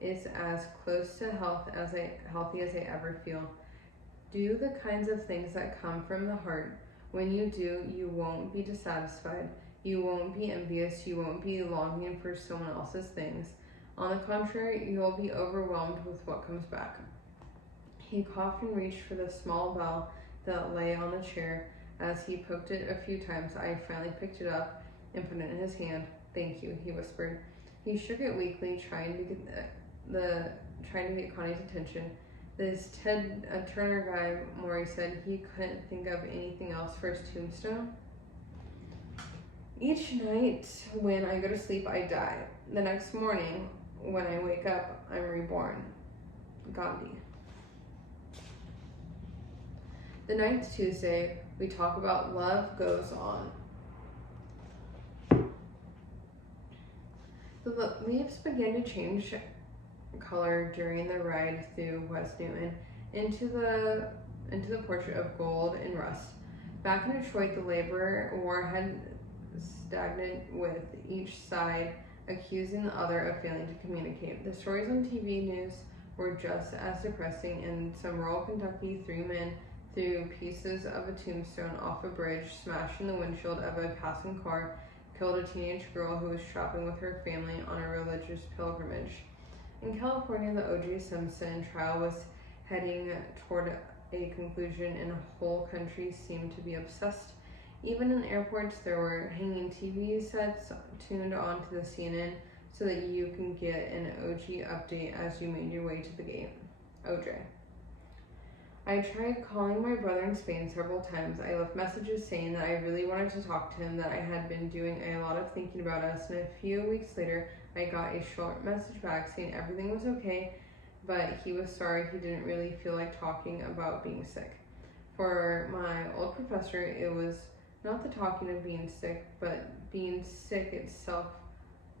it's as close to healthy as I ever feel. Do the kinds of things that come from the heart. When you do, you won't be dissatisfied. You won't be envious. You won't be longing for someone else's things. On the contrary, you will be overwhelmed with what comes back. He coughed and reached for the small bell that lay on the chair. As he poked it a few times, I finally picked it up and put it in his hand. Thank you, he whispered. He shook it weakly, trying to get Connie's attention. This Ted Turner guy, Morrie said he couldn't think of anything else for his tombstone. Each night when I go to sleep, I die. The next morning, when I wake up, I'm reborn. Gandhi. The ninth Tuesday, we talk about Love Goes On. The leaves began to change color during the ride through West Newton into the portrait of gold and rust. Back in Detroit, the labor war had stagnant, with each side accusing the other of failing to communicate. The stories on TV news were just as depressing. In some rural Kentucky, 3 men threw pieces of a tombstone off a bridge, smashing the windshield of a passing car, killed a teenage girl who was traveling with her family on a religious pilgrimage. In California, the O.J. Simpson trial was heading toward a conclusion, and the whole country seemed to be obsessed. Even in airports, there were hanging TV sets tuned onto the CNN so that you can get an OG update as you made your way to the gate. OJ. I tried calling my brother in Spain several times. I left messages saying that I really wanted to talk to him, that I had been doing a lot of thinking about us, and a few weeks later, I got a short message back saying everything was okay, but he was sorry he didn't really feel like talking about being sick. For my old professor, it was not the talking of being sick, but being sick itself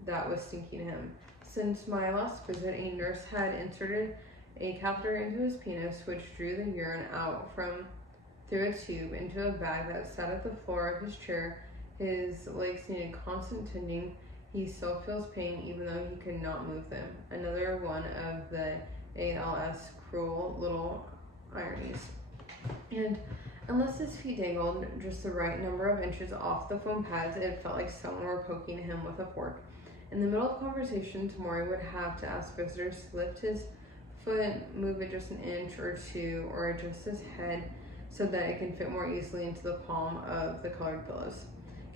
that was stinking him. Since my last visit, a nurse had inserted a catheter into his penis, which drew the urine out through a tube into a bag that sat at the floor of his chair. His legs needed constant tending. He still feels pain even though he could not move them. Another one of the ALS cruel little ironies. And unless his feet dangled just the right number of inches off the foam pads, it felt like someone were poking him with a fork. In the middle of conversations, Morrie would have to ask visitors to lift his foot, move it just an inch or two, or adjust his head so that it can fit more easily into the palm of the colored pillows.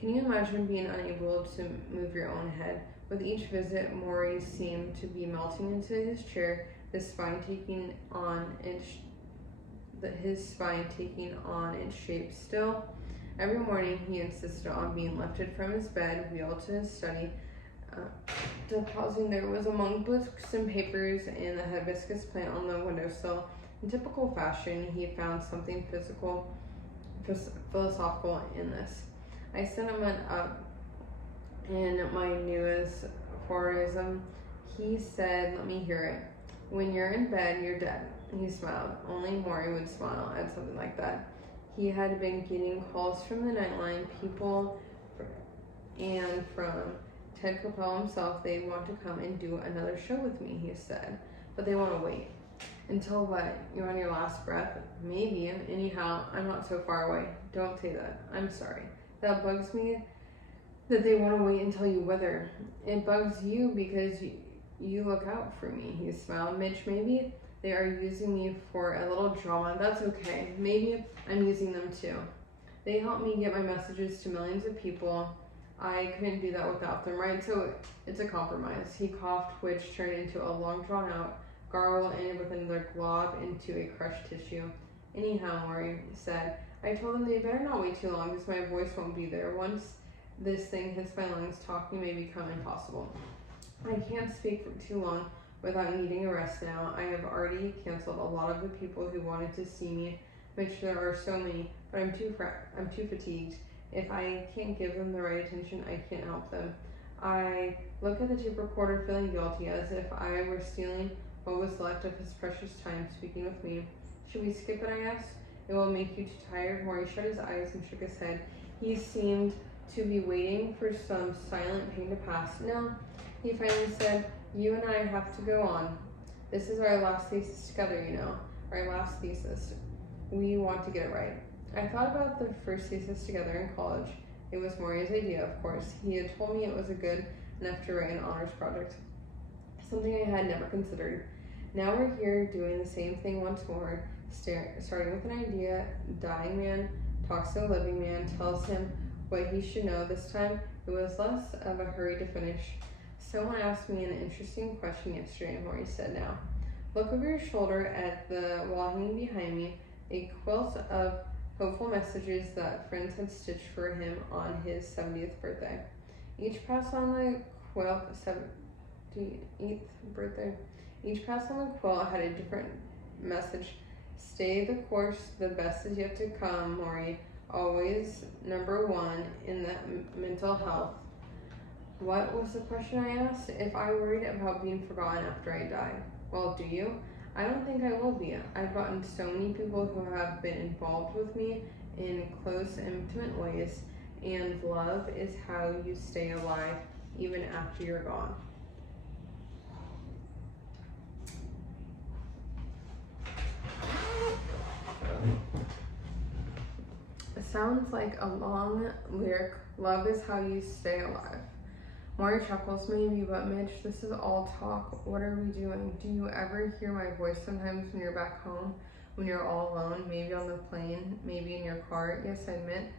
Can you imagine being unable to move your own head? With each visit, Morrie seemed to be melting into his chair, his spine taking on its shape still. Every morning, he insisted on being lifted from his bed, wheeled to his study. Depositing there was among books and papers and the hibiscus plant on the windowsill. In typical fashion, he found something philosophical in this. I sent him up in my newest aphorism. He said, "Let me hear it. When you're in bed, you're dead." He smiled. Only Morrie would smile at something like that. He had been getting calls from the Nightline people and from Ted Capel himself. They want to come and do another show with me, he said. But they want to wait. Until what? You're on your last breath? Maybe. Anyhow, I'm not so far away. Don't say that. I'm sorry. That bugs me that they want to wait until you wither. It bugs you because you look out for me, he smiled. Mitch, maybe they are using me for a little drama. That's okay. Maybe I'm using them too. They help me get my messages to millions of people. I couldn't do that without them, right? So it's a compromise. He coughed, which turned into a long drawn out gargle, ended with another glob into a crushed tissue. Anyhow, Morrie said, I told them they better not wait too long because my voice won't be there. Once this thing hits my lungs, talking may become impossible. I can't speak for too long without needing a rest now. I have already canceled a lot of the people who wanted to see me, which there are so many, but I'm too fatigued. If I can't give them the right attention, I can't help them. I look at the tape recorder feeling guilty, as if I were stealing what was left of his precious time speaking with me. Should we skip it, I asked. It will make you too tired. Morrie shut his eyes and shook his head. He seemed to be waiting for some silent pain to pass. No, he finally said, you and I have to go on. This is our last thesis together, you know. Our last thesis. We want to get it right. I thought about the first thesis together in college. It was Morrie's idea, of course. He had told me it was good enough to write an honors project, something I had never considered. Now we're here doing the same thing once more, starting with an idea. Dying man talks to a living man, tells him what he should know. This time, it was less of a hurry to finish. Someone asked me an interesting question yesterday, Morrie said now. Look over your shoulder at the wall hanging behind me, a quilt of hopeful messages that friends had stitched for him on his 70th birthday. Each pass on the quilt, 78th birthday. Each pass on the quilt had a different message. Stay the course, the best is yet to come, Morrie. Always number one in the mental health. What was the question I asked? If I worried about being forgotten after I died. Well, do you? I don't think I will be. I've gotten so many people who have been involved with me in close, intimate ways, and love is how you stay alive even after you're gone. It sounds like a long lyric. Love is how you stay alive. Morrie chuckles, maybe, but Mitch, this is all talk. What are we doing? Do you ever hear my voice sometimes when you're back home? When you're all alone? Maybe on the plane? Maybe in your car? Yes, I admit.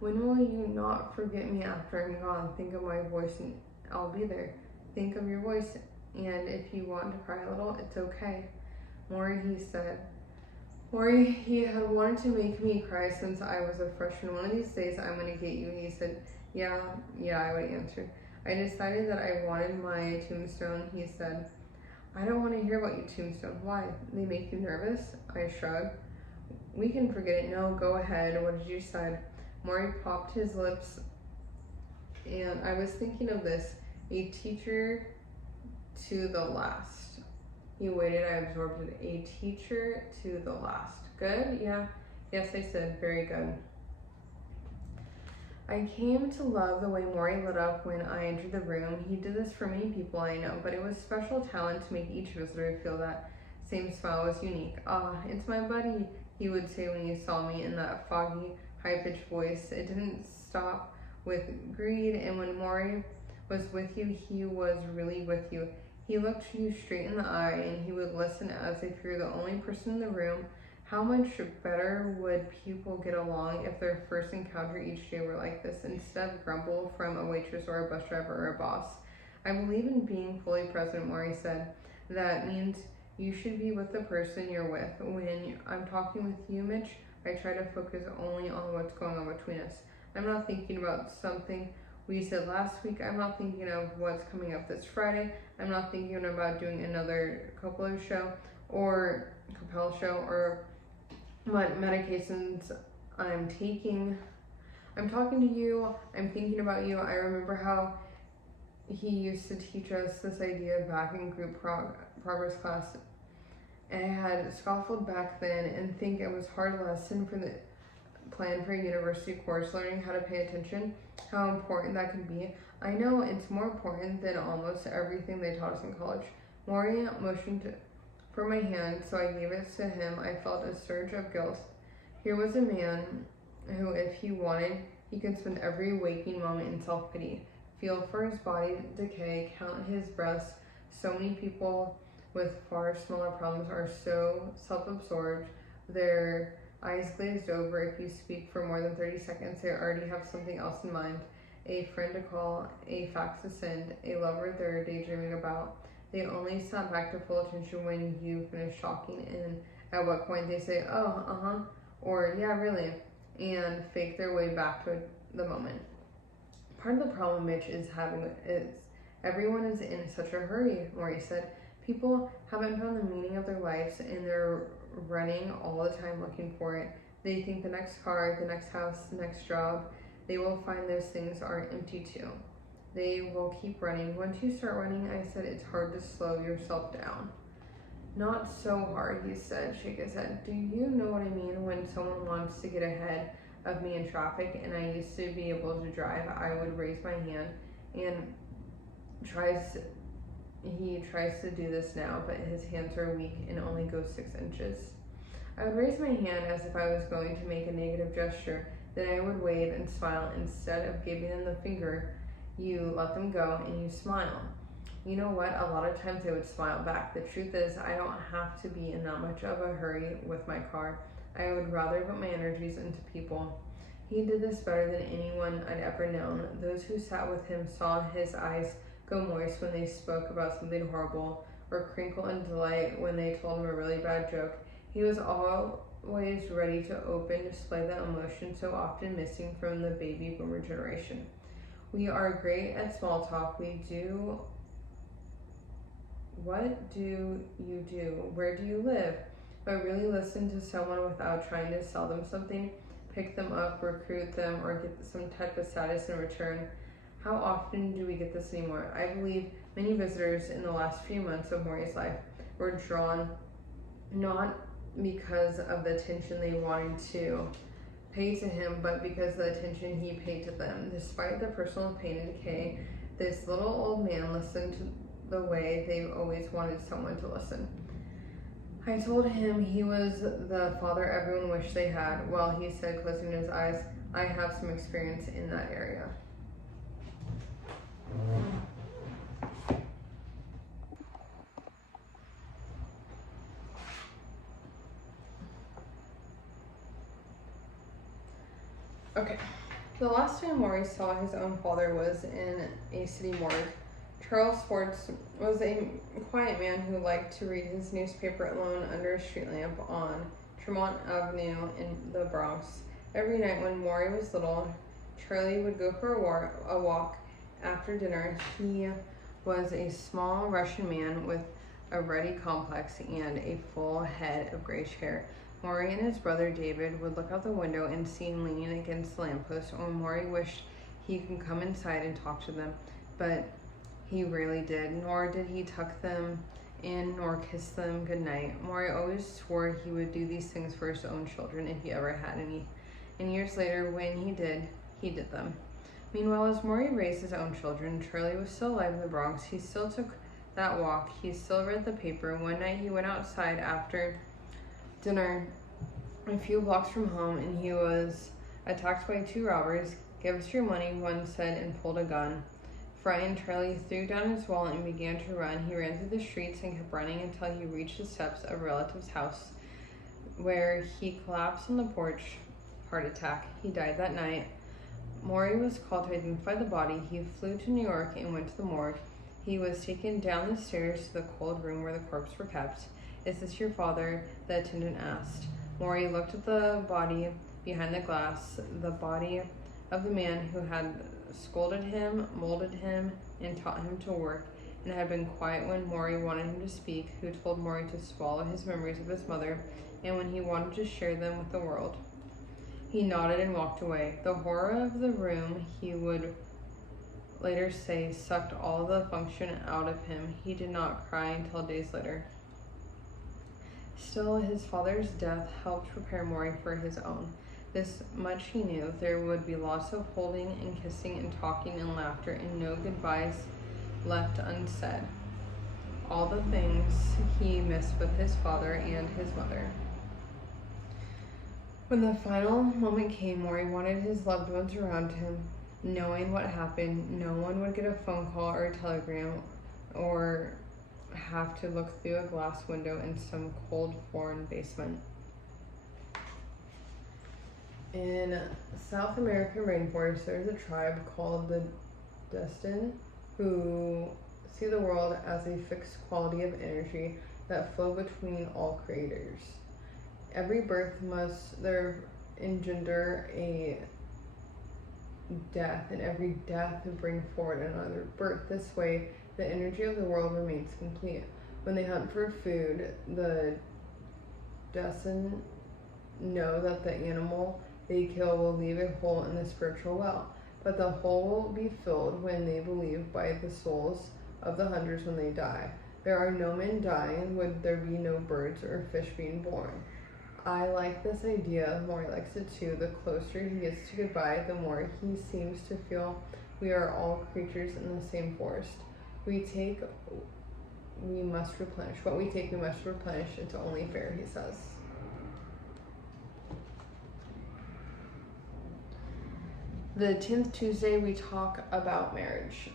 When will you not forget me after I'm gone? Think of my voice and I'll be there. Think of your voice, and if you want to cry a little, it's okay. Morrie, he said. Morrie, he had wanted to make me cry since I was a freshman. One of these days I'm gonna get you. He said, yeah, I would answer. I decided that I wanted my tombstone, he said. I don't want to hear about your tombstone. Why? They make you nervous? I shrugged. We can forget it. No, go ahead. What did you say? Morrie popped his lips, and I was thinking of this. A teacher to the last. He waited, I absorbed it. A teacher to the last. Good? Yeah. Yes, I said. Very good. I came to love the way Morrie lit up when I entered the room. He did this for many people I know, but it was special talent to make each visitor feel that same smile was unique. Ah, it's my buddy, he would say when he saw me in that foggy, high-pitched voice. It didn't stop with greed, and when Morrie was with you, he was really with you. He looked you straight in the eye, and he would listen as if you're the only person in the room. How much better would people get along if their first encounter each day were like this, instead of grumble from a waitress or a bus driver or a boss? I believe in being fully present, Morrie said. That means you should be with the person you're with. When I'm talking with you, Mitch, I try to focus only on what's going on between us. I'm not thinking about something we said last week. I'm not thinking of what's coming up this Friday. I'm not thinking about doing another couple show or Capel show or what medications I'm taking. I'm talking to you. I'm thinking about you. I remember how he used to teach us this idea back in group progress class, and I had scoffed back then and think it was hard lesson for the plan for a university course, learning how to pay attention, how important that can be. I know it's more important than almost everything they taught us in college. Morrie motioned for my hand, so I gave it to him. I felt a surge of guilt. Here was a man who, if he wanted, he could spend every waking moment in self-pity, feel for his body decay, count his breaths. So many people with far smaller problems are so self-absorbed, their eyes glazed over. If you speak for more than 30 seconds, they already have something else in mind. A friend to call, a fax to send, a lover they're daydreaming about. They only snap back to full attention when you finish talking, and at what point they say, oh, or yeah, really, and fake their way back to the moment. Part of the problem, Mitch, is everyone is in such a hurry, Morrie said. People haven't found the meaning of their lives, and they're running all the time looking for it. They think the next car, the next house, the next job, they will find those things are empty too. They will keep running. Once you start running, I said, it's hard to slow yourself down. Not so hard, he said, shake his head. Do you know what I mean when someone wants to get ahead of me in traffic and I used to be able to drive? I would raise my hand, and he tries to do this now, but his hands are weak and only go 6 inches. I would raise my hand as if I was going to make a negative gesture. Then I would wave and smile. Instead of giving them the finger, you let them go and you smile. You know what? A lot of times they would smile back. The truth is, I don't have to be in that much of a hurry with my car. I would rather put my energies into people. He did this better than anyone I'd ever known. Those who sat with him saw his eyes go moist when they spoke about something horrible, or crinkle in delight when they told him a really bad joke. He was always ready to open display the emotion so often missing from the baby boomer generation. We are great at small talk. We do. What do you do? Where do you live? But really listen to someone without trying to sell them something, pick them up, recruit them, or get some type of status in return. How often do we get this anymore? I believe many visitors in the last few months of Morrie's life were drawn not because of the attention they wanted to pay to him, but because the attention he paid to them. Despite the personal pain and decay, this little old man listened to the way they always wanted someone to listen. I told him he was the father everyone wished they had. Well, he said, closing his eyes, I have some experience in that area. Okay. The last time Morrie saw his own father was in a city morgue. Charles Sports was a quiet man who liked to read his newspaper alone under a street lamp on Tremont Avenue in the Bronx. Every night when Morrie was little, Charlie would go for a walk after dinner. He was a small Russian man with a ruddy complex and a full head of grayish hair. Morrie and his brother David would look out the window and see him leaning against the lamppost, and Morrie wished he could come inside and talk to them, but he rarely did, nor did he tuck them in nor kiss them goodnight. Morrie always swore he would do these things for his own children if he ever had any, and years later, when he did them. Meanwhile, as Morrie raised his own children, Charlie was still alive in the Bronx. He still took that walk. He still read the paper. One night he went outside after dinner a few blocks from home, and he was attacked by two robbers. Give us your money, one said, and pulled a gun. Frightened, Charlie threw down his wallet and began to run. He ran through the streets and kept running until he reached the steps of a relative's house, where he collapsed on the porch. Heart attack. He died that night. Morrie was called to identify the body. He flew to New York and went to the morgue. He was taken down the stairs to the cold room where the corpses were kept. Is this your father? The attendant asked. Morrie looked at the body behind the glass, the body of the man who had scolded him, molded him, and taught him to work, and had been quiet when Morrie wanted him to speak, who told Morrie to swallow his memories of his mother, and when he wanted to share them with the world. He nodded and walked away. The horror of the room, he would later say, sucked all the function out of him. He did not cry until days later. Still, his father's death helped prepare Morrie for his own. This much he knew: there would be lots of holding and kissing and talking and laughter, and no goodbyes left unsaid. All the things he missed with his father and his mother. When the final moment came, Morrie wanted his loved ones around him, knowing what happened. No one would get a phone call or a telegram, or have to look through a glass window in some cold foreign basement. In South American rainforest, there's a tribe called the Destin who see the world as a fixed quality of energy that flow between all creators. Every birth must there engender a death, and every death bring forward another birth. This way, the energy of the world remains complete. When they hunt for food, the Destin know that the animal they kill will leave a hole in the spiritual well, but the hole will be filled when they believe by the souls of the hunters when they die. There are no men dying, would there be no birds or fish being born. I like this idea. Morrie likes it too. The closer he gets to goodbye, the more he seems to feel we are all creatures in the same forest. We must replenish. What we take, we must replenish. It's only fair, he says. The 10th Tuesday, we talk about marriage.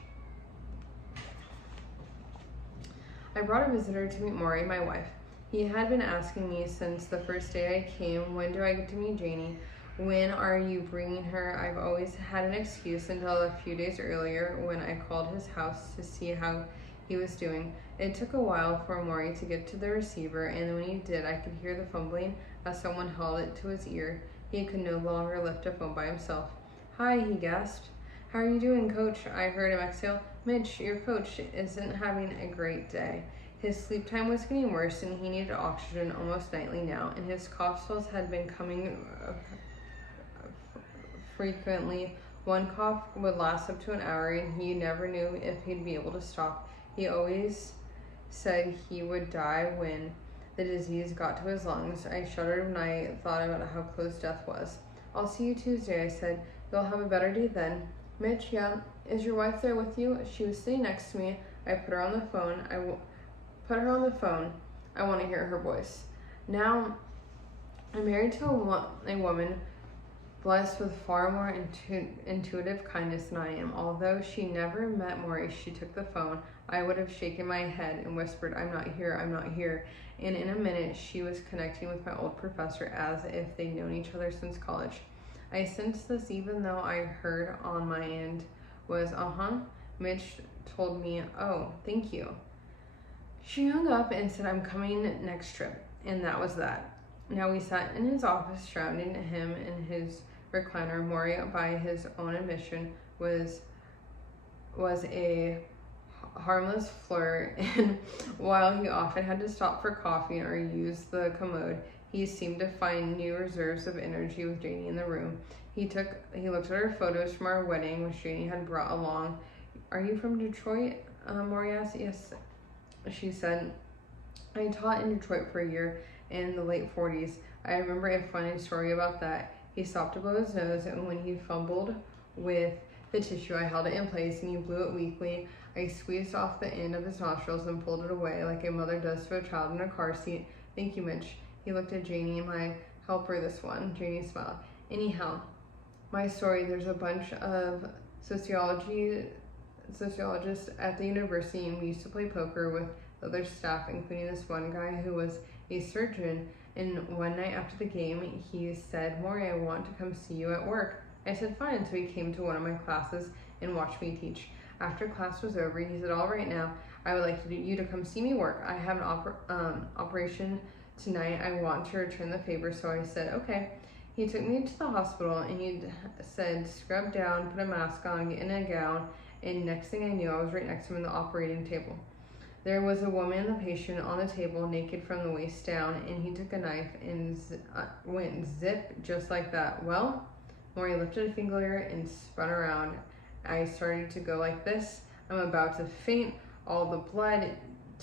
I brought a visitor to meet Morrie, my wife. He had been asking me since the first day I came, when do I get to meet Janie? When are you bringing her? I've always had an excuse until a few days earlier when I called his house to see how he was doing. It took a while for Morrie to get to the receiver, and when he did, I could hear the fumbling as someone held it to his ear. He could no longer lift a phone by himself. Hi, he gasped. How are you doing, Coach? I heard him exhale. Mitch, your coach isn't having a great day. His sleep time was getting worse, and he needed oxygen almost nightly now, and his cough spells had been coming frequently. One cough would last up to an hour, and he never knew if he'd be able to stop. He always said he would die when the disease got to his lungs. I shuddered when I thought about how close death was. I'll see you Tuesday, I said. You'll have a better day then. Mitch, yeah. Is your wife there with you? She was sitting next to me. I put her on the phone. I want to hear her voice. Now, I'm married to a woman blessed with far more intuitive kindness than I am. Although she never met Morrie, she took the phone. I would have shaken my head and whispered, I'm not here, I'm not here. And in a minute, she was connecting with my old professor as if they'd known each other since college. I sensed this even though I heard on my end was, Mitch told me, oh, thank you. She hung up and said, I'm coming next trip. And that was that. Now we sat in his office surrounding him in his recliner. Morrie, by his own admission, was a harmless flirt, and while he often had to stop for coffee or use the commode, he seemed to find new reserves of energy with Janie in the room. He looked at her photos from our wedding, which Janie had brought along. Are you from Detroit? Morrie asked. Yes, she said. I taught in Detroit for a year in the late 40s. I remember a funny story about that. He stopped to blow his nose, and when he fumbled with the tissue, I held it in place and he blew it weakly. I squeezed off the end of his nostrils and pulled it away like a mother does to a child in a car seat. Thank you, Mitch. He looked at Janie, my helper, this one. Janie smiled. Anyhow, my story, there's a bunch of sociologists at the university, and we used to play poker with other staff, including this one guy who was a surgeon. And one night after the game, he said, Morrie, I want to come see you at work. I said, fine, so he came to one of my classes and watched me teach. After class was over, he said, all right, now, I would like you to come see me work. I have an operation tonight. I want to return the favor, so I said, okay. He took me to the hospital, and he said, scrub down, put a mask on, get in a gown, and next thing I knew, I was right next to him in the operating table. There was a woman and the patient on the table, naked from the waist down, and he took a knife and went zip just like that. Well, Morrie lifted a finger and spun around. I started to go like this. I'm about to faint. All the blood.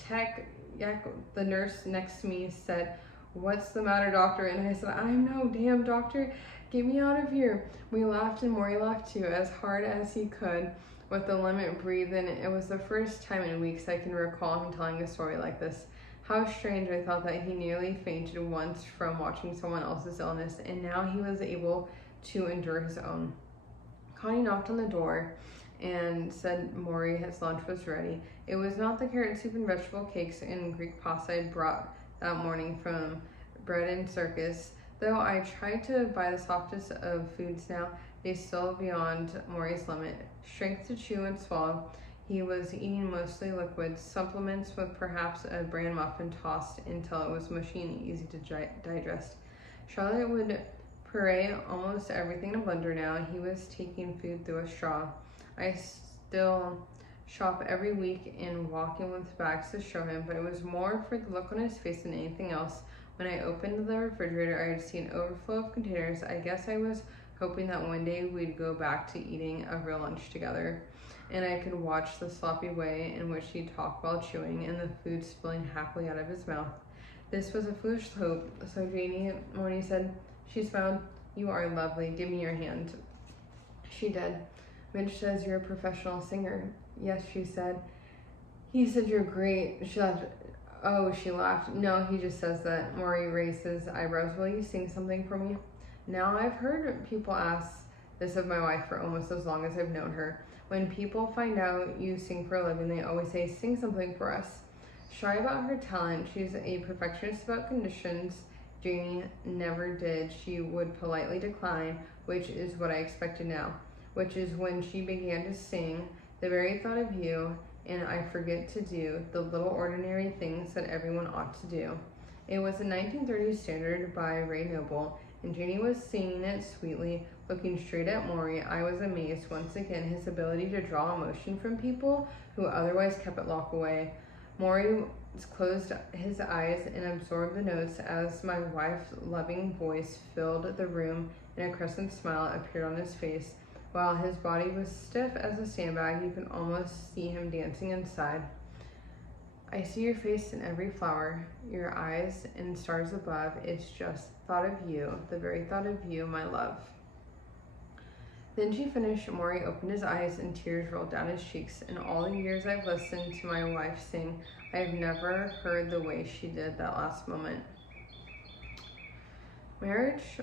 The nurse next to me said, what's the matter, doctor? And I said, I'm no damn doctor. Get me out of here. We laughed and Morrie laughed too, as hard as he could. With the limit breathed in, it was the first time in weeks I can recall him telling a story like this. How strange, I thought, that he nearly fainted once from watching someone else's illness, and now he was able to endure his own. Connie knocked on the door and said Morrie, his lunch was ready. It was not the carrot soup and vegetable cakes and Greek pasta I'd brought that morning from Bread and Circus. Though I tried to buy the softest of foods now, they still beyond Morrie's limit. Strength to chew and swallow. He was eating mostly liquids, supplements with perhaps a bran muffin tossed until it was mushy and easy to digest. Charlotte would puree almost everything in a blender now. He was taking food through a straw. I still shop every week and walk in with bags to show him, but it was more for the look on his face than anything else. When I opened the refrigerator, I had seen an overflow of containers. I guess I was hoping that one day we'd go back to eating a real lunch together, and I could watch the sloppy way in which he talked while chewing and the food spilling happily out of his mouth. This was a foolish hope, so Morrie said. She smiled. You are lovely. Give me your hand. She did. Mitch says you're a professional singer. Yes, she said. He said you're great. She laughed. Oh, she laughed. No, he just says that. Morrie raised his eyebrows. Will you sing something for me? Now, I've heard people ask this of my wife for almost as long as I've known her. When people find out you sing for a living, they always say, sing something for us. Shy about her talent, she's a perfectionist about conditions. Janie never did. She would politely decline, which is what I expected now, which is when she began to sing, the very thought of you, and I forget to do the little ordinary things that everyone ought to do. It was a 1930s standard by Ray Noble, and Janie was singing it sweetly, looking straight at Morrie. I was amazed once again his ability to draw emotion from people who otherwise kept it locked away. Morrie closed his eyes and absorbed the notes as my wife's loving voice filled the room, and a crescent smile appeared on his face. While his body was stiff as a sandbag, you could almost see him dancing inside. I see your face in every flower, your eyes and stars above. It's just thought of you, the very thought of you, my love. Then she finished. Morrie opened his eyes and tears rolled down his cheeks. In all the years I've listened to my wife sing, I've never heard the way she did that last moment. Marriage,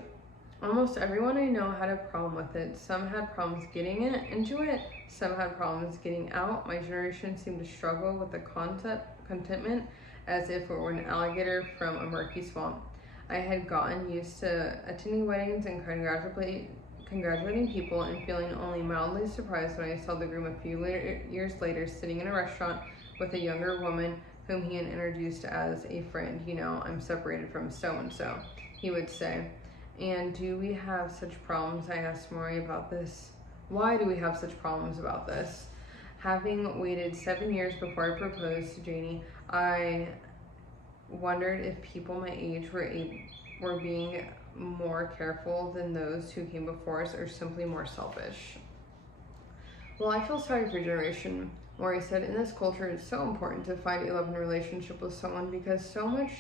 almost everyone I know had a problem with it. Some had problems getting into it, some had problems getting out. My generation seemed to struggle with the contentment as if it were an alligator from a murky swamp. I had gotten used to attending weddings and congratulating people and feeling only mildly surprised when I saw the groom a few years later sitting in a restaurant with a younger woman whom he had introduced as a friend. You know, I'm separated from so-and-so, he would say. And do we have such problems? I asked Morrie about this. Why do we have such problems about this? Having waited 7 years before I proposed to Janie, I wondered if people my age were being more careful than those who came before us, or simply more selfish. Well, I feel sorry for your generation, Morrie said. In this culture, it's so important to find a loving relationship with someone because so much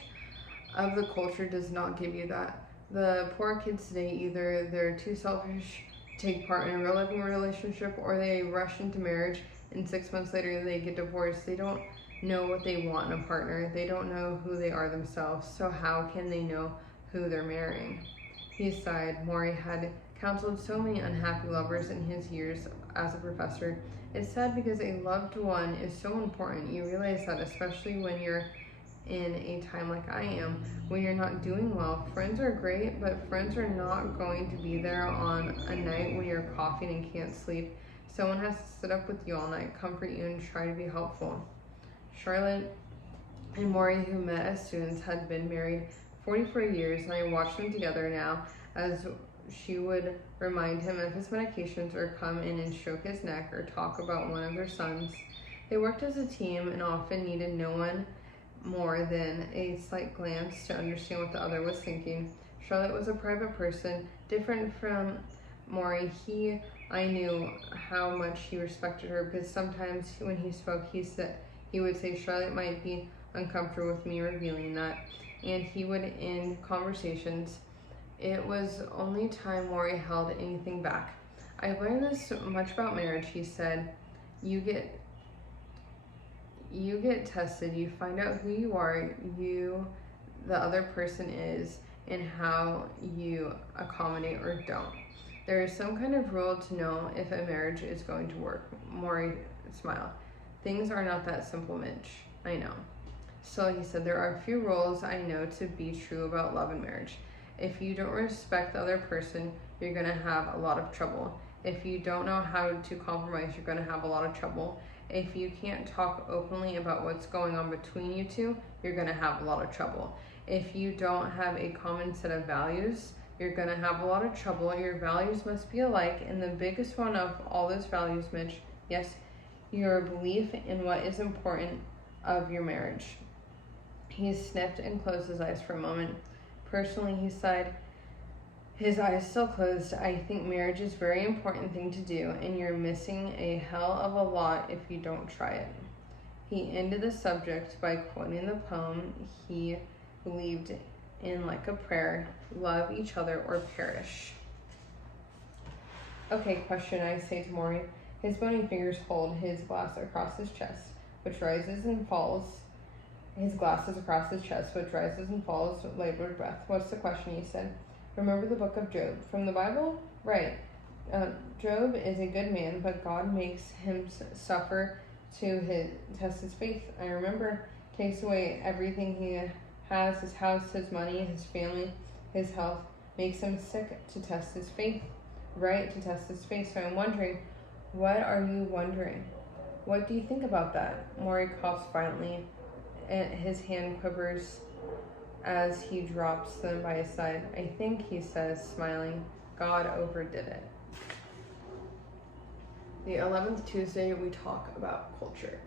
of the culture does not give you that. The poor kids today, either they're too selfish to take part in a real loving relationship, or they rush into marriage and 6 months later they get divorced. They don't know what they want in a partner. They don't know who they are themselves. So how can they know who they're marrying? He sighed. Morrie had counseled so many unhappy lovers in his years as a professor. It's sad because a loved one is so important. You realize that, especially when you're in a time like I am, when you're not doing well. Friends are great, but friends are not going to be there on a night when you're coughing and can't sleep. Someone has to sit up with you all night, comfort you, and try to be helpful. Charlotte and Morrie, who met as students, had been married 44 years, and I watched them together now as she would remind him of his medications or come in and stroke his neck or talk about one of their sons. They worked as a team and often needed no one more than a slight glance to understand what the other was thinking. Charlotte was a private person, different from Morrie. I knew how much he respected her because sometimes when he spoke, he would say, Charlotte might be uncomfortable with me revealing that, and he would end conversations. It was only time Morrie held anything back. I learned this much about marriage, he said. You get tested, you find out who you are, the other person is, and how you accommodate or don't. There is some kind of rule to know if a marriage is going to work. Morrie smiled. Things are not that simple, Mitch. I know. So he said, there are a few rules I know to be true about love and marriage. If you don't respect the other person, you're going to have a lot of trouble. If you don't know how to compromise, you're going to have a lot of trouble. If you can't talk openly about what's going on between you two, you're going to have a lot of trouble. If you don't have a common set of values, you're going to have a lot of trouble. Your values must be alike, and the biggest one of all those values, Mitch, yes, your belief in what is important of your marriage. He sniffed and closed his eyes for a moment. Personally, he sighed, his eyes still closed, I think marriage is a very important thing to do, and you're missing a hell of a lot if you don't try it. He ended the subject by quoting the poem he believed in like a prayer, love each other or perish. Okay, question, I say to Morrie. His bony fingers hold his glass across his chest, which rises and falls. His glass is across his chest, which rises and falls with labored breath. What's the question, he said. Remember the book of Job from the Bible? Right. Job is a good man, but God makes him suffer to test his faith. I remember. Takes away everything he has, his house, his money, his family, his health. Makes him sick to test his faith. Right, to test his faith. So I'm wondering, what are you wondering? What do you think about that? Morrie coughs violently, and his hand quivers as he drops them by his side. I think, he says, smiling, God overdid it. The 11th Tuesday, we talk about culture.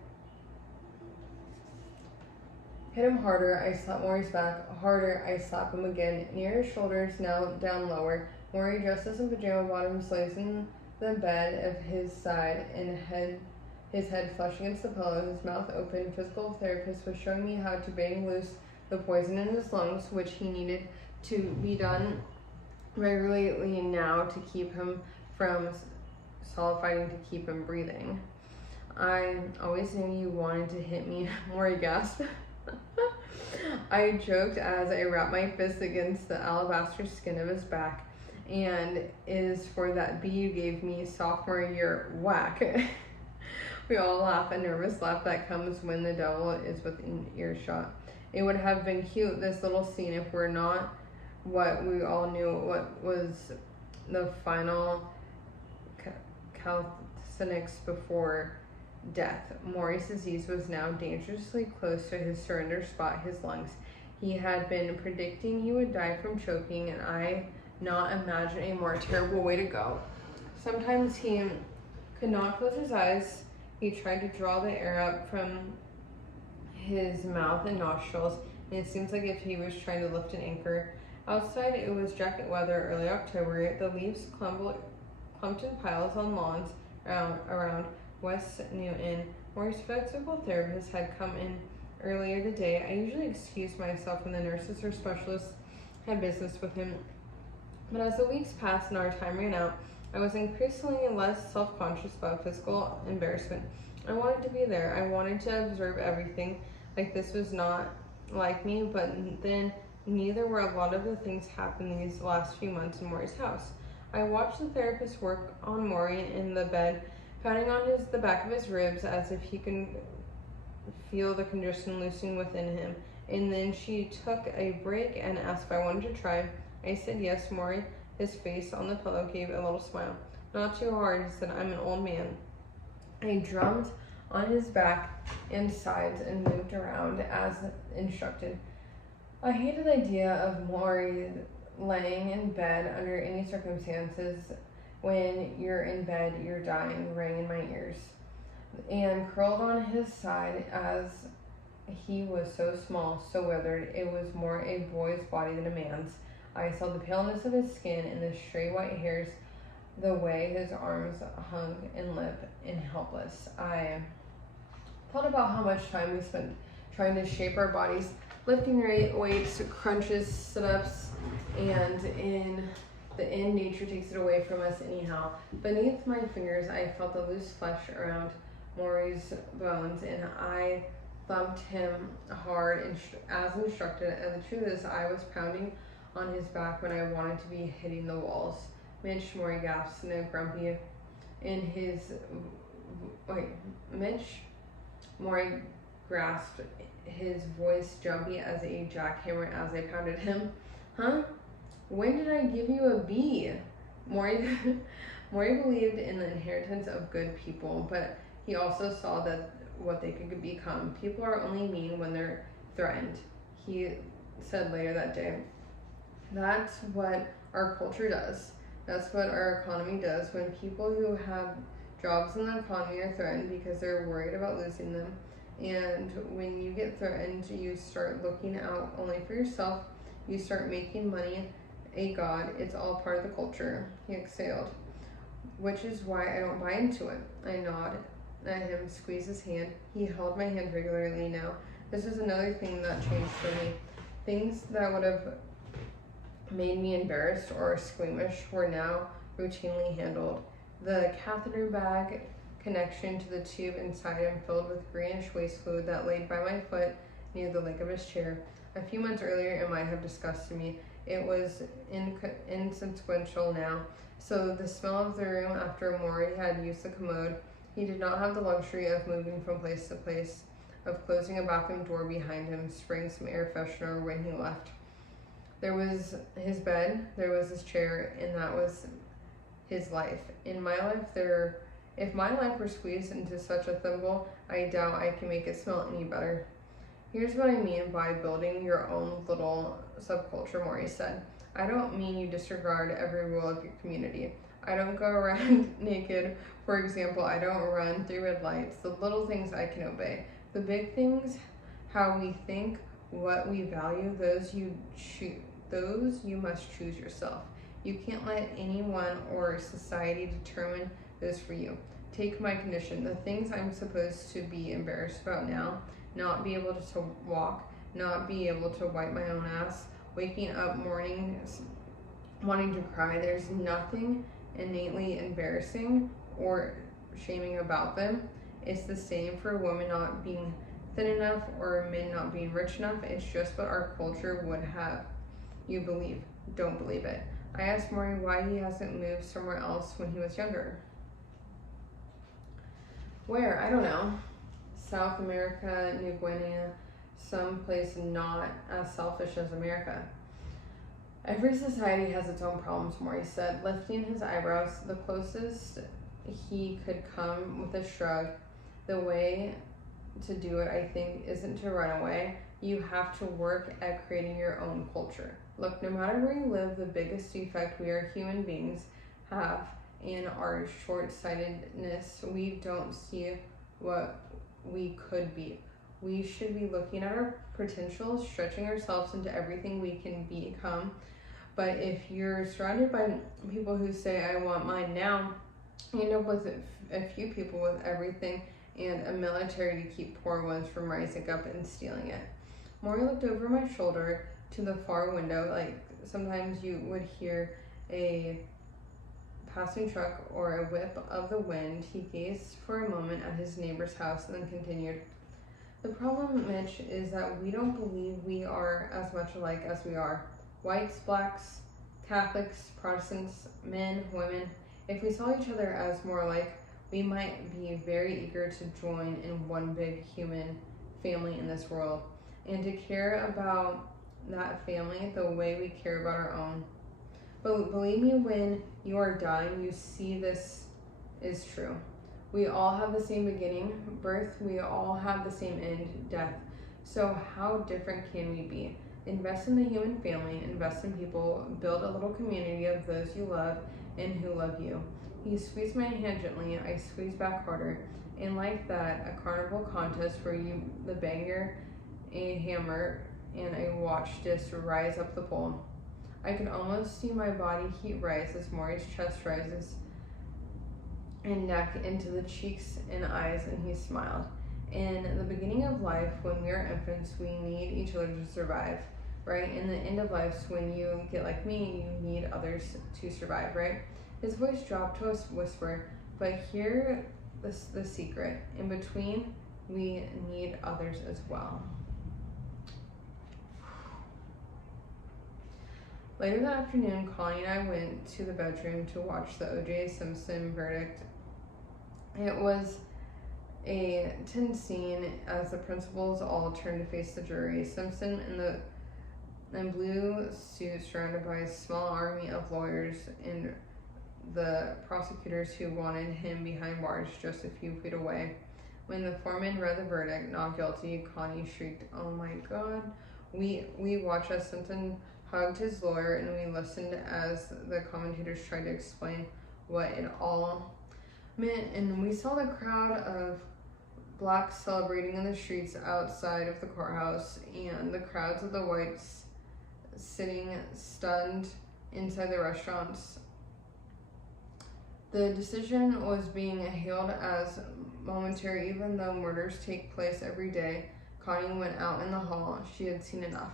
Hit him harder, I slap Morrie's back. Harder, I slap him again. Near his shoulders, now down lower. Morrie, dressed in pajama bottoms, lays in the bed of his side and his head flushed against the pillow, his mouth open. Physical therapist was showing me how to bang loose the poison in his lungs, which he needed to be done regularly now to keep him from fighting to keep him breathing. I always knew you wanted to hit me, Morrie gasped. I joked as I wrapped my fist against the alabaster skin of his back. And is for that B you gave me sophomore year, whack. We all laugh, a nervous laugh that comes when the devil is within earshot. It would have been cute, this little scene, if we're not what we all knew what was the final calisthenics before death. Morrie's disease was now dangerously close to his surrender spot, his lungs. He had been predicting he would die from choking, and I not imagine a more terrible way to go. Sometimes he could not close his eyes. He tried to draw the air up from his mouth and nostrils, and it seems like if he was trying to lift an anchor. Outside, it was jacket weather, early October. The leaves clumped in piles on lawns around West Newton. Morrie's physical therapist had come in earlier today. I usually excused myself when the nurses or specialists had business with him, but as the weeks passed and our time ran out, I was increasingly less self-conscious about physical embarrassment. I wanted to be there. I wanted to observe everything, like this was not like me, but then neither were a lot of the things happening these last few months in Morrie's house. I watched the therapist work on Morrie in the bed, patting on the back of his ribs as if he could feel the congestion loosening within him. And then she took a break and asked if I wanted to try. I said yes. Morrie, his face on the pillow, gave a little smile. Not too hard, he said. I'm an old man. I drummed on his back and sides and moved around as instructed. I hated the idea of Morrie laying in bed under any circumstances. When you're in bed, you're dying, rang in my ears. And curled on his side as he was so small, so withered, it was more a boy's body than a man's. I saw the paleness of his skin and the stray white hairs, the way his arms hung and limp and helpless. I thought about how much time we spent trying to shape our bodies, lifting weights, crunches, sit-ups, and in the end, nature takes it away from us anyhow. Beneath my fingers, I felt the loose flesh around Morrie's bones, and I thumped him hard as instructed, and the truth is I was pounding on his back when I wanted to be hitting the walls. Mitch, Morrie gasped, no grumpy in his... Mitch, Morrie grasped, his voice jumpy as a jackhammer as I pounded him. Huh? When did I give you a B? Morrie believed in the inheritance of good people, but he also saw that what they could become. People are only mean when they're threatened, he said later that day. That's what our culture does. That's what our economy does. When people who have jobs in the economy are threatened because they're worried about losing them. And when you get threatened, you start looking out only for yourself. You start making money a god. It's all part of the culture, he exhaled. Which is why I don't buy into it. I nod at him, squeeze his hand. He held my hand regularly now. This was another thing that changed for me. Things that would have made me embarrassed or squeamish were now routinely handled. The catheter bag connection to the tube inside him filled with greenish waste fluid that laid by my foot near the leg of his chair. A few months earlier, it might have disgusted me. It was inconsequential now. So the smell of the room after Morrie had used the commode, he did not have the luxury of moving from place to place, of closing a bathroom door behind him, spraying some air freshener when he left. There was his bed, there was his chair, and that was his life. In my life, if my life were squeezed into such a thimble, I doubt I can make it smell any better. Here's what I mean by building your own little subculture, Morrie said. I don't mean you disregard every rule of your community. I don't go around naked, for example. I don't run through red lights. The little things I can obey. The big things, how we think, what we value, those you must choose yourself. You can't let anyone or society determine those for you. Take my condition. The things I'm supposed to be embarrassed about now, not be able to walk, not be able to wipe my own ass, waking up mornings wanting to cry. There's nothing innately embarrassing or shaming about them. It's the same for women not being thin enough or men not being rich enough. It's just what our culture would have you believe. Don't believe it. I asked Morrie why he hasn't moved somewhere else when he was younger. Where? I don't know. South America, New Guinea, someplace not as selfish as America. Every society has its own problems, Morrie said, lifting his eyebrows the closest he could come with a shrug. The way to do it, I think, isn't to run away. You have to work at creating your own culture. Look, no matter where you live, the biggest defect we are human beings have in our short-sightedness, we don't see what we could be. We should be looking at our potential, stretching ourselves into everything we can become. But if you're surrounded by people who say, I want mine now, you end up with a few people with everything and a military to keep poor ones from rising up and stealing it. Morrie looked over my shoulder to the far window, like sometimes you would hear a passing truck or a whip of the wind. He gazed for a moment at his neighbor's house and then continued, the problem, Mitch, is that we don't believe we are as much alike as we are. Whites, blacks, Catholics, Protestants, men, women. If we saw each other as more alike, we might be very eager to join in one big human family in this world and to care about that family the way we care about our own. But believe me, when you are dying, you see this is true. We all have the same beginning, birth. We all have the same end, death. So how different can we be? Invest in the human family, invest in people, build a little community of those you love and who love you. He squeezed my hand gently. I squeezed back harder. And like that, a carnival contest where the banger a hammer and a watch disc rise up the pole. I could almost see my body heat rise as Morrie's chest rises and neck into the cheeks and eyes, and he smiled. In the beginning of life, when we are infants, we need each other to survive, right? In the end of life, when you get like me, you need others to survive, right? His voice dropped to a whisper, but hear the secret. In between, we need others as well. Later that afternoon, Connie and I went to the bedroom to watch the O.J. Simpson verdict. It was a tense scene as the principals all turned to face the jury. Simpson in blue suit, surrounded by a small army of lawyers and the prosecutors who wanted him behind bars just a few feet away. When the foreman read the verdict, not guilty, Connie shrieked, "Oh my God!" We watched as Simpson hugged his lawyer, and we listened as the commentators tried to explain what it all meant. And we saw the crowd of blacks celebrating in the streets outside of the courthouse, and the crowds of the whites sitting stunned inside the restaurants. The decision was being hailed as momentary, even though murders take place every day. Connie went out in the hall. She had seen enough.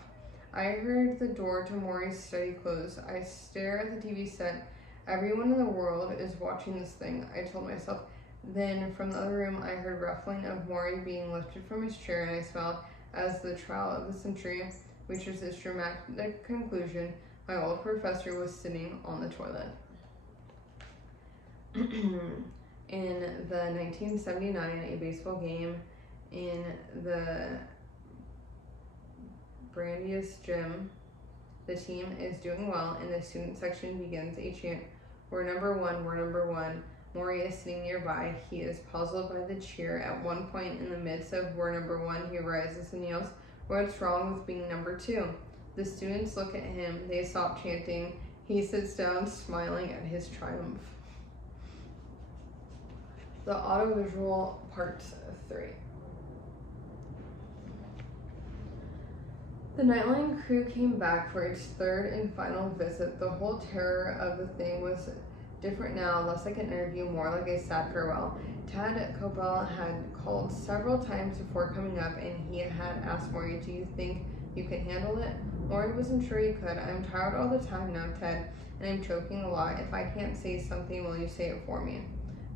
I heard the door to Morrie's study close. I stare at the TV set. Everyone in the world is watching this thing, I told myself. Then from the other room, I heard ruffling of Morrie being lifted from his chair, and I smiled as the trial of the century reaches its dramatic conclusion. My old professor was sitting on the toilet. In the 1979, a baseball game in the Brandeis gym, the team is doing well, and the student section begins a chant. We're number one, we're number one. Morrie is sitting nearby. He is puzzled by the cheer. At one point in the midst of we're number one, he rises and yells, "What's wrong with being number two?" The students look at him. They stop chanting. He sits down, smiling at his triumph. The audiovisual part 3. The Nightline crew came back for its third and final visit. The whole terror of the thing was different now, less like an interview, more like a sad farewell. Ted Koppel had called several times before coming up, and he had asked Morrie, "Do you think you can handle it?" Morrie wasn't sure he could. "I'm tired all the time now, Ted, and I'm choking a lot. If I can't say something, will you say it for me?"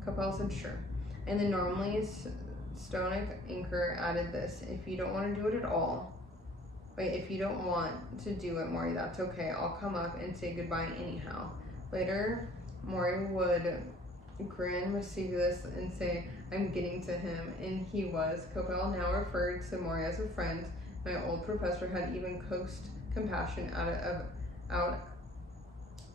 Coppell said sure. And the normally stoic anchor added this, if you don't want to do it at all, if you don't want to do it, Morrie, that's okay. I'll come up and say goodbye anyhow. Later, Morrie would grin mischievous and say, I'm getting to him, and he was. Coppell now referred to Morrie as a friend. My old professor had even coaxed compassion out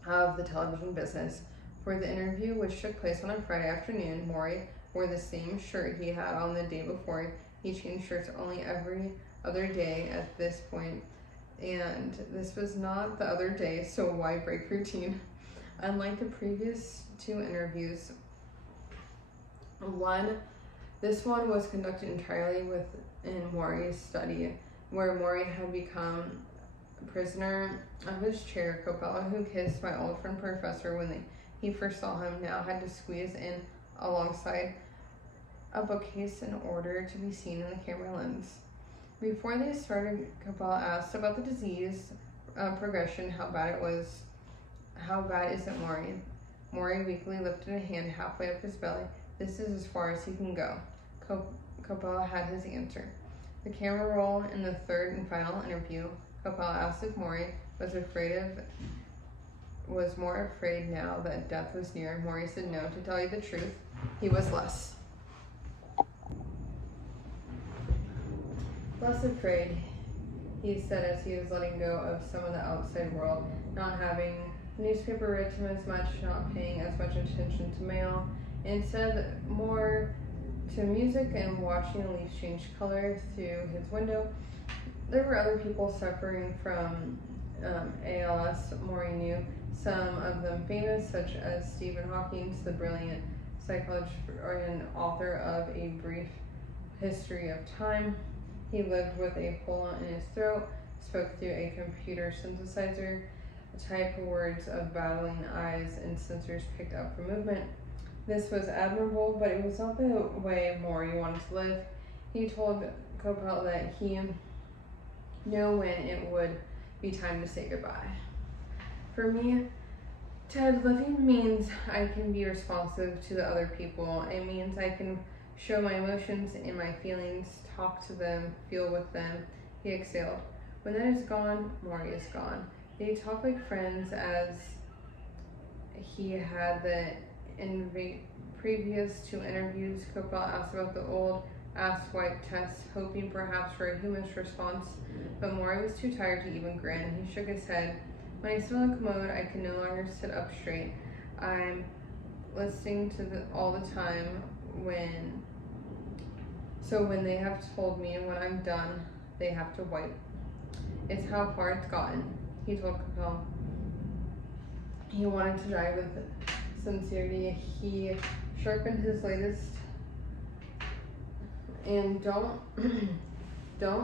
of the television business. For the interview, which took place on a Friday afternoon, Morrie wore the same shirt he had on the day before. He changed shirts only every other day at this point, and this was not the other day, so why break routine? Unlike the previous two interviews, this one was conducted entirely within Morrie's study, where Morrie had become a prisoner of his chair. Coppell, who kissed my old friend professor when he first saw him, now had to squeeze in alongside a bookcase in order to be seen in the camera lens. Before they started, Coppell asked about the disease progression. How bad is it, Morrie? Morrie weakly lifted a hand halfway up his belly. This is as far as he can go. Coppell had his answer. The camera roll in the third and final interview. Coppell asked if Morrie was more afraid now that death was near. Morrie said no. To tell you the truth, he was less afraid, he said as he was letting go of some of the outside world, not having the newspaper read to him as much, not paying as much attention to mail, instead more to music and watching the leaves change color through his window. There were other people suffering from ALS, Morrie knew, some of them famous, such as Stephen Hawking, the brilliant psychologist and author of A Brief History of Time. He lived with a hole in his throat, spoke through a computer synthesizer, typed words of battling eyes, and sensors picked up for movement. This was admirable, but it was not the way Morrie wanted to live. He told Coppell that he knew when it would be time to say goodbye. For me, Ted, living means I can be responsive to the other people. It means I can show my emotions and my feelings, talk to them, feel with them. He exhaled. When that is gone, Morrie is gone. They talked like friends as he had the previous two interviews. Coppell asked about the old ass-wipe test, hoping perhaps for a humorous response, but Morrie was too tired to even grin. He shook his head. When I sit on the commode, I can no longer sit up straight. I'm listening to all the time when they have told me when I'm done, they have to wipe. It's how far it's gotten, he told Coppell. He wanted to die with sincerity. He sharpened his latest and don't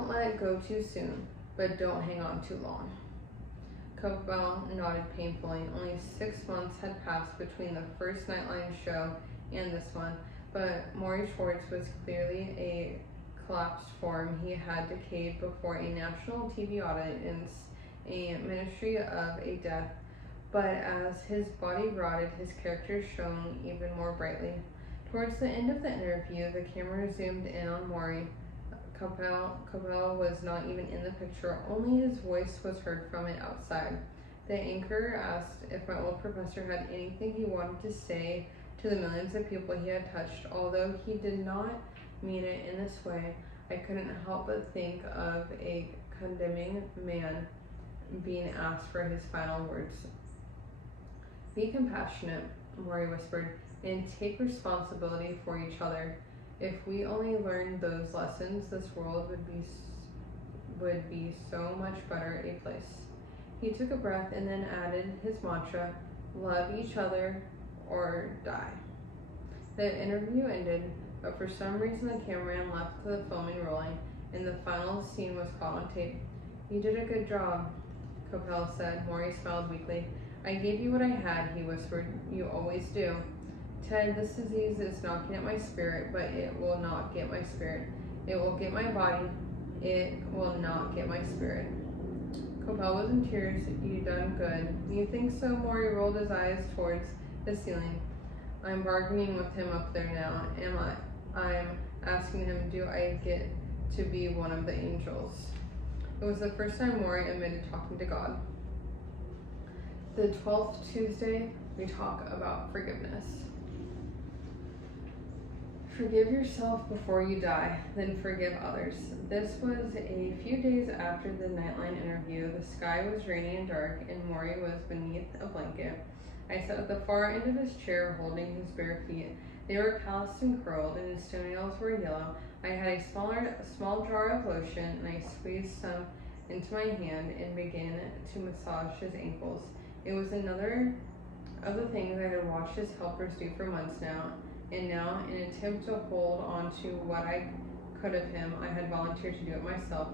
let it go too soon, but don't hang on too long. Coppell nodded painfully. Only 6 months had passed between the first Nightline show and this one, but Morrie Schwartz was clearly a collapsed form. He had decayed before a national TV audience, a ministry of a death, but as his body rotted, his character shone even more brightly. Towards the end of the interview, the camera zoomed in on Morrie. Coppell was not even in the picture, only his voice was heard from it outside. The anchor asked if my old professor had anything he wanted to say to the millions of people he had touched. Although he did not mean it in this way, I couldn't help but think of a condemning man being asked for his final words. Be compassionate, Morrie whispered, and take responsibility for each other. If we only learned those lessons, this world would be so much better a place. He took a breath and then added his mantra, love each other or die. The interview ended, but for some reason the cameraman left the filming rolling, and the final scene was caught on tape. You did a good job, Coppell said. Morrie smiled weakly. I gave you what I had, he whispered. You always do. Ted, this disease is knocking at my spirit, but it will not get my spirit. It will get my body. It will not get my spirit. Coppell was in tears. You done good. You think so? Morrie rolled his eyes towards the ceiling. I'm bargaining with him up there now. I'm asking him, do I get to be one of the angels? It was the first time Morrie admitted talking to God. The 12th Tuesday, we talk about forgiveness. Forgive yourself before you die, then forgive others. This was a few days after the Nightline interview. The sky was rainy and dark, and Morrie was beneath a blanket. I sat at the far end of his chair, holding his bare feet. They were calloused and curled, and his toenails were yellow. I had a small jar of lotion, and I squeezed some into my hand and began to massage his ankles. It was another of the things I had watched his helpers do for months now, and now, in an attempt to hold on to what I could of him, I had volunteered to do it myself.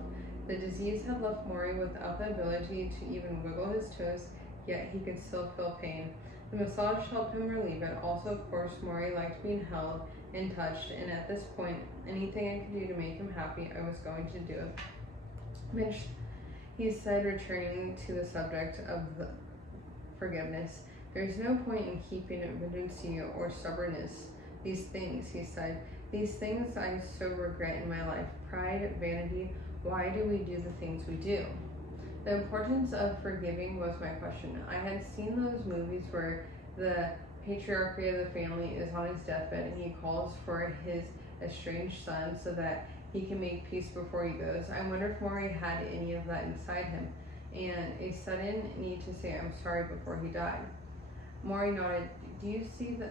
The disease had left Morrie without the ability to even wiggle his toes, yet he could still feel pain. The massage helped him relieve it. Also, of course, Morrie liked being held and touched, and at this point, anything I could do to make him happy, I was going to do. Mitch, he said, returning to the subject of the forgiveness. There's no point in keeping vengeance or stubbornness. These things, he said, these things I so regret in my life. Pride, vanity, why do we do the things we do? The importance of forgiving was my question. I had seen those movies where the patriarchy of the family is on his deathbed and he calls for his estranged son so that he can make peace before he goes. I wonder if Morrie had any of that inside him, and a sudden need to say I'm sorry before he died. Morrie nodded. Do you see the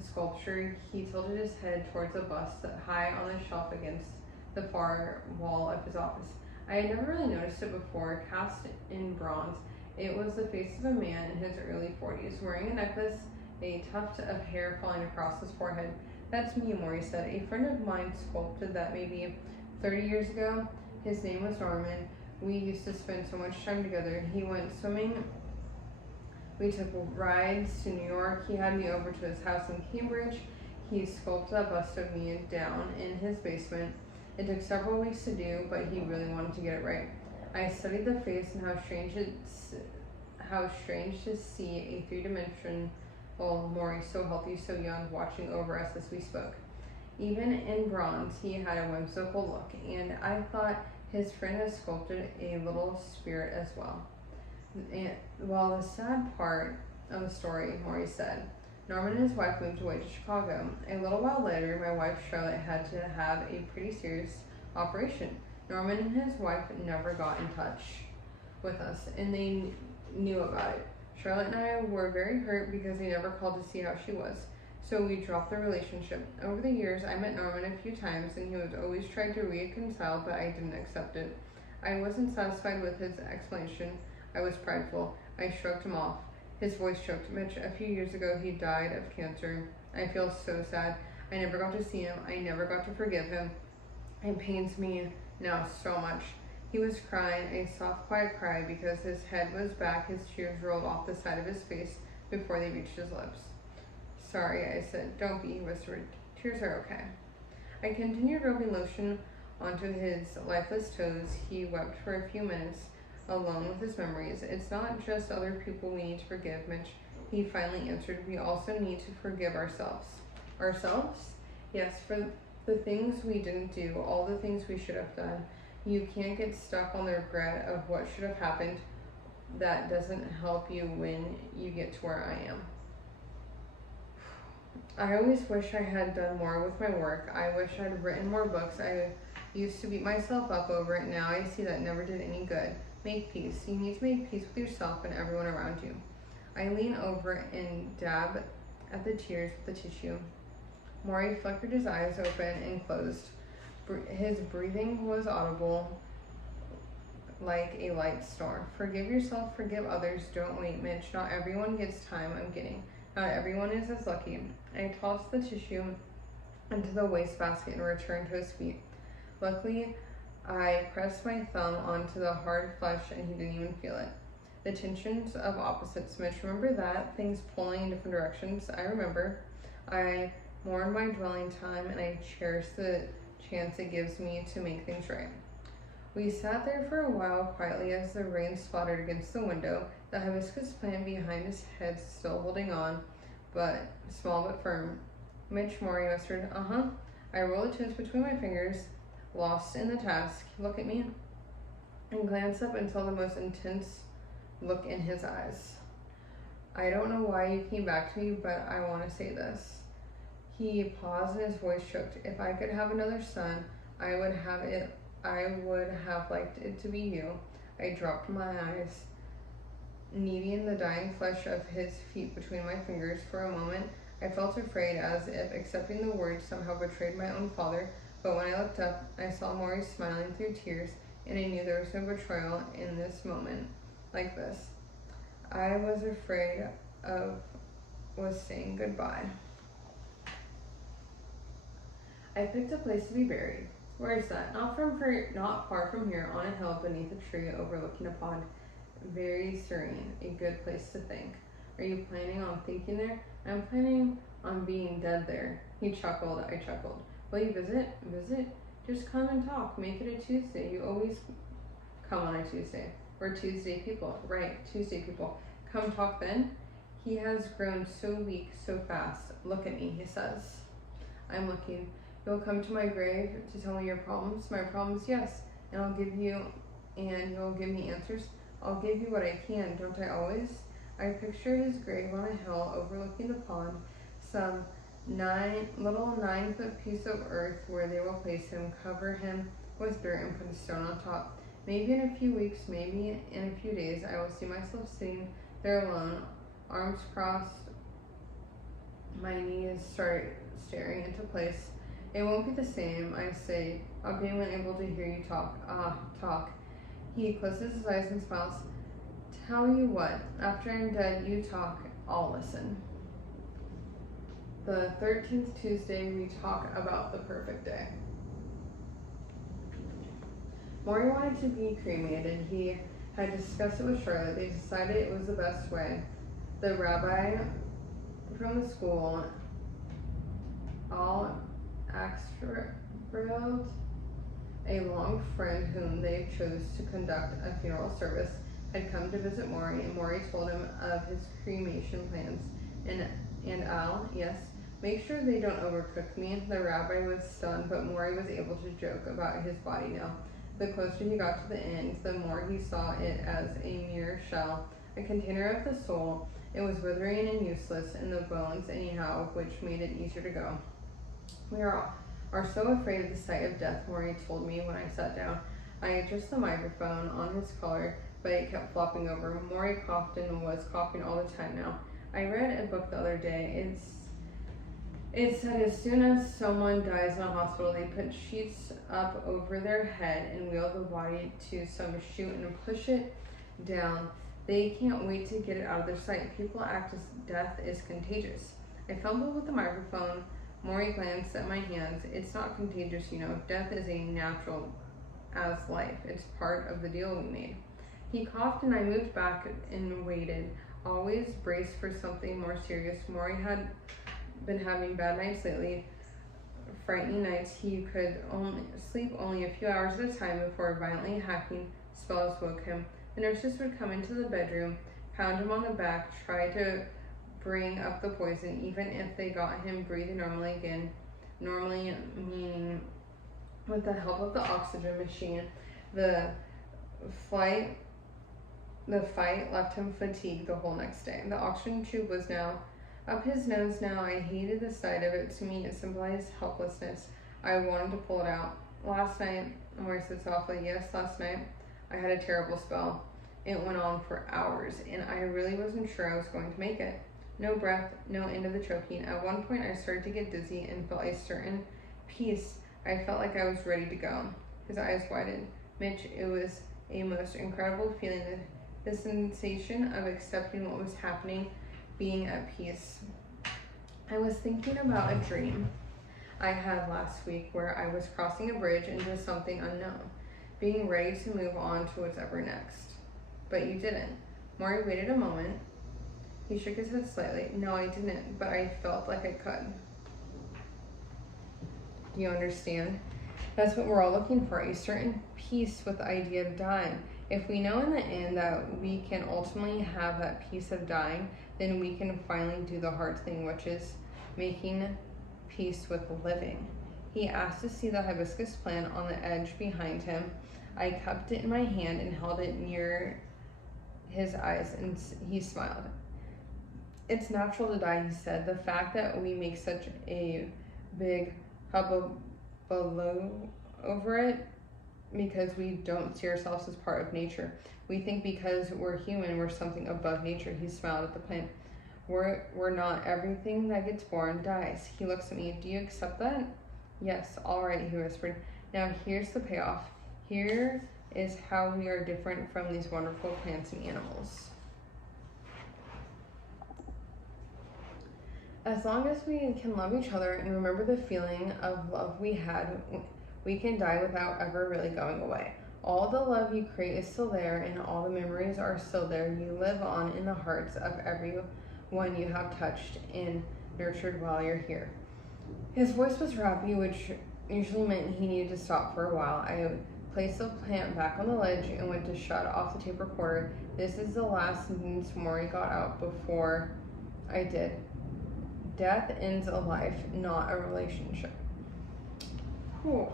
sculpture? He tilted his head towards a bust high on the shelf against the far wall of his office. I had never really noticed it before. Cast in bronze, it was the face of a man in his early 40s, wearing a necklace, a tuft of hair falling across his forehead. That's me, Morrie said. A friend of mine sculpted that maybe 30 years ago. His name was Norman. We used to spend so much time together. He went swimming. We took rides to New York. He had me over to his house in Cambridge. He sculpted a bust of me down in his basement. It took several weeks to do, but he really wanted to get it right. I studied the face and how strange to see a three-dimensional Morrie, so healthy, so young, watching over us as we spoke. Even in bronze, he had a whimsical look, and I thought his friend had sculpted a little spirit as well. Well, the sad part of the story, Morrie said, Norman and his wife moved away to Chicago. A little while later, my wife Charlotte had to have a pretty serious operation. Norman and his wife never got in touch with us, and they knew about it. Charlotte and I were very hurt because they never called to see how she was, so we dropped the relationship. Over the years, I met Norman a few times, and he was always trying to reconcile, but I didn't accept it. I wasn't satisfied with his explanation. I was prideful. I shrugged him off. His voice choked. Mitch, a few years ago, he died of cancer. I feel so sad. I never got to see him. I never got to forgive him. It pains me now so much. He was crying, a soft, quiet cry, because his head was back. His tears rolled off the side of his face before they reached his lips. Sorry, I said. Don't be, he whispered. Tears are okay. I continued rubbing lotion onto his lifeless toes. He wept for a few minutes, alone with his memories. It's not just other people we need to forgive, Mitch. He finally answered. We also need to forgive ourselves. Ourselves? Yes, for the things we didn't do, all the things we should have done. You can't get stuck on the regret of what should have happened. That doesn't help you when you get to where I am. I always wish I had done more with my work. I wish I'd written more books. I used to beat myself up over it. Now I see that never did any good. Make peace. You need to make peace with yourself and everyone around you. I lean over and dab at the tears with the tissue. Morrie flickered his eyes open and closed. His breathing was audible, like a light snore. Forgive yourself, forgive others, don't wait, Mitch. Not everyone gets time. I'm kidding. Not everyone is as lucky. I tossed the tissue into the wastebasket and returned to his feet. Luckily, I pressed my thumb onto the hard flesh and he didn't even feel it. The tensions of opposites, Mitch. Remember that? Things pulling in different directions. I remember. I mourn my dwelling time and I cherish the chance it gives me to make things right. We sat there for a while quietly as the rain splattered against the window, the hibiscus plant behind his head still holding on, but firm. Mitch, Morrie whispered, uh-huh. I rolled the chips between my fingers, lost in the task. Look at me, and glanced up until the most intense look in his eyes. I don't know why you came back to me, but I want to say this. He paused and his voice choked. If I could have another son, I would have liked it to be you. I dropped my eyes, kneading the dying flesh of his feet between my fingers. For a moment, I felt afraid, as if accepting the words somehow betrayed my own father. But when I looked up, I saw Morrie smiling through tears, and I knew there was no betrayal in this moment like this. I was afraid of was saying goodbye. I picked a place to be buried. Where is that? Not far from here, on a hill beneath a tree overlooking a pond. Very serene, a good place to think. Are you planning on thinking there? I'm planning on being dead there. He chuckled. I chuckled. Will you visit? Visit? Just come and talk. Make it a Tuesday. You always come on a Tuesday. We're Tuesday people. Right, Tuesday people. Come talk then. He has grown so weak, so fast. Look at me, he says. I'm looking. You'll come to my grave to tell me your problems. My problems, yes. And you'll give me answers. I'll give you what I can, don't I always? I picture his grave on a hill overlooking the pond, some 9-foot piece of earth where they will place him, cover him with dirt, and put a stone on top. Maybe in a few weeks, maybe in a few days, I will see myself sitting there alone, arms crossed, my knees start staring into place. It won't be the same, I say, of being unable to hear you talk. Talk. He closes his eyes and smiles. Tell you what, after I'm dead, you talk, I'll listen. The 13th Tuesday, we talk about the perfect day. Morrie wanted to be cremated. He had discussed it with Charlotte. They decided it was the best way. The rabbi from the school, Al Axfeld, a long friend whom they chose to conduct a funeral service, had come to visit Morrie, and Morrie told him of his cremation plans. And Al, yes, make sure they don't overcook me. The rabbi was stunned, but Morrie was able to joke about his body now. The closer he got to the end, the more he saw it as a mere shell, a container of the soul. It was withering and useless in the bones anyhow, which made it easier to go. We are so afraid of the sight of death, Morrie told me when I sat down. I adjusted the microphone on his collar, but it kept flopping over. Morrie coughed and was coughing all the time now. I read a book the other day. It said as soon as someone dies in a hospital, they put sheets up over their head and wheel the body to some chute and push it down. They can't wait to get it out of their sight. People act as death is contagious. I fumbled with the microphone. Morrie glanced at my hands. It's not contagious, you know. Death is a natural as life. It's part of the deal we made. He coughed and I moved back and waited, always braced for something more serious. Morrie had been having bad nights lately, frightening nights. He could sleep only a few hours at a time before violently hacking spells woke him. The nurses would come into the bedroom, pound him on the back, try to bring up the poison, even if they got him breathing normally again. Normally meaning with the help of the oxygen machine. The fight left him fatigued the whole next day. The oxygen tube was now up his nose now. I hated the sight of it. To me, it symbolized helplessness. I wanted to pull it out. Last night, Morrie said softly, yes, last night, I had a terrible spell. It went on for hours, and I really wasn't sure I was going to make it. No breath, no end of the choking. At one point, I started to get dizzy and felt a certain peace. I felt like I was ready to go. His eyes widened. Mitch, it was a most incredible feeling, the sensation of accepting what was happening, being at peace. I was thinking about a dream I had last week where I was crossing a bridge into something unknown, being ready to move on to whatever next. But you didn't. Morrie waited a moment. He shook his head slightly. No, I didn't, but I felt like I could. Do you understand? That's what we're all looking for, a certain peace with the idea of dying. If we know in the end that we can ultimately have that peace of dying, then we can finally do the hard thing, which is making peace with living. He asked to see the hibiscus plant on the edge behind him. I cupped it in my hand and held it near his eyes, and he smiled. It's natural to die, he said. The fact that we make such a big hubbub over it because we don't see ourselves as part of nature. We think because we're human, we're something above nature. He smiled at the plant. We're not. Everything that gets born dies. He looks at me. Do you accept that? Yes, all right, he whispered. Now here's the payoff. Here is how we are different from these wonderful plants and animals. As long as we can love each other and remember the feeling of love we had, we can die without ever really going away. All the love you create is still there, and all the memories are still there. You live on in the hearts of everyone you have touched and nurtured while you're here. His voice was rappy, which usually meant he needed to stop for a while. I placed the plant back on the ledge and went to shut off the tape recorder. This is the last sentence Morrie got out before I did. Death ends a life, not a relationship. Whew.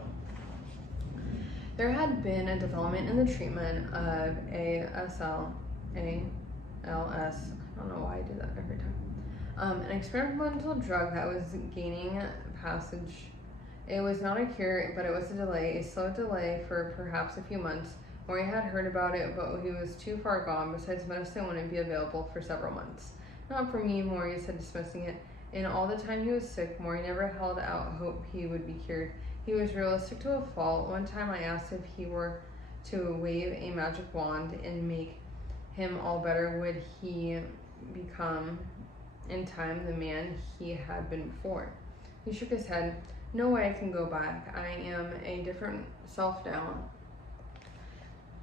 There had been a development in the treatment of ALS. I don't know why I do that every time. An experimental drug that was gaining passage. It was not a cure, but it was a slow delay for perhaps a few months. Morrie had heard about it, but he was too far gone. Besides, medicine wouldn't be available for several months. Not for me, Morrie said, dismissing it. In all the time he was sick, Morrie never held out hope he would be cured. He was realistic to a fault. One time I asked if he were to wave a magic wand and make him all better, would he become, in time, the man he had been before? He shook his head. No way I can go back. I am a different self now.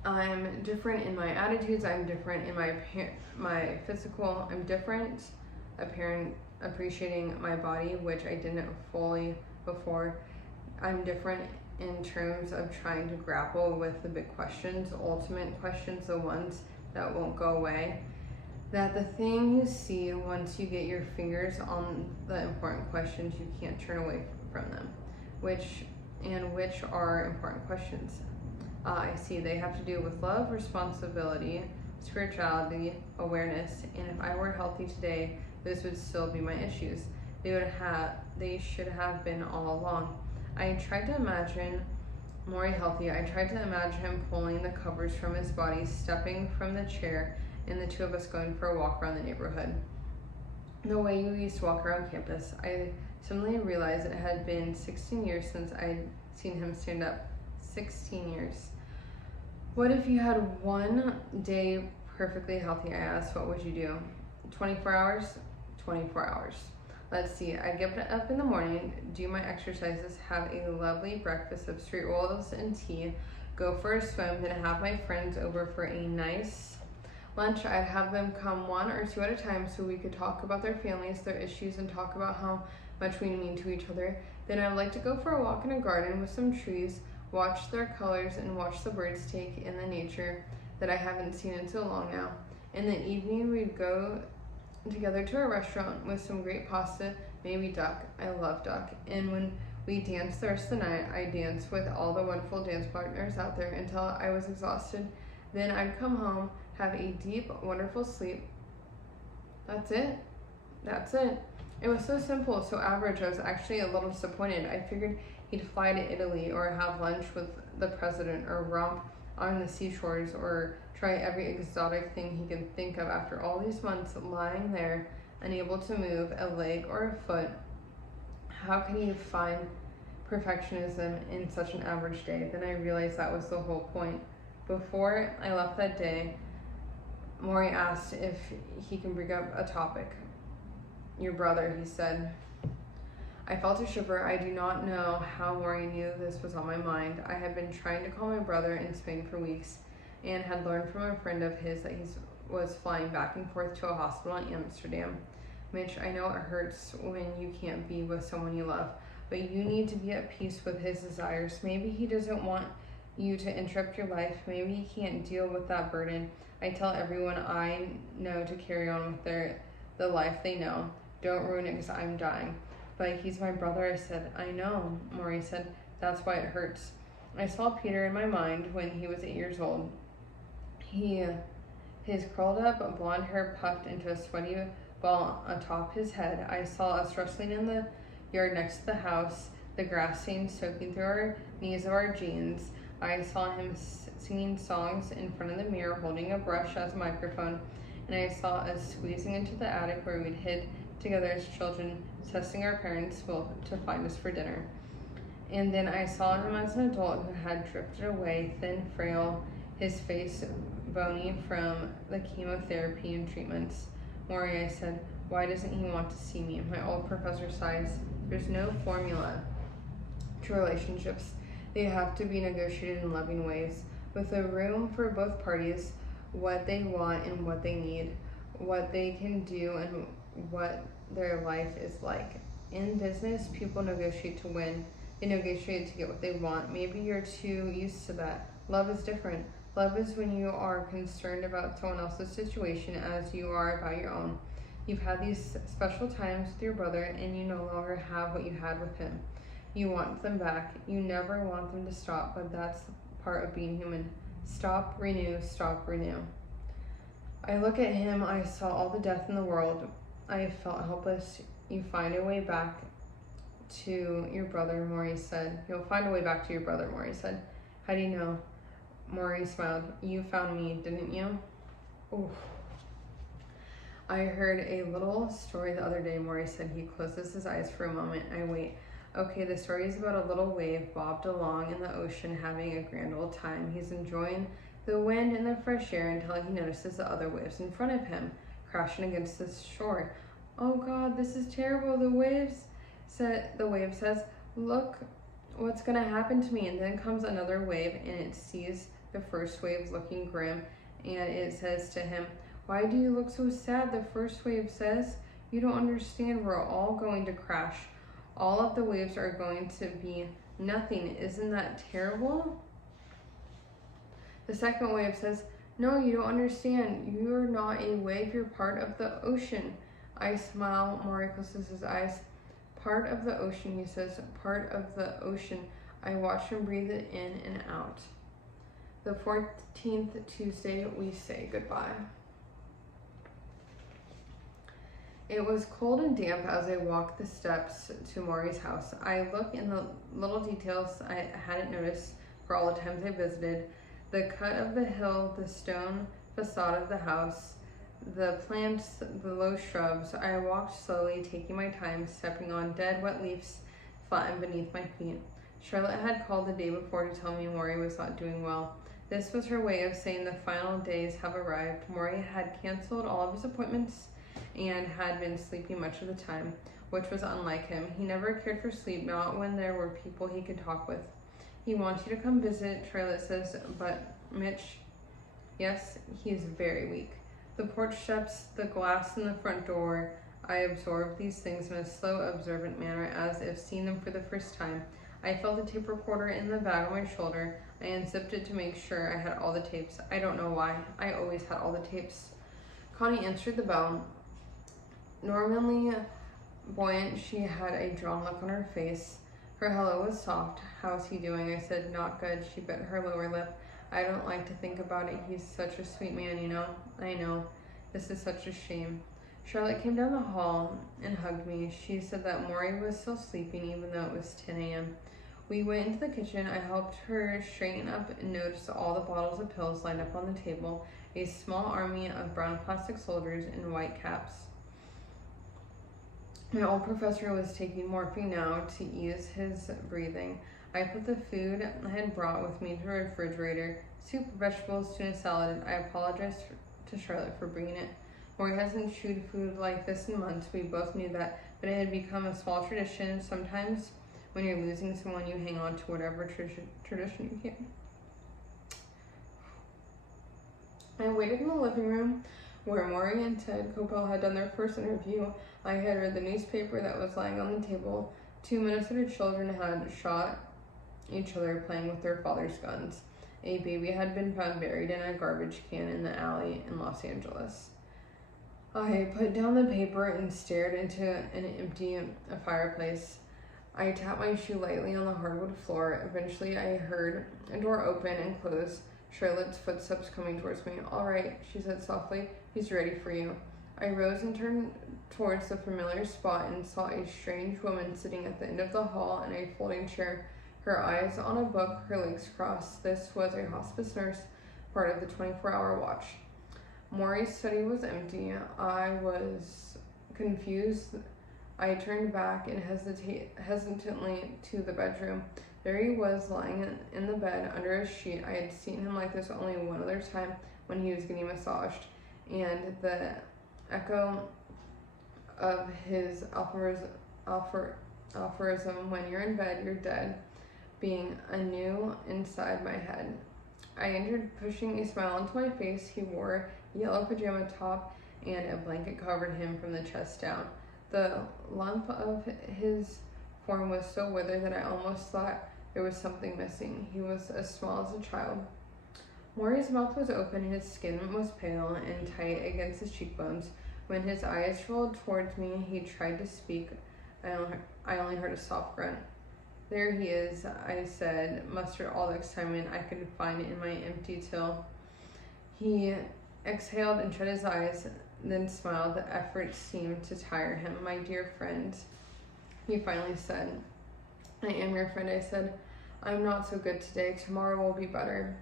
I'm different in my attitudes. I'm different in my physical. I'm different appreciating my body, which I didn't fully before. I'm different in terms of trying to grapple with the big questions, ultimate questions, the ones that won't go away. That the thing you see once you get your fingers on the important questions, you can't turn away from them. Which are important questions? I see. They have to do with love, responsibility, spirituality, awareness, and if I were healthy today, those would still be my issues. They should have been all along. I tried to imagine Morrie healthy. I tried to imagine him pulling the covers from his body, stepping from the chair, and the two of us going for a walk around the neighborhood. The way you used to walk around campus. I suddenly realized it had been 16 years since I'd seen him stand up. 16 years. What if you had one day perfectly healthy? I asked. What would you do? 24 hours? 24 hours. Let's see. I get up in the morning, do my exercises, have a lovely breakfast of street rolls and tea, go for a swim, then have my friends over for a nice lunch. I'd have them come one or two at a time so we could talk about their families, their issues, and talk about how much we mean to each other. Then I'd like to go for a walk in a garden with some trees, watch their colors, and watch the birds take in the nature that I haven't seen in so long now. In the evening, we'd go together to a restaurant with some great pasta, maybe duck. I love duck. And when we danced the rest of the night, I danced with all the wonderful dance partners out there until I was exhausted. Then I'd come home, have a deep, wonderful sleep. That's it. It was so simple, so average. I was actually a little disappointed. I figured he'd fly to Italy or have lunch with the president or romp on the seashores or try every exotic thing he could think of. After all these months lying there, unable to move a leg or a foot, how can you find perfectionism in such an average day? Then I realized that was the whole point. Before I left that day, Morrie asked if he can bring up a topic. Your brother, he said. I felt a shiver. I do not know how Morrie knew this was on my mind. I had been trying to call my brother in Spain for weeks and had learned from a friend of his that he was flying back and forth to a hospital in Amsterdam. Mitch, I know it hurts when you can't be with someone you love, but you need to be at peace with his desires. Maybe he doesn't want you to interrupt your life. Maybe he can't deal with that burden. I tell everyone I know to carry on with the life they know. Don't ruin it because I'm dying. But he's my brother, I said. I know, Morrie said. That's why it hurts. I saw Peter in my mind when he was 8 years old. His curled up blonde hair puffed into a sweaty ball atop his head. I saw us wrestling in the yard next to the house, the grass stains soaking through our knees of our jeans. I saw him singing songs in front of the mirror, holding a brush as a microphone, and I saw us squeezing into the attic where we'd hid together as children, testing our parents' will to find us for dinner. And then I saw him as an adult who had drifted away, thin, frail, his face bony from the chemotherapy and treatments. Morrie, I said, why doesn't he want to see me? My old professor sighs. There's no formula to relationships. They have to be negotiated in loving ways, with a room for both parties, what they want and what they need, what they can do and what their life is like. In business, people negotiate to win. They negotiate to get what they want. Maybe you're too used to that. Love is different. Love is when you are concerned about someone else's situation as you are about your own. You've had these special times with your brother and you no longer have what you had with him. You want them back. You never want them to stop, but that's part of being human. Stop, renew, stop, renew. I look at him. I saw all the death in the world. I felt helpless. You find a way back to your brother, Morrie said. You'll find a way back to your brother, Morrie said. How do you know? Morrie smiled. You found me, didn't you? Oof. I heard a little story the other day, Morrie said. He closes his eyes for a moment. I wait. Okay, the story is about a little wave bobbed along in the ocean having a grand old time. He's enjoying the wind and the fresh air until he notices the other waves in front of him, crashing against the shore. Oh God, this is terrible. The wave says, look what's gonna happen to me. And then comes another wave and it sees the first wave looking grim and it says to him, why do you look so sad? The first wave says, you don't understand, we're all going to crash. All of the waves are going to be nothing. Isn't that terrible? The second wave says, no, you don't understand. You're not a wave, you're part of the ocean. I smile. Morrie closes his eyes. Part of the ocean, he says, part of the ocean. I watch him breathe it in and out. The 14th Tuesday, we say goodbye. It was cold and damp as I walked the steps to Morrie's house. I look in the little details I hadn't noticed for all the times I visited. The cut of the hill, the stone facade of the house, the plants, the low shrubs. I walked slowly, taking my time, stepping on dead, wet leaves flattened beneath my feet. Charlotte had called the day before to tell me Morrie was not doing well. This was her way of saying the final days have arrived. Morrie had canceled all of his appointments and had been sleeping much of the time, which was unlike him. He never cared for sleep, not when there were people he could talk with. He wants you to come visit, Charlotte says, but Mitch, yes, he is very weak. The porch steps, the glass in the front door, I absorbed these things in a slow, observant manner, as if seeing them for the first time. I felt the tape recorder in the bag on my shoulder. I unzipped it to make sure I had all the tapes. I don't know why. I always had all the tapes. Connie answered the bell. Normally buoyant, she had a drawn look on her face. Her hello was soft. How's he doing? I said, not good. She bit her lower lip. I don't like to think about it. He's such a sweet man, you know? I know. This is such a shame. Charlotte came down the hall and hugged me. She said that Morrie was still sleeping even though it was 10 a.m. We went into the kitchen. I helped her straighten up and noticed all the bottles of pills lined up on the table, a small army of brown plastic soldiers in white caps. My old professor was taking morphine now to ease his breathing. I put the food I had brought with me to the refrigerator, soup, vegetables, tuna salad. I apologized to Charlotte for bringing it. Morrie hasn't chewed food like this in months. We both knew that, but it had become a small tradition. Sometimes when you're losing someone, you hang on to whatever tradition you can. I waited in the living room where Morrie and Ted Koppel had done their first interview. I had read the newspaper that was lying on the table. 2 Minnesota children had shot each other playing with their father's guns. A baby had been found buried in a garbage can in the alley in Los Angeles. I put down the paper and stared into an empty fireplace. I tapped my shoe lightly on the hardwood floor. Eventually, I heard a door open and close, Charlotte's footsteps coming towards me. "All right," she said softly. "He's ready for you." I rose and turned towards the familiar spot and saw a strange woman sitting at the end of the hall in a folding chair, her eyes on a book, her legs crossed. This was a hospice nurse, part of the 24-hour watch. Morrie's study was empty. I was confused. I turned back and hesitantly to the bedroom. There he was, lying in the bed under a sheet. I had seen him like this only one other time when he was getting massaged, and the echo of his aphorism, "When you're in bed, you're dead," being anew inside my head. I entered, pushing a smile into my face. He wore a yellow pajama top, and a blanket covered him from the chest down. The lump of his form was so withered that I almost thought there was something missing. He was as small as a child. Morrie's mouth was open, and his skin was pale and tight against his cheekbones. When his eyes rolled towards me, he tried to speak. I only heard a soft grunt. "There he is," I said, mustered all the excitement I could find in my empty till. He exhaled and shut his eyes, then smiled. The effort seemed to tire him. "My dear friend," he finally said. "I am your friend," I said. "I'm not so good today. Tomorrow will be better."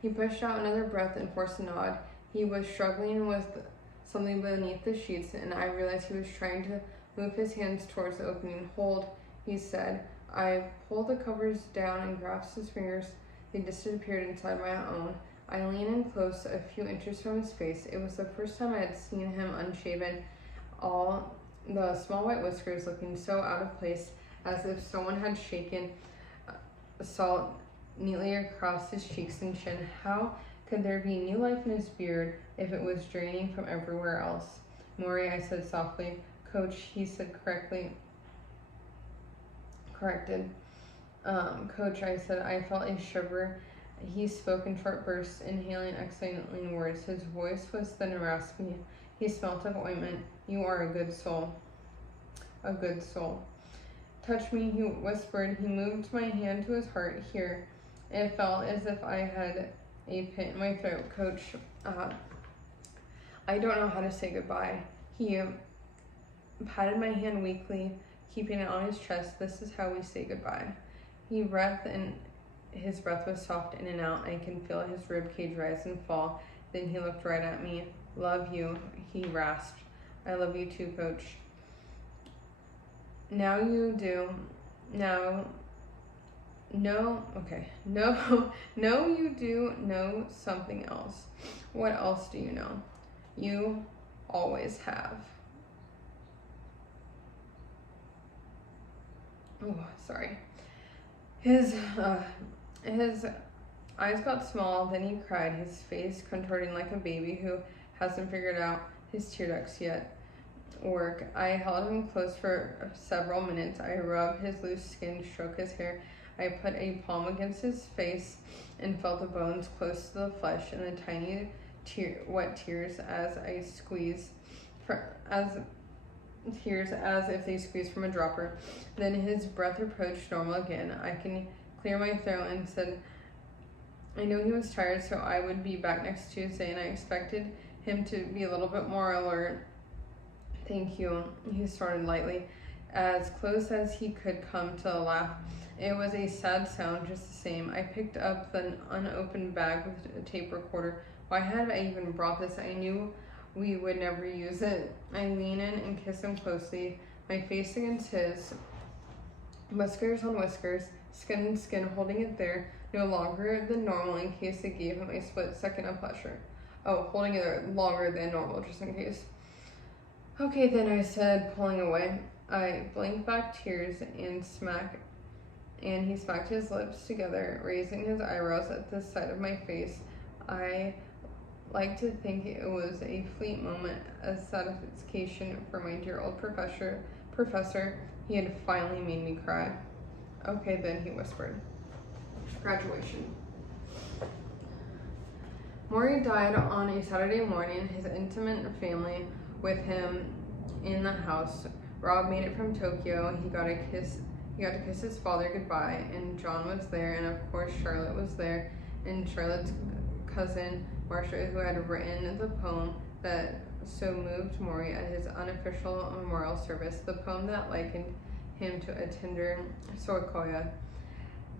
He pushed out another breath and forced a nod. He was struggling with something beneath the sheets, and I realized he was trying to move his hands towards the opening. "Hold," he said. I pulled the covers down and grasped his fingers. They disappeared inside my own. I leaned in close, a few inches from his face. It was the first time I had seen him unshaven, all the small white whiskers looking so out of place, as if someone had shaken salt neatly across his cheeks and chin. How could there be new life in his beard if it was draining from everywhere else? "Morrie," I said softly. "Coach," he said corrected. "Coach," I said. I felt a shiver. He spoke in short bursts, inhaling, exhaling words. His voice was thin and raspy. He smelt of ointment. "You are a good soul." "A good soul." "Touch me," he whispered. He moved my hand to his heart. "Here." It felt as if I had a pit in my throat. "Coach, I don't know how to say goodbye." He patted my hand weakly, keeping it on his chest. "This is how we say goodbye." He breathed, and his breath was soft in and out. I can feel his rib cage rise and fall. Then he looked right at me. "Love you," he rasped. "I love you too, Coach." "Now you do. No, you do know something else." "What else do you know?" "You always have." Oh, sorry. His eyes got small, then he cried, his face contorting like a baby who hasn't figured out his tear ducts yet work. I held him close for several minutes. I rubbed his loose skin, stroked his hair. I put a palm against his face and felt the bones close to the flesh and the tiny wet tears as if they squeezed from a dropper. Then his breath approached normal again. I can clear my throat and said I knew he was tired, so I would be back next Tuesday, and I expected him to be a little bit more alert. "Thank you," he snorted lightly, as close as he could come to a laugh. It was a sad sound just the same. I picked up the unopened bag with a tape recorder. Why had I even brought this? I knew we would never use it. I leaned in and kissed him closely, my face against his, whiskers on whiskers, skin on skin, holding it there, no longer than normal in case it gave him a split second of pleasure. Oh, holding it there longer than normal, just in case. "Okay then," I said, pulling away. I blinked back tears and he smacked his lips together, raising his eyebrows at the sight of my face. I like to think it was a fleet moment, a satisfaction for my dear old professor. He had finally made me cry. Okay then, he whispered. Graduation. Morrie died on a Saturday morning. His intimate family with him in the house. Rob made it from Tokyo. He got to kiss his father goodbye, and John was there, and of course Charlotte was there, and Charlotte's cousin Marcia, who had written the poem that so moved Morrie at his unofficial memorial service, the poem that likened him to a tender sequoia.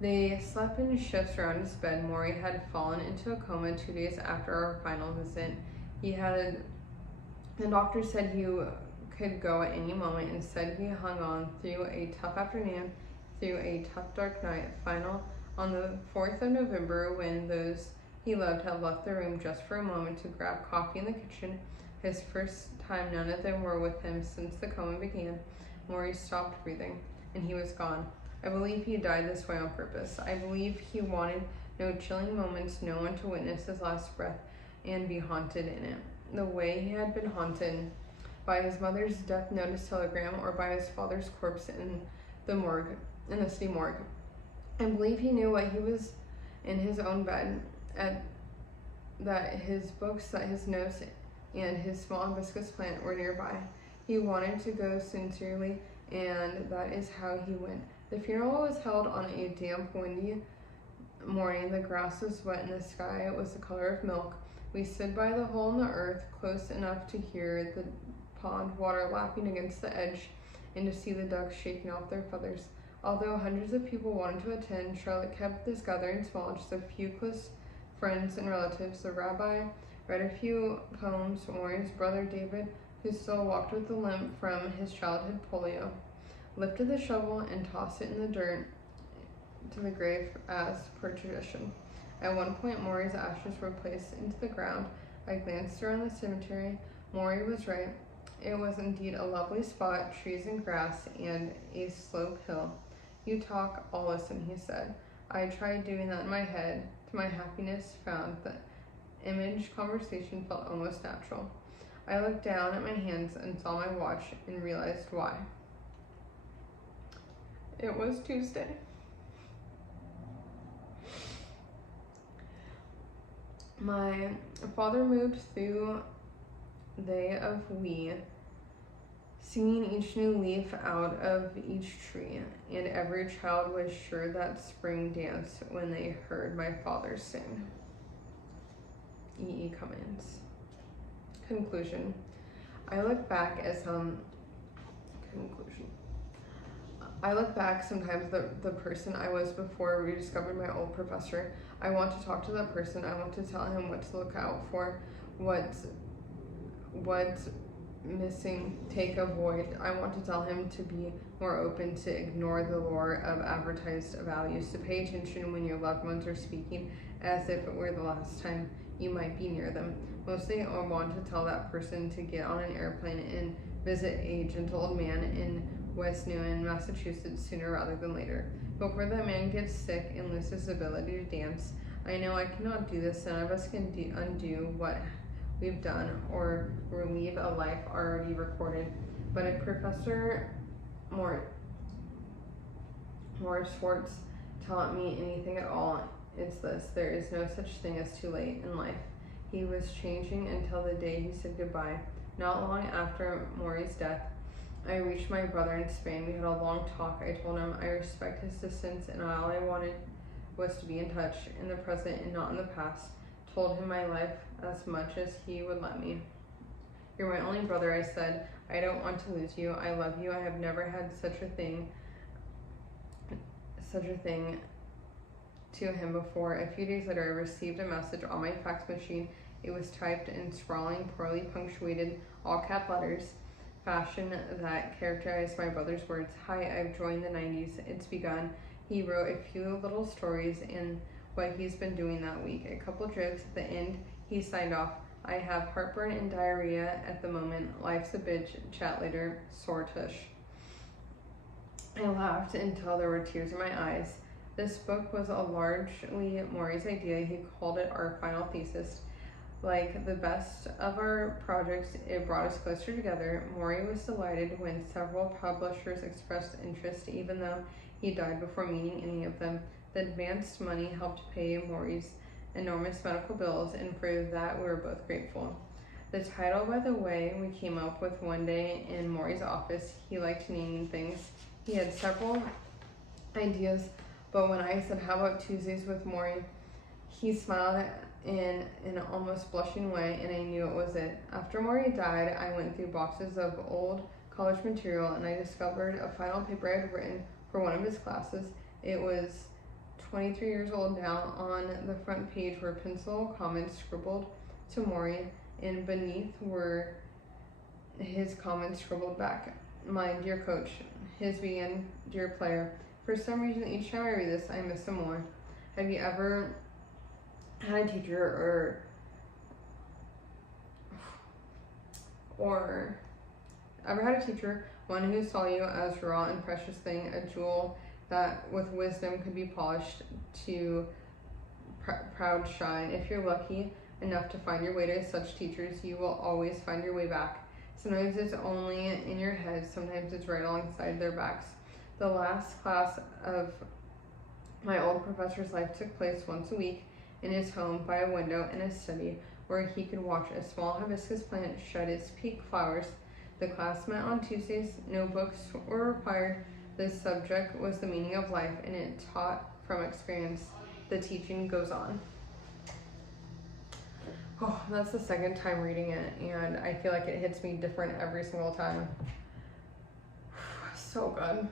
They slept in shifts around his bed. Morrie had fallen into a coma 2 days after our final visit. The doctor said he could go at any moment. Instead, he hung on through a tough afternoon, through a tough dark night. Final on the 4th of November, when those he loved had left the room just for a moment to grab coffee in the kitchen, his first time none of them were with him since the coma began, Morrie stopped breathing, and he was gone. I believe he died this way on purpose. I believe he wanted no chilling moments, no one to witness his last breath and be haunted in it, the way he had been haunted by his mother's death notice telegram or by his father's corpse in the city morgue. I believe he knew what he was in his own bed, that his books, that his notes, and his small hibiscus plant were nearby. He wanted to go sincerely, and that is how he went. The funeral was held on a damp, windy morning. The grass was wet and the sky was the color of milk. We stood by the hole in the earth, close enough to hear the pond water lapping against the edge and to see the ducks shaking off their feathers. Although hundreds of people wanted to attend, Charlotte kept this gathering small, just a few close friends and relatives. The rabbi read a few poems. Morrie's brother David, who still walked with a limp from his childhood polio, lifted the shovel and tossed it in the dirt to the grave as per tradition. At one point, Morrie's ashes were placed into the ground. I glanced around the cemetery. Morrie was right. It was indeed a lovely spot, trees and grass, and a slope hill. You talk, I'll listen, he said. I tried doing that in my head. To my happiness, found that image conversation felt almost natural. I looked down at my hands and saw my watch and realized why. It was Tuesday. My father moved through they of we, singing each new leaf out of each tree, and every child was sure that spring dance when they heard my father sing. E. Cummins. Conclusion. I look back sometimes the person I was before I rediscovered my old professor. I want to talk to that person. I want to tell him what to look out for, what's missing, avoid. I want to tell him to be more open, to ignore the lure of advertised values, to pay attention when your loved ones are speaking as if it were the last time you might be near them. Mostly I want to tell that person to get on an airplane and visit a gentle old man in West Newton, Massachusetts sooner rather than later. Before that man gets sick and loses his ability to dance. I know I cannot do this. None of us can undo what we've done or relive a life already recorded. But if Professor Morris Schwartz taught me anything at all, it's this: there is no such thing as too late in life. He was changing until the day he said goodbye. Not long after Morrie's death, I reached my brother in Spain. We had a long talk. I told him I respect his distance and all I wanted was to be in touch, in the present and not in the past. Told him my life as much as he would let me. You're my only brother, I said. I don't want to lose you. I love you. I have never had such a thing to him before. A few days later, I received a message on my fax machine. It was typed in sprawling, poorly punctuated, all-cap letters, fashion that characterized my brother's words. Hi, I've joined the 90s. It's begun. He wrote a few little stories and what he's been doing that week. A couple jokes at the end. He signed off. I have heartburn and diarrhea at the moment. Life's a bitch. Chat later. Sore tush. I laughed until there were tears in my eyes. This book was largely Morrie's idea. He called it our final thesis. Like the best of our projects, it brought us closer together. Morrie was delighted when several publishers expressed interest, even though He died before meeting any of them. The advanced money helped pay Morrie's enormous medical bills, and for that we were both grateful. The title, by the way, we came up with one day in Morrie's office. He liked naming things. He had several ideas, but when I said, "How about Tuesdays with Morrie?" he smiled in an almost blushing way, and I knew it was it. After Morrie died, I went through boxes of old college material, and I discovered a final paper I had written for one of his classes. It was 23 years old now. On the front page were pencil comments scribbled to Morrie, and beneath were his comments scribbled back. Mine, dear coach. His began, dear player. For some reason, each time I read this, I miss him more. Have you ever had a teacher or ever had a teacher, one who saw you as raw and precious thing, a jewel that with wisdom could be polished to proud shine? If you're lucky enough to find your way to such teachers, you will always find your way back. Sometimes it's only in your head, sometimes it's right alongside their backs. The last class of my old professor's life took place once a week in his home by a window in his study, where he could watch a small hibiscus plant shed its pink flowers. The class met on Tuesdays. No books were required. The subject was the meaning of life, and it taught from experience. The teaching goes on. Oh, that's the second time reading it, and I feel like it hits me different every single time. So good.